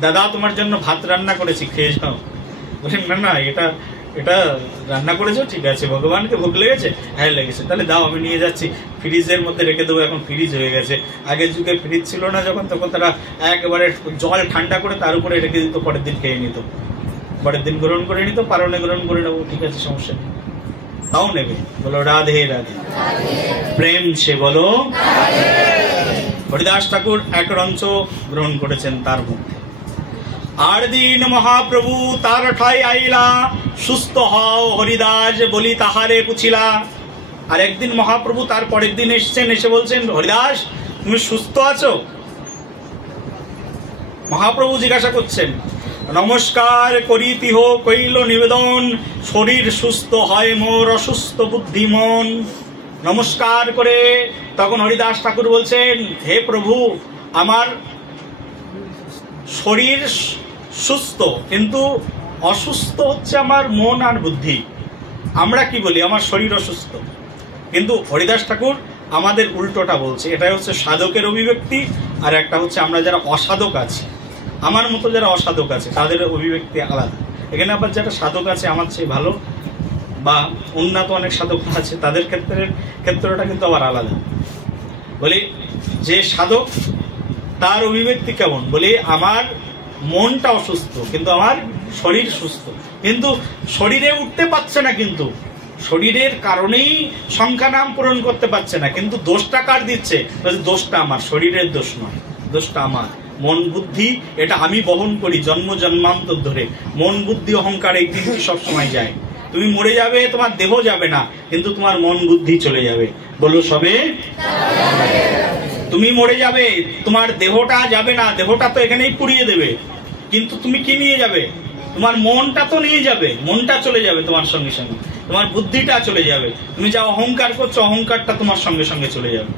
দাদা তোমার জন্য ভাত রান্না করেছি খেয়ে যাও, বলেন না না এটা রান্না করেছো, ঠিক আছে, ভগবানকে ভোগ লেগেছে, হ্যাঁ লেগেছে, তাহলে দাও আমি নিয়ে যাচ্ছি, ফ্রিজের মধ্যে রেখে দেবো। এখন ফ্রিজ হয়ে গেছে, আগের যুগে ফ্রিজ ছিল না যখন, তখন তারা একেবারে জল ঠান্ডা করে তার উপরে রেখে দিত, পরের দিন খেয়ে নিত, পরের দিন গ্রহণ করে নিত, পারণে গ্রহণ করে নেবো, ঠিক আছে, সমস্যা নেই, তাও নেবে। বলো রাধে রাধে, প্রেম সে বলো। হরিদাস ঠাকুর এক রঞ্চ গ্রহণ করেছেন তার মধ্যে। আর দিন মহাপ্রভু তার ঠাই আইলা, সুস্থ হও হরিদাস বলি তাহারে পুছিলা। আর একদিন মহাপ্রভু তার পরের দিন এসছেন, এসে বলছেন হরিদাস তুমি সুস্থ আছো? মহাপ্রভু জিজ্ঞাসা করছেন, নমস্কার করিতিহ কইল নিবেদন, শরীর সুস্থ হয় মোর অসুস্থ বুদ্ধি মন। নমস্কার করে তখন হরিদাস ঠাকুর বলছেন, হে প্রভু আমার শরীর সুস্থ, কিন্তু অসুস্থ হচ্ছে আমার মন আর বুদ্ধি। আমরা কি বলি আমার শরীর অসুস্থ, কিন্তু হরিদাস ঠাকুর আমাদের উল্টোটা বলছে। এটাই হচ্ছে সাধকের অভিব্যক্তি, আর একটা হচ্ছে আমরা যারা অসাধক আছি, আমার মতো যারা অসাধক আছে তাদের অভিব্যক্তি আলাদা। এখানে আবার যারা সাধক আছে আমার চেয়ে ভালো বা উন্নত অনেক সাধক আছে, তাদের ক্ষেত্রটা কিন্তু আবার আলাদা। বলি যে সাধক তার অভিব্যক্তি কেমন, বলি আমার মনটা অসুস্থ কিন্তু আমার শরীর সুস্থ, কিন্তু শরীরে উঠতে পারছে না, কিন্তু শরীরের কারণেই সংখ্যা নাম পূরণ করতে পারছে না, কিন্তু দোষটা কার দিচ্ছে? দোষটা আমার, শরীরের দোষ নয়, দোষটা আমার। মন বুদ্ধি এটা আমি বহন করি জন্ম জন্মান্তর ধরে। মন বুদ্ধি অহংকার এই তিনটি সবসময় যায়। তুমি মরে যাবে, তোমার দেহ যাবে না, কিন্তু তোমার মন বুদ্ধি চলে যাবে। বলো সবে, তুমি মরে যাবে, তোমার দেহটা যাবে না, দেহটা তো এখানেই পুড়িয়ে দেবে, কিন্তু তুমি কি নিয়ে যাবে? তোমার মনটা তো নিয়ে যাবে, মনটা চলে যাবে তোমার সঙ্গে সঙ্গে, তোমার বুদ্ধিটা চলে যাবে। তুমি যা অহংকার করছো অহংকারটা তোমার সঙ্গে সঙ্গে চলে যাবে।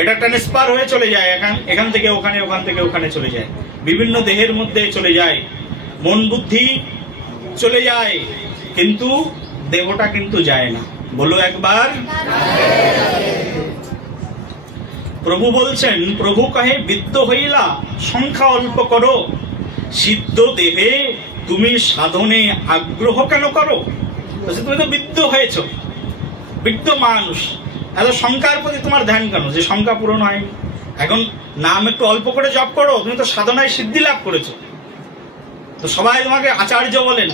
এটা ট্রান্সফার হয়ে চলে যায়, এখান থেকে ওখানে, ওখান থেকে ওখানে চলে যায়, বিভিন্ন দেহের মধ্যে চলে যায়, মন বুদ্ধি চলে যায়, কিন্তু দেহটা কিন্তু যায় না। বলো একবার। প্রভু বলছেন, প্রভু কহে বিদ্য হইলা সংখ্যা অল্প করো, সিদ্ধ দেহে তুমি সাধনে আগ্রহ কেন করো? বলছে তুমি তো বৃদ্ধ হয়েছ, বৃদ্ধ মানুষ, এত সংখ্যার প্রতি তোমার ধ্যান কেন? যে সংখ্যা পূরণ হয়নি, এখন নাম একটু অল্প করে জপ করো, তুমি তো সাধনায় সিদ্ধি লাভ করেছো, তো সবাই তোমাকে আচার্য বলেন।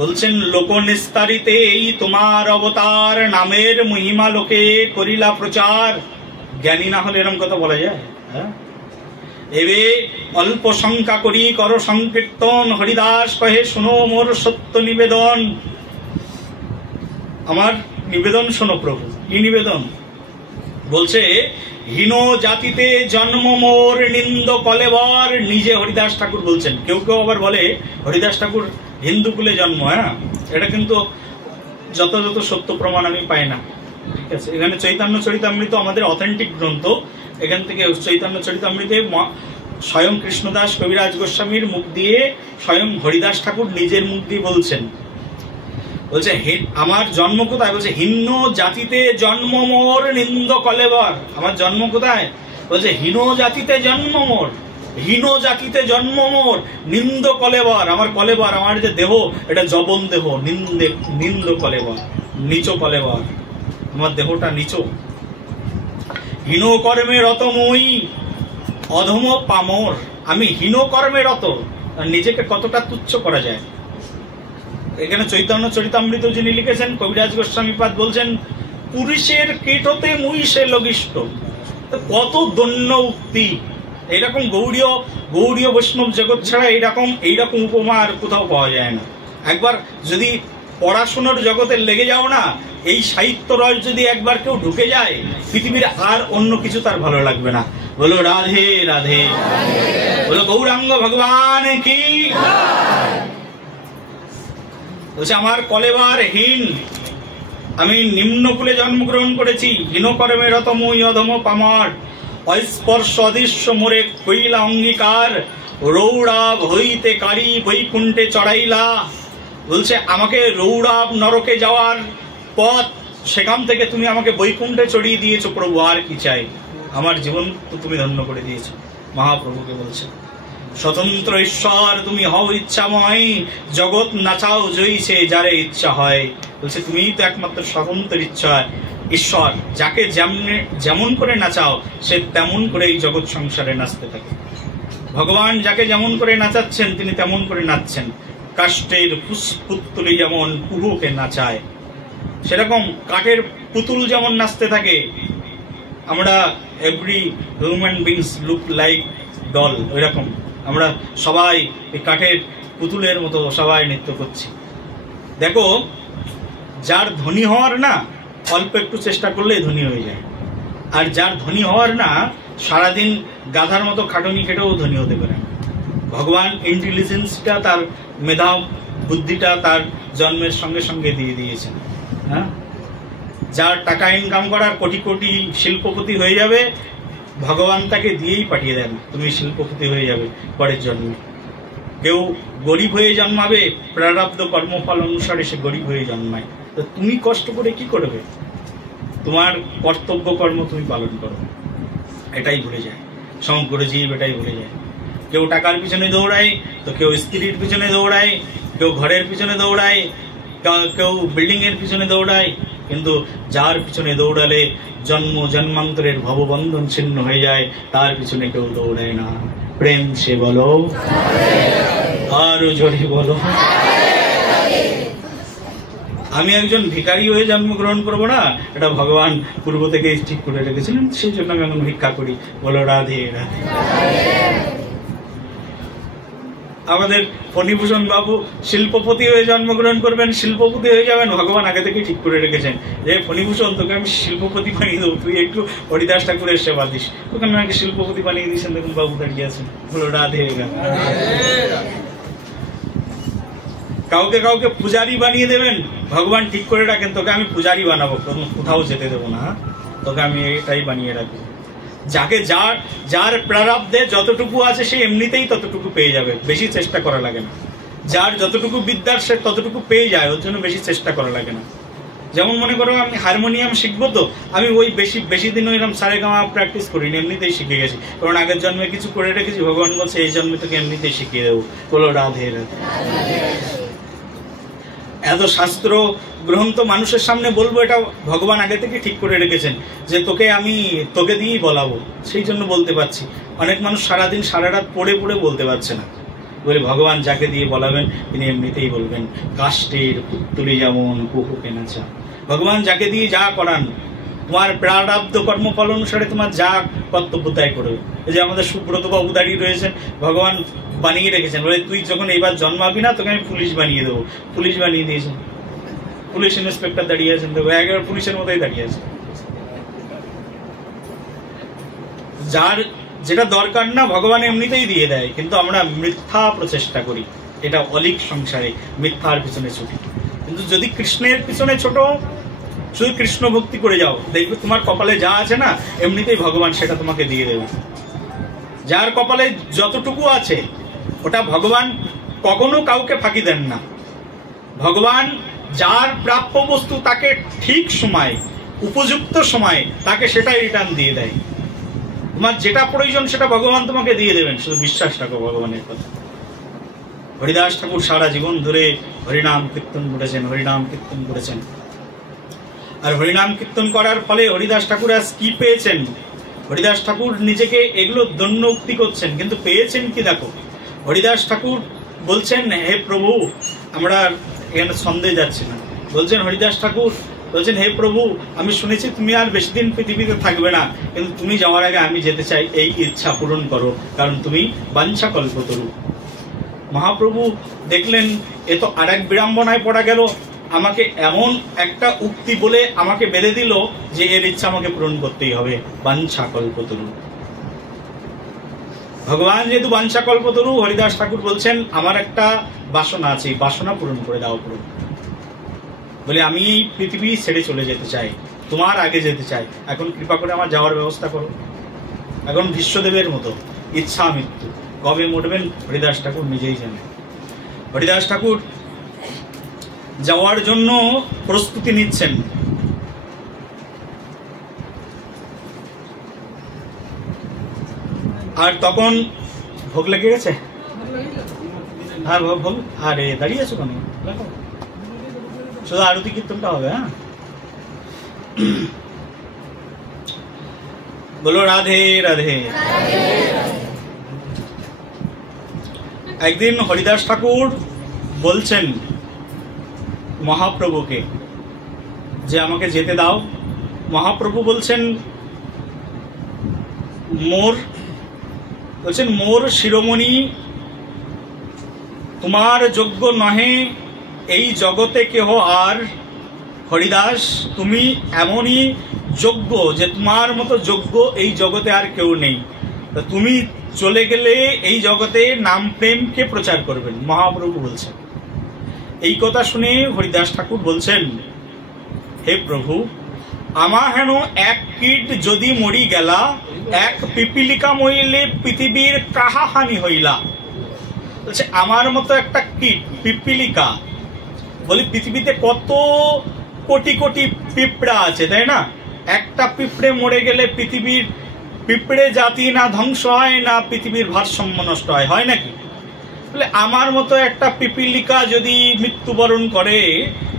বলছেন লোক নিস্তারিতে এই তোমার অবতার, নামের মহিমা লোকে করিলা প্রচার। জ্ঞানী না হলে এরকম কথা বলা যায়? এবে অল্প সংখ্যা করি কর সংকীর্তন, হরিদাস কহে শুনো মোর সত্য নিবেদন। আমার নিবেদন শোনো প্রভু। কি নিবেদন? বলছে হীন জাতিতে জন্ম মোর নিন্দ কলেবর। নিজে হরিদাস ঠাকুর বলছেন। কেউ কেউ আবার বলে হরিদাস ঠাকুর হিন্দু কুলে জন্ম। হ্যাঁ, এটা কিন্তু যথাযথ সত্য প্রমাণ আমি পাই না। ঠিক আছে, এখানে চৈতন্য চরিতামৃত আমাদের অথেন্টিক গ্রন্থ, এখান থেকে চৈতন্য চরিতামৃতে স্বয়ং কৃষ্ণদাস কবিরাজ গোস্বামীর মুখ দিয়ে স্বয়ং হরিদাস ঠাকুর নিজের মুখ দিয়ে বলছেন। বলছে আমার জন্ম কোথায়? বলছে হীন জাতিতে জন্ম মোর নিন্দ কলেবর। আমার জন্ম কোথায়? বলছে হীন জাতিতে জন্ম মোর, হীন জাতিতে জন্ম মোর নিন্দ কলেবর। আমার কলেবর, আমার যে দেহ, এটা জবন দেহ, নিন্দ কলেবর, নিচো কলেবর, আমার দেহটা নিচো। হীন কর্মে রত মই অধম পামর। আমি হীন কর্মে রত, নিজেকে কতটা তুচ্ছ করা যায়। এখানে চৈতন্য চরিতামৃত যিনি লিখেছেন কবিরাজ গোস্বামীপাদ বলছেন পুরুষের কীটতে মুই সে লঘিষ্ঠ। কত দন্য উক্তি! এইরকম গৌড়ীয় বৈষ্ণব জগৎ ছাড়া এইরকম উপমা আর কোথাও পাওয়া যায় না। একবার যদি পড়াশোনার জগতে লেগে যাও না, এই সাহিত্য রস যদি একবার কেউ ঢুকে যায়, পৃথিবীর আর অন্য কিছু তার ভালো লাগবে না। বলো রাধে রাধে, বলো গৌরাঙ্গ ভগবান কি। বলছে আমার কলেবার হীন, আমি নিম্নকুলে জন্মগ্রহণ করেছি। হীন কর্মে রত মই অধম পামার, অস্পর্শ অদৃশ্য মোরে কইলা অঙ্গীকার। রৌড়াব হইতে কারি বৈকুণ্ঠে চড়াইলা। বলছে আমাকে রৌড়াব নরকে যাওয়ার পথ, সেখান থেকে তুমি আমাকে বৈকুণ্ঠে চড়িয়ে দিয়েছো প্রভু, আর কি চাই? আমার জীবন তো তুমি ধন্য করে দিয়েছো। মহাপ্রভুকে বলছে স্বতন্ত্র ঈশ্বর তুমি হও ইচ্ছাময়, জগৎ নাচাও জয়ীছে যারে ইচ্ছা হয়। বলছে তুমিই তো একমাত্র স্বতন্ত্র ইচ্ছা ঈশ্বর, যাকে যেমন করে নাচাও সে তেমন করে এই জগৎ সংসারে নাচতে থাকে। ভগবান যাকে যেমন করে নাচাচ্ছেন তিনি তেমন করে নাচছেন। কাষ্টের পুতুলি যেমন কুহুকে নাচায়, সেরকম কাঠের পুতুল যেমন নাচতে থাকে, আমরা every human beings look like doll, ওই রকম আমরা সবাই এই কাঠের পুতুলের মতো সবাই নৃত্য করছি। দেখো, যার ধনী হওয়ার না, অল্প একটু চেষ্টা করলেই ধনী হয়ে যায়। আর যার ধনী হওয়ার না, সারাদিন গাধার মতো খাটুনি খেটেও ধনী হতে পারে। ভগবান ইন্টেলিজেন্সটা, তার মেধা বুদ্ধিটা তার জন্মের সঙ্গে সঙ্গে দিয়ে দিয়েছেন। হ্যাঁ, যার টাকা ইনকাম করার কোটি কোটি শিল্পপতি হয়ে যাবে, ভগবান তাকে দিয়েই পাঠিয়ে দেন, তুমি শিল্পপতি হয়ে যাবে পরের জন্মে। কেউ গরিব হয়ে জন্মাবে, প্রারব্ধ কর্মফল অনুসারে সে গরিব হয়ে জন্মায়। তো তুমি কষ্ট করে কি করবে? তোমার কর্তব্য কর্ম তুমি পালন করো, এটাই ভুলে যায় সমগ্র জীব, এটাই ভুলে যায়। কেউ টাকার পিছনে দৌড়ায়, তো কেউ স্ত্রীর পিছনে দৌড়ায়, কেউ ঘরের পিছনে দৌড়ায়, কেউ বিল্ডিং এর পিছনে দৌড়ায়। কিন্তু যার পিছনে দৌড়ালে জন্ম জন্মান্তরের ভববন্ধন ছিন্ন হয়ে যায়, তার পিছনে কেউ দৌড়ায় না। প্রেম সে বলো, আরো জোরে বলো। আমি একজন ভিখারি হয়ে জন্মগ্রহণ করবো না, এটা ভগবান পূর্ব থেকে ঠিক করে রেখেছিলেন, সেই জন্য আমি এখন ভিক্ষা করি। বলো রাধে রাধে। আমাদের ফণীভূষণ বাবু শিল্পপতি হয়ে জন্মগ্রহণ করবেন, শিল্পপতি হয়ে যাবেন, ভগবান আগে থেকে ঠিক করে রেখেছেন যে ফণীভূষণ তোকে আমি শিল্পপতি বানিয়ে দেবো, তুই একটু হরিদাস ঠাকুরের সেবা দিস, তোকে আমি আগে শিল্পপতি বানিয়ে দিয়েছেন। দেখুন বাবু দাঁড়িয়ে আছেন। বলো রাধে রাধে। কাউকে কাউকে পূজারি বানিয়ে দেবেন, ভগবান ঠিক করে রাখেন তোকে আমি পূজারি বানাবো, কোথাও যেতে দেবো না, তোকে আমি এটাই বানিয়ে রাখবো। যাকে যার প্রারব্ধে যতটুকু আছে সে এমনিতেই ততটুকু পেয়ে যাবে, বেশি চেষ্টা করা লাগে না। যার যতটুকু বিদ্যার সে ততটুকু পেয়ে যায়, ওর জন্য বেশি চেষ্টা করা লাগে না। যেমন মনে করো আমি হারমোনিয়াম শিখবো, তো আমি ওই বেশি দিন ওইরকম সারেগামা প্র্যাকটিস করিনি, এমনিতেই শিখে গেছি, কারণ আগের জন্মে কিছু করে রেখেছি। ভগবান বলছে এই জন্মে তোকে এমনিতেই শিখিয়ে দেবো। বলো রাধে রাধে। এত শাস্ত্র গ্রন্থ মানুষের সামনে বলবো, এটা ভগবান আগে থেকে ঠিক করে রেখেছেন যে তোকে দিয়েই বলাবো, সেই জন্য বলতে পারছি। অনেক মানুষ সারাদিন সারা রাত পড়ে পড়ে বলতে পারছে না, বলে ভগবান যাকে দিয়ে বলাবেন তিনি এমনিতেই বলবেন। কাষ্টের পুত্তলি যেমন কুহুকে নাচা, ভগবান যাকে দিয়ে যা করান, তোমার প্রারব্ধ কর্মফল অনুসারে তোমার যা কর্তব্য তাই করবে। এই যে আমাদের সুব্রত বাবু দাঁড়িয়ে রয়েছেন, ভগবান বানিয়ে রেখেছেন, বলে তুই যখন এইবার জন্মাবি না তোকে আমি পুলিশ বানিয়ে দেবো। পুলিশ বানিয়ে দিয়েছেন, পুলিশ ইন্সপেক্টর দাঁড়িয়ে আছেন, দেখো একেবারে পুলিশের মতোই দাঁড়িয়ে আছে। যার যেটা দরকার না ভগবান এমনিতেই দিয়ে দেয়, কিন্তু আমরা মিথ্যা প্রচেষ্টা করি, এটা অলিক সংসারে মিথ্যার পিছনে ছুটি। কিন্তু যদি কৃষ্ণের পিছনে ছোট, শুধু কৃষ্ণ ভক্তি করে যাও, দেখবে তোমার কপালে যা আছে না এমনিতেই ভগবান সেটা তোমাকে দিয়ে দেবে। যার কপালে যতটুকু আছে ওটা ভগবান কখনো কাউকে ফাঁকি দেন না। ভগবান যার প্রাপ্য বস্তু তাকে ঠিক সময়, উপযুক্ত সময় তাকে সেটাই রিটার্ন দিয়ে দেয়। তোমার যেটা প্রয়োজন সেটা ভগবান তোমাকে দিয়ে দেবেন, শুধু বিশ্বাস রাখো ভগবানের কথা। হরিদাস ঠাকুর সারা জীবন ধরে হরিনাম কীর্তন করেছেন, হরিনাম কীর্তন করেছেন। আর হরিনাম কীর্তন করার ফলে হরিদাস ঠাকুর আজ কি পেয়েছেন, হরিদাস ঠাকুর নিজেকে এগুলো দন্য উক্তি করছেন, কিন্তু পেয়েছেন কি দেখো। হরিদাস ঠাকুর বলছেন, হে প্রভু, আমরা এখানে সন্দেহে যাচ্ছি না, বলছেন হরিদাস ঠাকুর বলছেন, হে প্রভু, আমি শুনেছি তুমি আর বেশি দিন পৃথিবীতে থাকবে না, কিন্তু তুমি যাওয়ার আগে আমি যেতে চাই, এই ইচ্ছা পূরণ করো, কারণ তুমি বাঞ্ছা কল্পতরু। মহাপ্রভু দেখলেন এ তো আর এক বিড়ম্বনায় পড়া গেল, আমাকে এমন একটা উক্তি বলে আমাকে বেঁধে দিল যে এর ইচ্ছা আমাকে পূরণ করতেই হবে, বাঞ্ছা কল্পতরু। ভগবান যেহেতু বাঞ্ছা কল্পতরু, হরিদাস ঠাকুর বলছেন আমার একটা বাসনা আছে, বাসনা পূরণ করে দাও প্রভু। বলে আমি এই পৃথিবী ছেড়ে চলে যেতে চাই, তোমার আগে যেতে চাই, এখন কৃপা করে আমার যাওয়ার ব্যবস্থা করো। এখন বিশ্বদেবের মতো ইচ্ছা মৃত্যু, কবে মরবেন হরিদাস ঠাকুর নিজেই জানেন। হরিদাস ঠাকুর যাওয়ার জন্য প্রস্তুতি নিচ্ছেন। আর তখন ভোগ লেগে গেছে, হ্যাঁ ভোগ। আরে দাঁড়িয়ে আছো কেন, শুধু আরতি কীর্তনটা হবে। হ্যাঁ, বলো রাধে রাধে। একদিন হরিদাস ঠাকুর বলছেন মহাপ্রভুকে যে আমাকে যেতে দাও। মহাপ্রভু বলছেন মোর শিরোমণি তোমার যোগ্য নহে এই জগতে কেহ আর। হরিদাস, তুমি এমনই যোগ্য যে তোমার মতো যোগ্য এই জগতে আর কেউ নেই। তুমি চলে গেলে এই জগতে নাম প্রেমকে প্রচার করবেন, মহাপ্রভু বলছেন। এই কথা শুনে হরিদাস ঠাকুর বলছেন, হে প্রভু, আমা হেন এক কীট যদি মরি গেলা, এক পিপিলিকা মইলে পৃথিবীর কাহা হানি হইলা। বলছে আমার মতো একটা কীট, পিপিলিকা, বলি পৃথিবীতে কত কোটি কোটি পিঁপড়া আছে, তাই না? একটা পিঁপড়ে মরে গেলে পৃথিবীর পিঁপড়ে জাতি না ধ্বংস হয়, না পৃথিবীর ভারসাম্য নষ্ট হয়, হয় নাকি? বলে আমার মতো একটা পিপিলিকা যদি মৃত্যুবরণ করে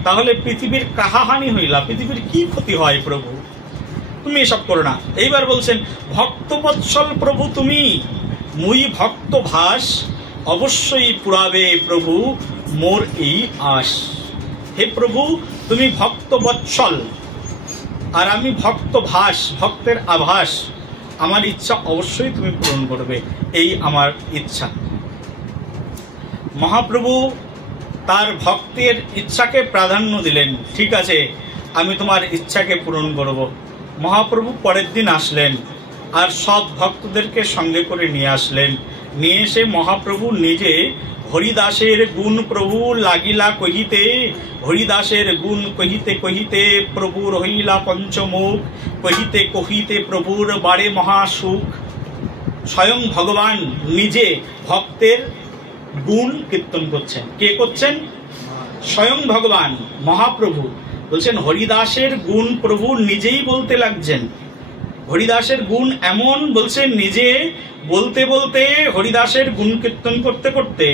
তাহলে পৃথিবীর কাহাহানি হইলা, পৃথিবীর কি ক্ষতি হয় প্রভু, তুমি এসব করো না। এইবার বলছেন, ভক্তবৎসল প্রভু তুমি, মুই ভক্ত ভাস, অবশ্যই পুরাবে প্রভু মোর এই আশ। হে প্রভু, তুমি ভক্ত বৎসল আর আমি ভক্ত ভাস, ভক্তের আভাস, আমার ইচ্ছা অবশ্যই তুমি পূরণ করবে, এই আমার ইচ্ছা। মহাপ্রভু তার ভক্তের ইচ্ছাকে প্রাধান্য দিলেন, ঠিক আছে আমি তোমার ইচ্ছাকে পূরণ করব। মহাপ্রভু পরের দিন আসলেন আর সব ভক্তদেরকে সঙ্গে করে নিয়ে আসলেন। নিয়ে এসে মহাপ্রভু নিজে হরিদাসের গুণ প্রভু লাগিলা কহিতে, হরিদাসের গুণ কহিতে কহিতে প্রভুর হইলা পঞ্চমুখ, কহিতে কহিতে প্রভুর বাড়ে মহাসুখ। স্বয়ং ভগবান নিজে ভক্তের গুণ কীর্তন করছেন। কে করছেন? স্বয়ং ভগবান মহাপ্রভু। বলছেন হরিদাসের গুণ প্রভু নিজেই বলতে লাগছেন। হরিদাসের গুণ এমন, বলছেন নিজে বলতে বলতে হরিদাসের গুণ কীর্তন করতে করতে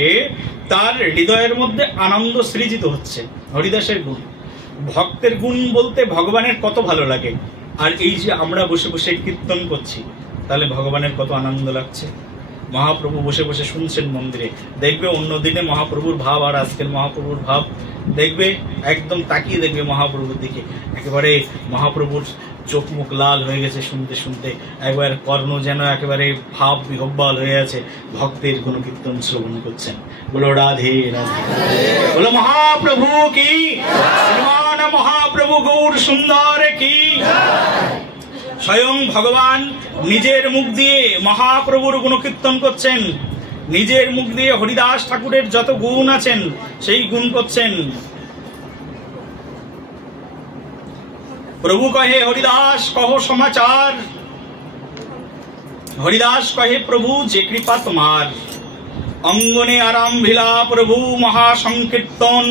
তার হৃদয়ের মধ্যে আনন্দ সৃজিত হচ্ছে। হরিদাসের গুণ, ভক্তের গুণ বলতে ভগবানের কত ভালো লাগে। আর এই যে আমরা বসে বসে কীর্তন করছি, তাহলে ভগবানের কত আনন্দ লাগছে। মহাপ্রভু বসে বসে শুনছেন মন্দিরে, দেখবে অন্য দিনে মহাপ্রভুর ভাব আর আজকের মহাপ্রভুর ভাব দেখবে, একদম তাকিয়ে দেখবে মহাপ্রভুর দিকে, একেবারে মহাপ্রভুর চোখ মুখ লাল হয়ে গেছে শুনতে শুনতে, একবার কর্ণ যেন একেবারে ভাব বিহব্বল হয়ে আছে, ভক্তের গুণ কীর্তন শ্রবণ করছেন। বলো রাধে রাধে, বলো মহাপ্রভু কি, শ্রীমান মহাপ্রভু গৌর সুন্দর কি। স্বয়ং ভগবান নিজের মুখ দিয়ে মহাপ্রভুর গুণ কীর্তন করছেন, নিজের মুখ দিয়ে হরিদাস ঠাকুরের যত গুণ আছেন সেই গুণ করছেন। প্রভু কহে হরিদাস কহ সমাচার, হরিদাস কহে প্রভু যে কৃপা তোমার। অঙ্গনে আরম্ভিলা প্রভু মহাসংকীর্তন,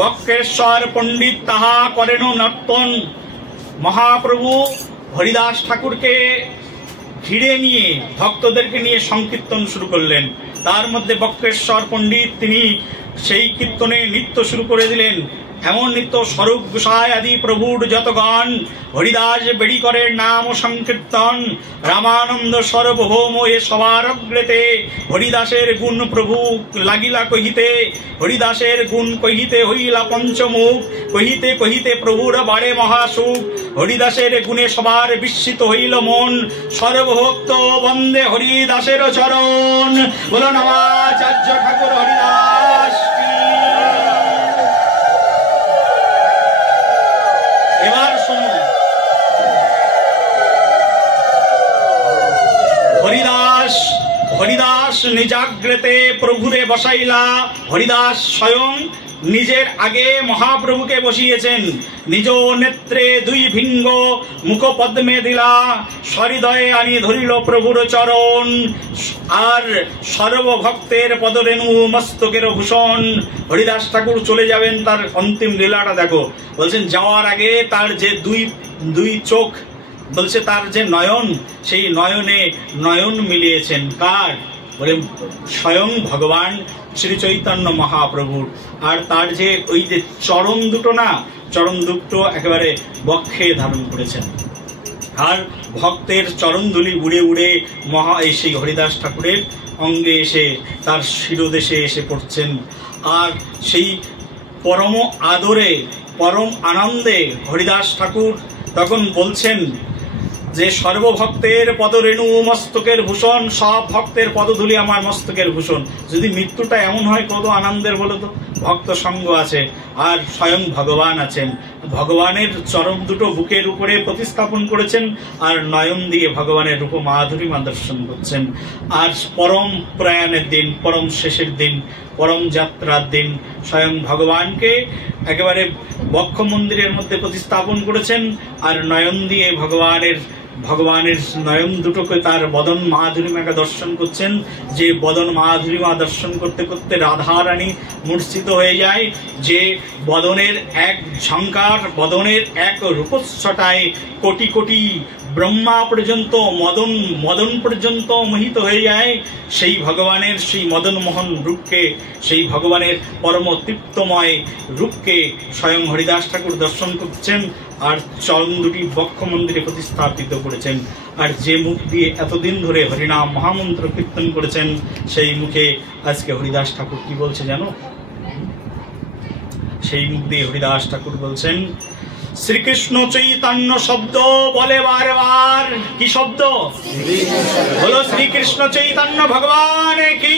বক্রেশ্বর পণ্ডিত তাহা করেন নর্তন। মহাপ্রভু হরিদাস ঠাকুরকে ঘিরে নিয়ে ভক্তদেরকে নিয়ে সংকীর্তন শুরু করলেন। তার মধ্যে বক্রেশ্বর পণ্ডিত তিনি সেই কীর্তনে নৃত্য শুরু করে দিলেন। এমন নৃত্য স্বরূপ গোসাই আদি প্রভুর যত গান, হরিদাস বেড়ি করে নাম সংকীর্তন। রামানন্দ সর্বভৌম এ সবার অগ্রেতে, হরিদাসের গুণ প্রভু লাগিলা কহিতে। হরিদাসের গুণ কহিতে হইলা পঞ্চমুখ, কহিতে কহিতে প্রভুর বাড়ে মহাসুখ। হরিদাসের গুণে সবার বিস্মিত হইল মন, সর্বভক্ত বন্দে হরিদাসের চরণ। বলো নমাচার্য ঠাকুর হরিদাস। এবার শুনুন, হরিদাস হরিদাস নিজাগ্রেতে প্রভুরে বসাইলা। হরিদাস স্বয়ং নিজের আগে মহাপ্রভুকে বসিয়েছেন। নিজ নেত্রে দুই ভিঙ্গ মুখ পদ্মে দিলা, সহৃদয়ে আনি ধরিল প্রভুর চরণ। আর সর্বভক্তের পদরেণু মস্তকের ভূষণ। হরিদাস ঠাকুর চলে যাবেন, তার অন্তিম লীলাটা দেখো। বলছেন যাওয়ার আগে তার যে দুই চোখ, বলছে তার যে নয়ন, সেই নয়নে নয়ন মিলিয়েছেন কার? বলে স্বয়ং ভগবান শ্রী চৈতন্য মহাপ্রভুর। আর তার যে ওই যে চরণ দুটো না, চরণ দুটো একেবারে বক্ষে ধারণ করেছেন। আর ভক্তের চরণধুলি উড়ে উড়ে সেই হরিদাস ঠাকুরের অঙ্গে এসে তার শিরোদেশে এসে পড়ছেন। আর সেই পরম আদরে পরম আনন্দে হরিদাস ঠাকুর তখন বলছেন যে সর্বভক্তের পদরেণু মস্তকের ভূষণ, সব ভক্তের পদধূলি আমার মস্তকের ভূষণ। যদি মৃত্যুটা এমন হয় কত আনন্দের বলো তো। ভক্ত সঙ্গ আছে আর স্বয়ং ভগবান আছেন। ভগবানের চরণ দুটো বুকের উপরে প্রতিস্থাপন করেছেন আর নয়ন দিয়ে ভগবানের রূপ মাধুরীমা দর্শন করছেন। আর পরম প্রয়াণের দিন, পরম শেষের দিন, পরম যাত্রার দিন স্বয়ং ভগবানকে একেবারে বক্ষ মন্দিরের মধ্যে প্রতিস্থাপন করেছেন। আর নয়ন দিয়ে ভগবানের নয়ন দুটোকে তার বদন মাধুরীমাকে দর্শন করছেন। যে বদন মাধুরীমা দর্শন করতে করতে রাধারানী মূর্ছিত হয়ে যায়। যে বদনের এক ঝঙ্কার, বদনের এক রূপচ্ছটায় কোটি কোটি ব্রহ্মা পর্যন্ত মদন পর্যন্ত মোহিত হয়ে যায়। সেই ভগবানের সেই মদন মোহন রূপকে, সেই ভগবানের পরম তৃপ্তময় রূপকে স্বয়ং হরিদাস ঠাকুর দর্শন করছেন আর চরণ দুটি বক্ষ মন্দিরে প্রতিস্থাপিত করেছেন। আর যে মুখ দিয়ে এতদিন ধরে হরিনাম মহামন্ত্র কীর্তন করেছেন, সেই মুখে আজকে হরিদাস ঠাকুর কি বলছে জানো? সেই মুখ দিয়ে হরিদাস ঠাকুর বলছেন শ্রীকৃষ্ণ চৈতন্য শব্দ বলে বারবার। কি শব্দ? বলো শ্রীকৃষ্ণ চৈতন্য ভগবান কি।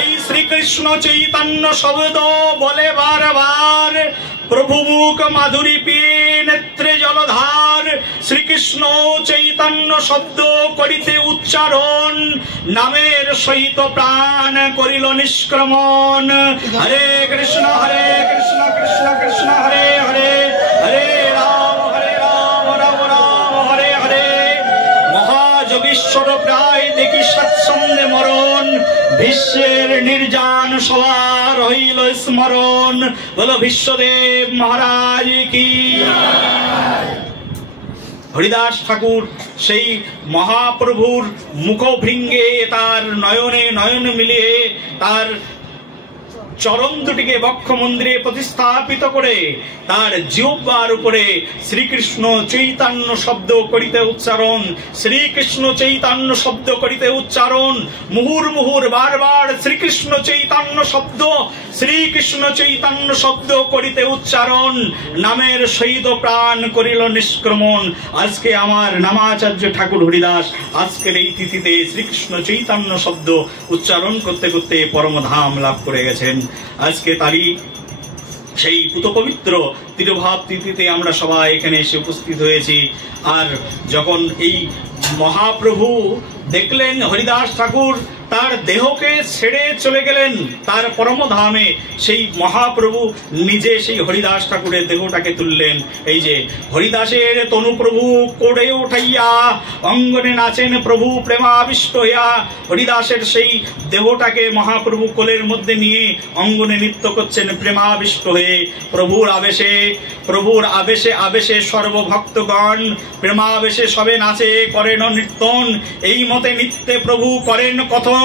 এই শ্রীকৃষ্ণ চৈতন্য শব্দ বলে বারবার। প্রভু মুখ মাধুরী পিয়ে নেত্রে জলধার। শ্রীকৃষ্ণ চৈতন্য শব্দ করিতে উচ্চারণ, নামের সহিত প্রাণ করিল নিষ্ক্রমণ। হরে কৃষ্ণ কৃষ্ণ কৃষ্ণ হরে হরে, হরে রাম রাম রাম হরে হরে। মহাযোগীশ্বর প্রায় দেখি সৎসঙ্গে মরণ, বিশ্বের নির্জান সবার হইল স্মরণ। বলো বিশ্বদেব মহারাজ কি। হরিদাস ঠাকুর সেই মহাপ্রভুর মুখভৃঙ্গে তার নয়নে নয়ন মিলিয়ে তার চরণ দুটিকে বক্ষ মন্দিরে প্রতিস্থাপিত করে তার জিহ্বার উপরে শ্রীকৃষ্ণ চৈতন্য শব্দ করিতে উচ্চারণ, শ্রীকৃষ্ণ চৈতন্য শব্দ করিতে উচ্চারণ, মুহুর মুহুর বারবার শ্রীকৃষ্ণ চৈতন্য শব্দ, শ্রীকৃষ্ণ চৈতন্য শব্দ করিতে উচ্চারণ, নামের সহিত প্রাণ করিল নিষ্ক্রমণ। আজকে আমার নামাচার্য ঠাকুর হরিদাস আজকের এই তিথিতে শ্রীকৃষ্ণ চৈতন্য শব্দ উচ্চারণ করতে করতে পরমধাম লাভ করে গেছেন। আজকে তারই সেই পুত পবিত্র তিরোভাব তিথিতে আমরা সবাই এখানে এসে উপস্থিত হয়েছি। আর যখন এই মহাপ্রভু দেখলেন হরিদাস ঠাকুর তার দেহকে ছেড়ে চলে গেলেন তার পরমধামে, সেই মহাপ্রভু নিজে সেই হরিদাস ঠাকুরের দেহটাকে তুললেন। এই যে হরিদাসের তনু প্রভু কোড়ে উঠাইয়া অঙ্গনে নাচেন প্রভু প্রেমাবিষ্ট হইয়া, হরিদাসের সেই দেহটাকে মহাপ্রভু কোলের মধ্যে নিয়ে অঙ্গনে নৃত্য করছেন প্রেমাবিষ্ট হয়ে। প্রভুর আবেশে আবেশে সর্বভক্তগণ প্রেমাবেশে সবে নাচে করেন নৃত্যন, এই মতে নিত্যে প্রভু করেন কথন,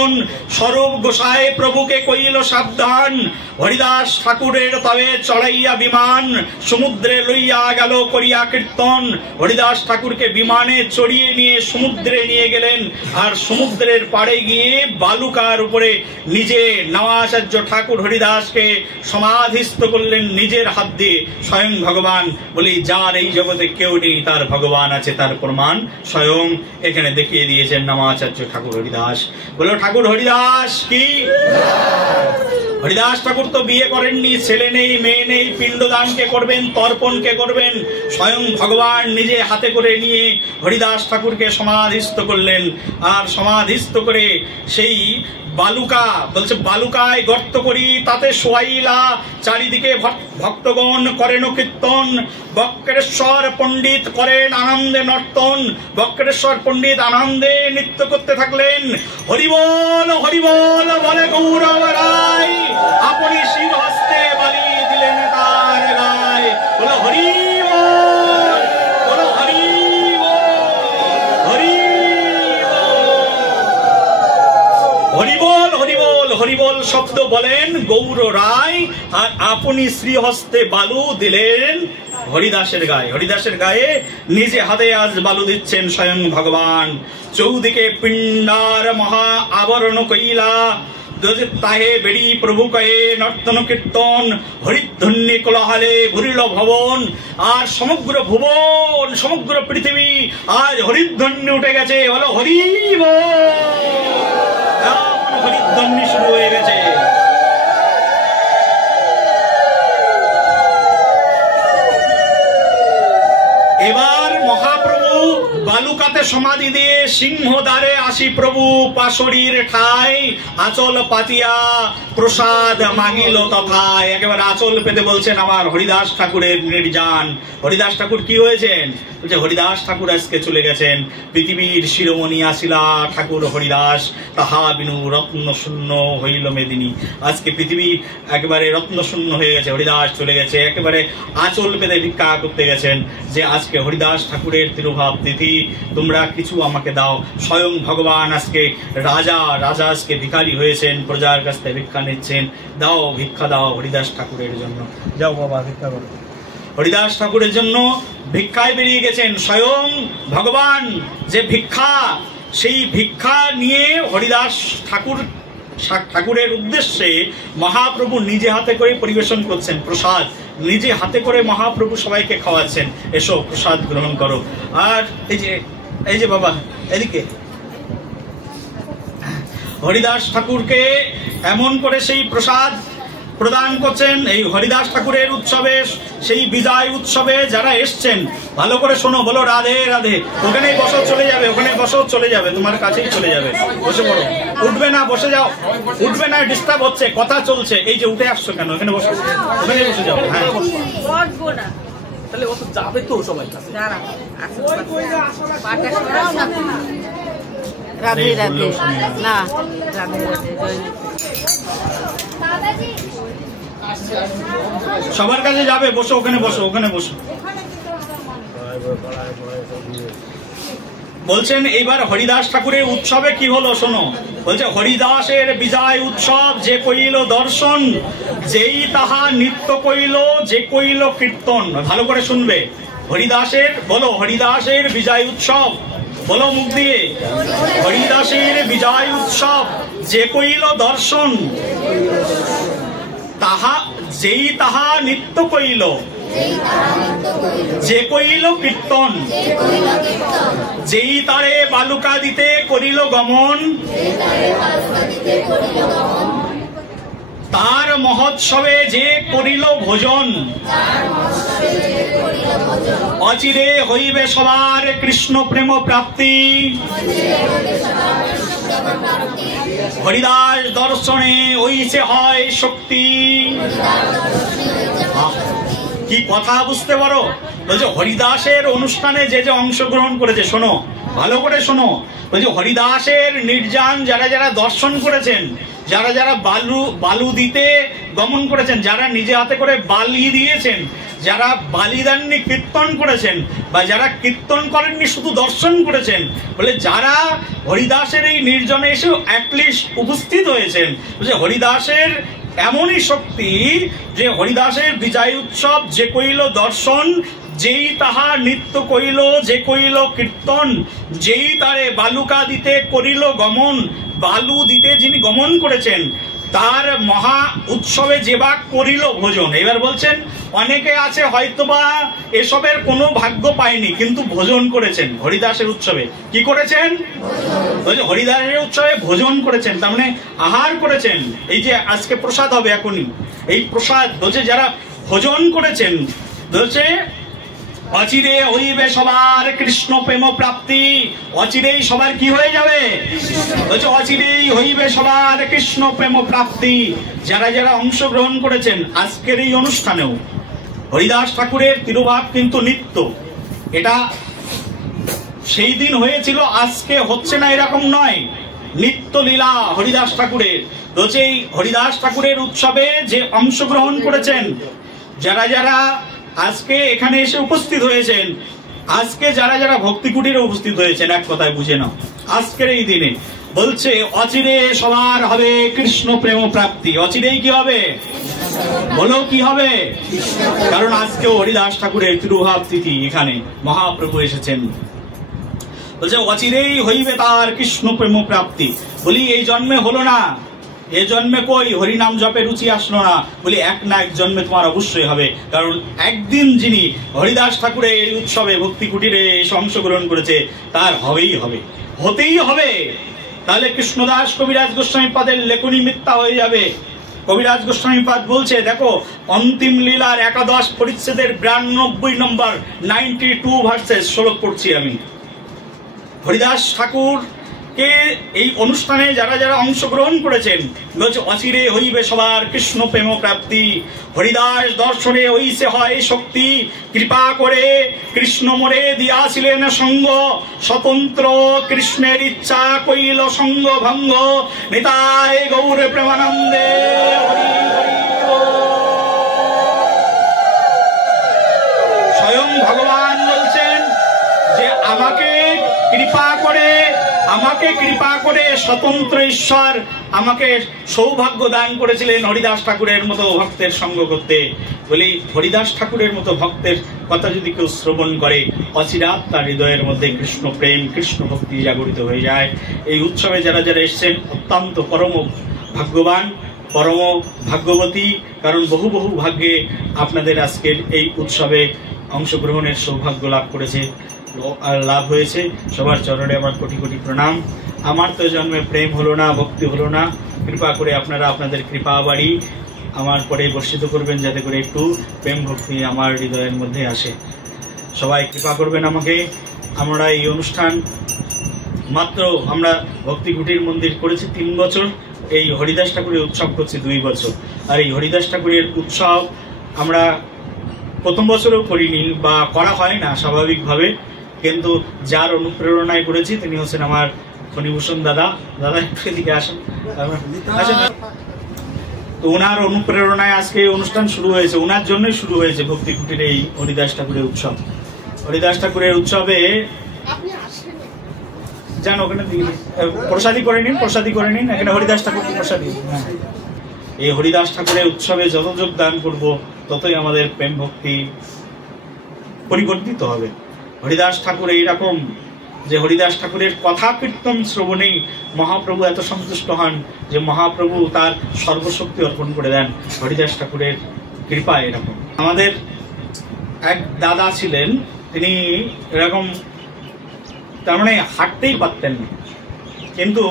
স্বরূপ গোসাই প্রভুকে কইল সাবধান, হরিদাস ঠাকুরের তবে চড়াইয়া বিমান সমুদ্রে লইয়া গেল করিয়া কীর্তন। হরিদাস ঠাকুরকে বিমানে চড়িয়ে নিয়ে সমুদ্রে নিয়ে গেলেন, আর সমুদ্রের পাড়ে গিয়ে বালুকার উপরে নিজে নামাচার্য ঠাকুর হরিদাসকে সমাধিস্থ করলেন নিজের হাত দিয়ে স্বয়ং ভগবান। বলি যার এই জগতে কেউ নেই তার ভগবান আছে, তার প্রমাণ স্বয়ং এখানে দেখিয়ে দিয়েছেন নামাচার্য ঠাকুর হরিদাস। বলো ঠাকুর হরিদাস কি? হরিদাস ঠাকুর তো বিয়ে করেননি, ছেলে নেই মেয়ে নেই, পিণ্ডদান কে করবেন, তর্পণ কে করবেন? স্বয়ং ভগবান নিজে হাতে করে নিয়ে হরিদাস ঠাকুরকে সমাধিস্থ করলেন। আর সমাধিস্থ করে সেই বালুকা বলছে বালুকায় গর্ত করি তাতে শোয়াইলা, চারিদিকে ভক্তগণ করেন কীর্তন, বক্রেশ্বর পণ্ডিত করেন আনন্দে নর্তন। বক্রেশ্বর পণ্ডিত আনন্দে নৃত্য করতে থাকলেন। হরিবল হরিবল বলে গৌরব রায়, আপনি শির হস্তে বালি দিলেন তার গায়ে। বলো হরিবল, বলো হরিবল হরিবল হরিবল শব্দ বলেন গৌর রায়, আর আপনি শ্রীহস্তে বালু দিলেন হরিদাসের গায়ে। হরিদাসের গায়ে নিজে হাতে আজ বালু দিচ্ছেন স্বয়ং ভগবান। চৌদিকে পিণ্ডার মহা আবরণ কইলা, তাহে বেড়ি প্রভু কহে নর্তন কীর্তন, হরিধ্বনি কোলাহলে ভরিল ভবন। আর সমগ্র ভুবন সমগ্র পৃথিবী আজ হরিধ্বনি উঠে গেছে। হলো হরিব, হরিধ্বনি শুরু হয়ে গেছে। এবার মহাপ্রভু বালুকাতে সমাধি দিয়ে সিংহদ্বারে আসি প্রভু পাশরির ঠাই, আচল পাতিয়া প্রসাদ মাগিল তথায়। একেবারে আচল পেতে বলছেন আমার হরিদাস ঠাকুরের নির্যান। হরিদাস ঠাকুর কি হয়েছেন? বলছে হরিদাস ঠাকুর আজকে চলে গেছেন। পৃথিবীর শিরোমণি আসিলা ঠাকুর হরিদাস, তাহা বিনু রত্ন শূন্য হইল মেদিনী। আজকে পৃথিবী একেবারে রত্ন শূন্য হয়ে গেছে, হরিদাস চলে গেছে। একেবারে আচল পেতে ভিক্ষা করতে গেছেন যে আজকে হরিদাস ঠাকুরের তিরোভাব তিথি, তোমরা কিছু আমাকে দাও। স্বয়ং ভগবান আজকে রাজা আজকে ভিখারি হয়েছেন, প্রজার কাছ থেকে ভিক্ষা নিচ্ছেন। দাও ভিক্ষা দাও হরিদাস ঠাকুরের জন্য। যাও বাবা ভিক্ষা করো। হরিদাস ঠাকুরের জন্য ভিক্ষায় বেরিয়ে গেছেন স্বয়ং ভগবান। যে ভিক্ষা, সেই ভিক্ষা নিয়ে হরিদাস ঠাকুরের উদ্দেশ্যে মহাপ্রভু নিজে হাতে করে পরিবেশন করছেন প্রসাদ। নিজে হাতে করে মহাপ্রভু সবাইকে খাওয়াচ্ছেন, এসো প্রসাদ গ্রহণ করো। আর এই যে বাবা এদিকে হরিদাস ঠাকুরকে এমন করে সেই প্রসাদ প্রদান করছেন। এই হরিদাস ঠাকুরের উৎসবে, সেই বিজয় উৎসবে যারা এসছেন ভালো করে শোনো, বলো রাধে রাধে। ওখানেই বসো, চলে যাবে, ওখানে বসো, চলে যাবে, তোমার কাছেই চলে যাবে। বসে পড়ো, উঠবে না, বসে যাও, উঠবে না, ডিস্টার্ব হচ্ছে, কথা চলছে। এই যে উঠে আসছো কেন? এখানে বসো, ওখানে বসে যাও। হ্যাঁ তাহলে ও তো যাবে তো সবাই কাছে। রাধে রাধে না, রাধে রাধে। সবার কাছে যাবে, বসো, ওখানে বসো, ওখানে বসো। বলছেন এইবার হরিদাস ঠাকুরের উৎসবে কি হলো শোনো। বলছে হরিদাসের বিজয় উৎসব যে কইল দর্শন, যেই তাহা নিত্য কইল, যে কইল কীর্তন। ভালো করে শুনবে। হরিদাসের বলো, হরিদাসের বিজয় উৎসব বলো মুখ দিয়ে। হরিদাসের বিজয় উৎসব যে কইল দর্শন, তাহা যেই তাহা নিত্য কইল, যে কইল কীর্তন, যেই তারে বালুকা দিতে করিল গমন, তার মহোৎসবে যে করিল ভোজন, অচিরে হইবে সবার কৃষ্ণ প্রেম প্রাপ্তি। হরিদাস দর্শনে ওইছে হয় শক্তি। কি কথা বুঝতে পারো? বলছে হরিদাসের অনুষ্ঠানে যে যে অংশগ্রহণ করেছে, শোনো ভালো করে শোনো। বলছে হরিদাসের নির্যান যারা যারা দর্শন করেছেন, যারা যারা বালু দিতে গমন করেছেন, যারা নিজে হাতে করে বালি দিয়েছেন, যারা বালিদাননি কীর্তন করেছেন, বা যারা কীর্তন করেননি শুধু দর্শন করেছেন, বলে যারা হরিদাসের এই নির্জনে এসে অ্যাটলিস্ট উপস্থিত হয়েছেন, বলছে হরিদাসের এমনই শক্তি যে হরিদাসের বিজয় উৎসব যে কইল দর্শন, যেই তাহা নিত্য কইল, যে কইল কীর্তন, যেই তারে বালুকা দিতে করিল গমন। বালু দিতে যিনি গমন করেছেন তার মহা উৎসবে যেবা করিল ভোজন। এবার বলছেন অনেকে আছে হয়তোবা এসবের কোনো ভাগ্য পায়নি, কিন্তু ভোজন করেছেন হরিদাসের উৎসবে। কি করেছেন? বলছে হরিদাসের উৎসবে ভোজন করেছেন, তার মানে আহার করেছেন। এই যে আজকে প্রসাদ হবে এখনই, এই প্রসাদ বলছে যারা ভোজন করেছেন, বলছে অচিরে হইবে সবার কৃষ্ণ প্রেম প্রাপ্তি। অচিরেই সবার কি হয়ে যাবে? বলছে অচিরেই হইবে সবার কৃষ্ণ প্রেম প্রাপ্তি। যারা যারা অংশগ্রহণ করেছেন আজকের এই অনুষ্ঠানেও, হরিদাস ঠাকুরের তিরোভাব কিন্তু নিত্য। এটা সেই দিন হয়েছিল, আজকে হচ্ছে না এরকম নয়, নিত্য লীলা হরিদাস ঠাকুরের। বলছে এই হরিদাস ঠাকুরের উৎসবে যে অংশগ্রহণ করেছেন, যারা যারা আজকে এখানে এসে উপস্থিত হয়েছেন, আজকে যারা যারা ভক্তি কুটিরে উপস্থিত হয়েছেন, এক কথায় বুঝে নাও আজকের এই দিনে বলছে অচিরে সবার হবে কৃষ্ণ প্রেম প্রাপ্তি। অচিরেই কি হবে? বলো কি হবে? কারণ আজকেও হরিদাস ঠাকুরের তিরুভাব তিথি, এখানে মহাপ্রভু এসেছেন। বলছে অচিরেই হইবে তার কৃষ্ণ প্রেম প্রাপ্তি। বলি এই জন্মে হলো না, এ জন্মে কই হরিনাম জপে রুচি আসলো না। বলি এক না এক জন্মে তোমার অবশ্যই হবে, কারণ একদিন যিনি হরিদাস ঠাকুরের এই উৎসবে ভক্তি কুটিরে এসে অংশগ্রহণ করেছে তার হবেই হবে, হতেই হবে। তাহলে কৃষ্ণদাস কবিরাজ গোস্বামী পাদের লেখনী মিথ্যা হয়ে যাবে। কবিরাজ গোস্বামী পাদ বলছে, দেখো অন্তিম লীলার 11 পরিচ্ছেদের 92 নম্বর 92 ভার্সেস শ্লোক পড়ছি আমি। হরিদাস ঠাকুর কে এই অনুষ্ঠানে যারা যারা অংশগ্রহণ করেছেন, বলছে অচিরে হইবে সবার কৃষ্ণ প্রেম প্রাপ্তি। হরিদাস দর্শনে হইছে হয় শক্তি। কৃপা করে কৃষ্ণ মোরে দিয়াছিলেন সঙ্গ, স্বতন্ত্র কৃষ্ণের ইচ্ছা কইল সঙ্গ ভঙ্গ। নিতাই গৌর প্রেমানন্দে হরি হরি। স্বয়ং ভগবান বলছেন যে আমাকে কৃপা করে স্বতন্ত্র ঈশ্বর আমাকে সৌভাগ্য দান করেছিলেন হরিদাস ঠাকুরের মতো ভক্তের সঙ্গ করতে। বলি হরিদাস ঠাকুরের মতো ভক্তের কথা যদি কেউ শ্রবণ করে, অচিরাত তার হৃদয়ের মধ্যে কৃষ্ণ প্রেম, কৃষ্ণ ভক্তি জাগরিত হয়ে যায়। এই উৎসবে যারা যারা এসছেন অত্যন্ত পরম ভাগ্যবান, পরম ভাগ্যবতী, কারণ বহু বহু ভাগ্যে আপনাদের আজকের এই উৎসবে অংশগ্রহণের সৌভাগ্য লাভ হয়েছে। সবার চরণে আমার কোটি কোটি প্রণাম। আমার তো জন্মে প্রেম হলো না, ভক্তি হলো না, কৃপা করে আপনারা আপনাদের কৃপা বাড়ি আমার পরে বর্ষিত করবেন, যাতে করে একটু প্রেম ভক্তি আমার হৃদয়ের মধ্যে আসে। সবাই কৃপা করবেন আমাকে। আমরা এই অনুষ্ঠান মাত্র আমরা ভক্তি কুটির মন্দির করেছি 3 বছর, এই হরিদাস ঠাকুরের উৎসব করছি 2 বছর। আর এই হরিদাস ঠাকুরের উৎসব আমরা প্রথম বছরও করিনি বা করা হয় না স্বাভাবিকভাবে, কিন্তু যার অনুপ্রেরণায় করেছি তিনি হচ্ছেন আমার ফণীভূষণ দাদা। দাদা একটু এদিকে আসেন। তো ওনার অনুপ্রেরণায় আজকে অনুষ্ঠান শুরু হয়েছে, ওনার জন্যই শুরু হয়েছে ভক্তি কুটির এই হরিদাস ঠাকুরের উৎসব। হরিদাস ঠাকুরের উৎসবে যান, ওখানে প্রসাদী করে নিন, প্রসাদী করে নিন, এখানে হরিদাস ঠাকুর প্রসাদী। হ্যাঁ, এই হরিদাস ঠাকুরের উৎসবে যত যোগদান করব ততই আমাদের প্রেম ভক্তি পরিবর্তিত হবে। হরিদাস ঠাকুর এইরকম যে হরিদাস ঠাকুরের কথা কীর্তন শ্রবণেই মহাপ্রভু এত সন্তুষ্ট হন যে মহাপ্রভু তার সর্বশক্তি অর্পণ করে দেন। হরিদাস ঠাকুরের কৃপা এরকম। আমাদের এক দাদা ছিলেন, তিনি এরকম তার মানে হাঁটতেই পারতেন না, কিন্তু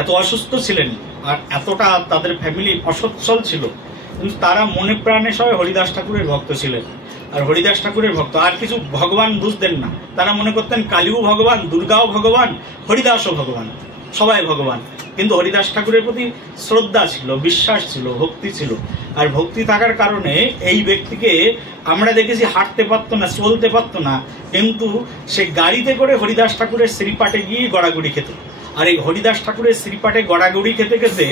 এত অসুস্থ ছিলেন আর এতটা তাদের ফ্যামিলি অসচ্ছল ছিল, কিন্তু তারা মনে প্রাণে সবাই হরিদাস ঠাকুরের ভক্ত ছিলেন। আর হরিদাস ঠাকুরের ভক্ত, আর কিছু ভগবান বুঝতেন না। তারা মনে করতেন কালীও ভগবান, দুর্গাও ভগবান, হরিদাসও ভগবান, সবাই ভগবান। কিন্তু হরিদাস ঠাকুরের প্রতি শ্রদ্ধা ছিল, বিশ্বাস ছিল, ভক্তি ছিল। আর ভক্তি থাকার কারণে এই ব্যক্তিকে আমরা দেখেছি হাঁটতে পারতো না, চলতে পারতো না, কিন্তু সে গাড়িতে করে হরিদাস ঠাকুরের শ্রীপাঠে গিয়ে গড়াগড়ি খেত। আর এই হরিদাস ঠাকুরের শ্রীপাঠে গড়াগড়ি খেতে খেতে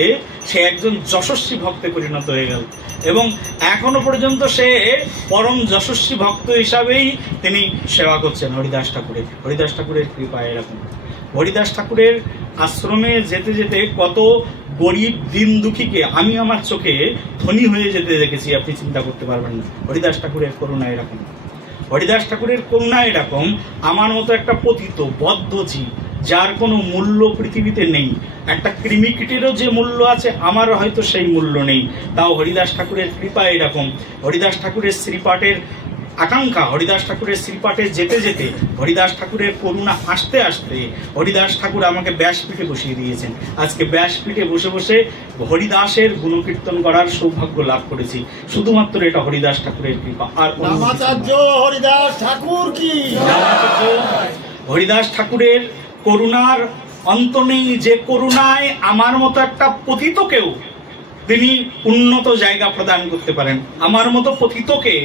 সে একজন যশস্বী ভক্তে পরিণত হয়ে গেল, এবং এখনো পর্যন্ত সে পরম যশস্বী ভক্ত হিসাবেই তিনি সেবা করছেন হরিদাস ঠাকুরের। হরিদাস ঠাকুরের কৃপা এরকম। হরিদাস ঠাকুরের আশ্রমে যেতে যেতে কত গরিব দিন দুঃখীকে আমি আমার চোখে ধনী হয়ে যেতে দেখেছি, আপনি চিন্তা করতে পারবেন না। হরিদাস ঠাকুরের করুণা এরকম। হরিদাস ঠাকুরের করুণা এরকম, আমার মতো একটা পতিত বদ্ধ জীব যার কোনো মূল্য পৃথিবীতে নেই, একটা কৃমিকীটেরও যে মূল্য আছে আমার হয়তো সেই মূল্য নেই, তাও হরিদাস ঠাকুরের কৃপা এরকম। হরিদাস ঠাকুরের শ্রীপাঠের আকাঙ্ক্ষা, হরিদাস ঠাকুরের শ্রীপাঠে যেতে যেতে, হরিদাস ঠাকুরের করুণা আসতে আসতে হরিদাস ঠাকুর আমাকে ব্যাসপীঠে বসিয়ে দিয়েছেন। আজকে ব্যাসপীঠে বসে বসে হরিদাসের গুণকীর্তন করার সৌভাগ্য লাভ করেছি, শুধুমাত্র এটা হরিদাস ঠাকুরের কৃপা। আর হরিদাস ঠাকুর কি, হরিদাস ঠাকুরের করুণার অন্ত নেই, যে করুণায় আমার মতো একটা পতিতকেও তিনি উন্নত জায়গা প্রদান করতে পারেন। আমার মতো পতিতকে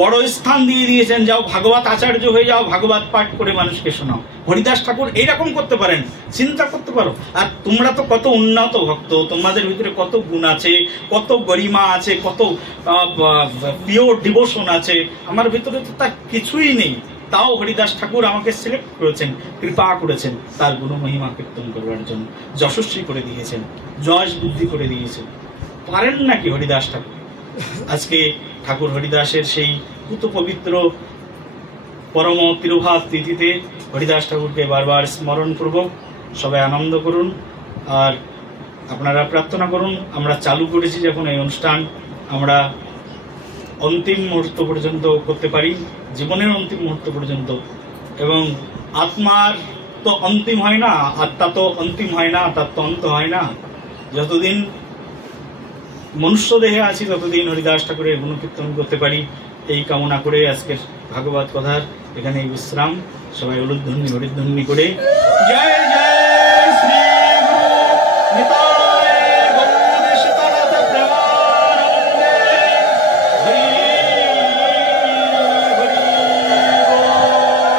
বড় স্থান দিয়ে দিয়েছেন, যাও ভাগবত আচার্য হয়ে যাও, ভাগবত পাঠ করে মানুষকে শোনাও। হরিদাস ঠাকুর এইরকম করতে পারেন, চিন্তা করতে পারো। আর তোমরা তো কত উন্নত ভক্ত, তোমাদের ভিতরে কত গুণ আছে, কত গরিমা আছে, কত পিওর ডিভোশন আছে, আমার ভিতরে তো তার কিছুই নেই। তাও হরিদাস ঠাকুর আমাকে সিলেক্ট করেছেন, কৃপা করেছেন তার গুণ মহিমা কীর্তন করবার জন্য, যশস্বী করে দিয়েছেন, যশ বুদ্ধি করে দিয়েছেন। পারেন নাকি হরিদাস ঠাকুর? আজকে ঠাকুর হরিদাসের সেই পুত পবিত্র পরম তিরুভাব তিথিতে হরিদাস ঠাকুরকে বারবার স্মরণ করব। সবাই আনন্দ করুন আর আপনারা প্রার্থনা করুন। আমরা চালু করেছি যখন এই অনুষ্ঠান, আমরা অন্তিম মুহূর্ত পর্যন্ত করতে পারি, জীবনের অন্তিম মুহূর্ত পর্যন্ত। এবং আত্মার তো অন্তিম হয় না, আত্মা তো অন্তিম হয় না, তার তো অন্ত হয় না। যতদিন মনুষ্য দেহে আছি ততদিন হরিদাস ঠাকুরের গুণকীর্তন করতে পারি, এই কামনা করে আজকের ভাগবত কথার এখানে বিশ্রাম। সবাই উলুধ্বনি হরিধ্বনি করে জয় জয়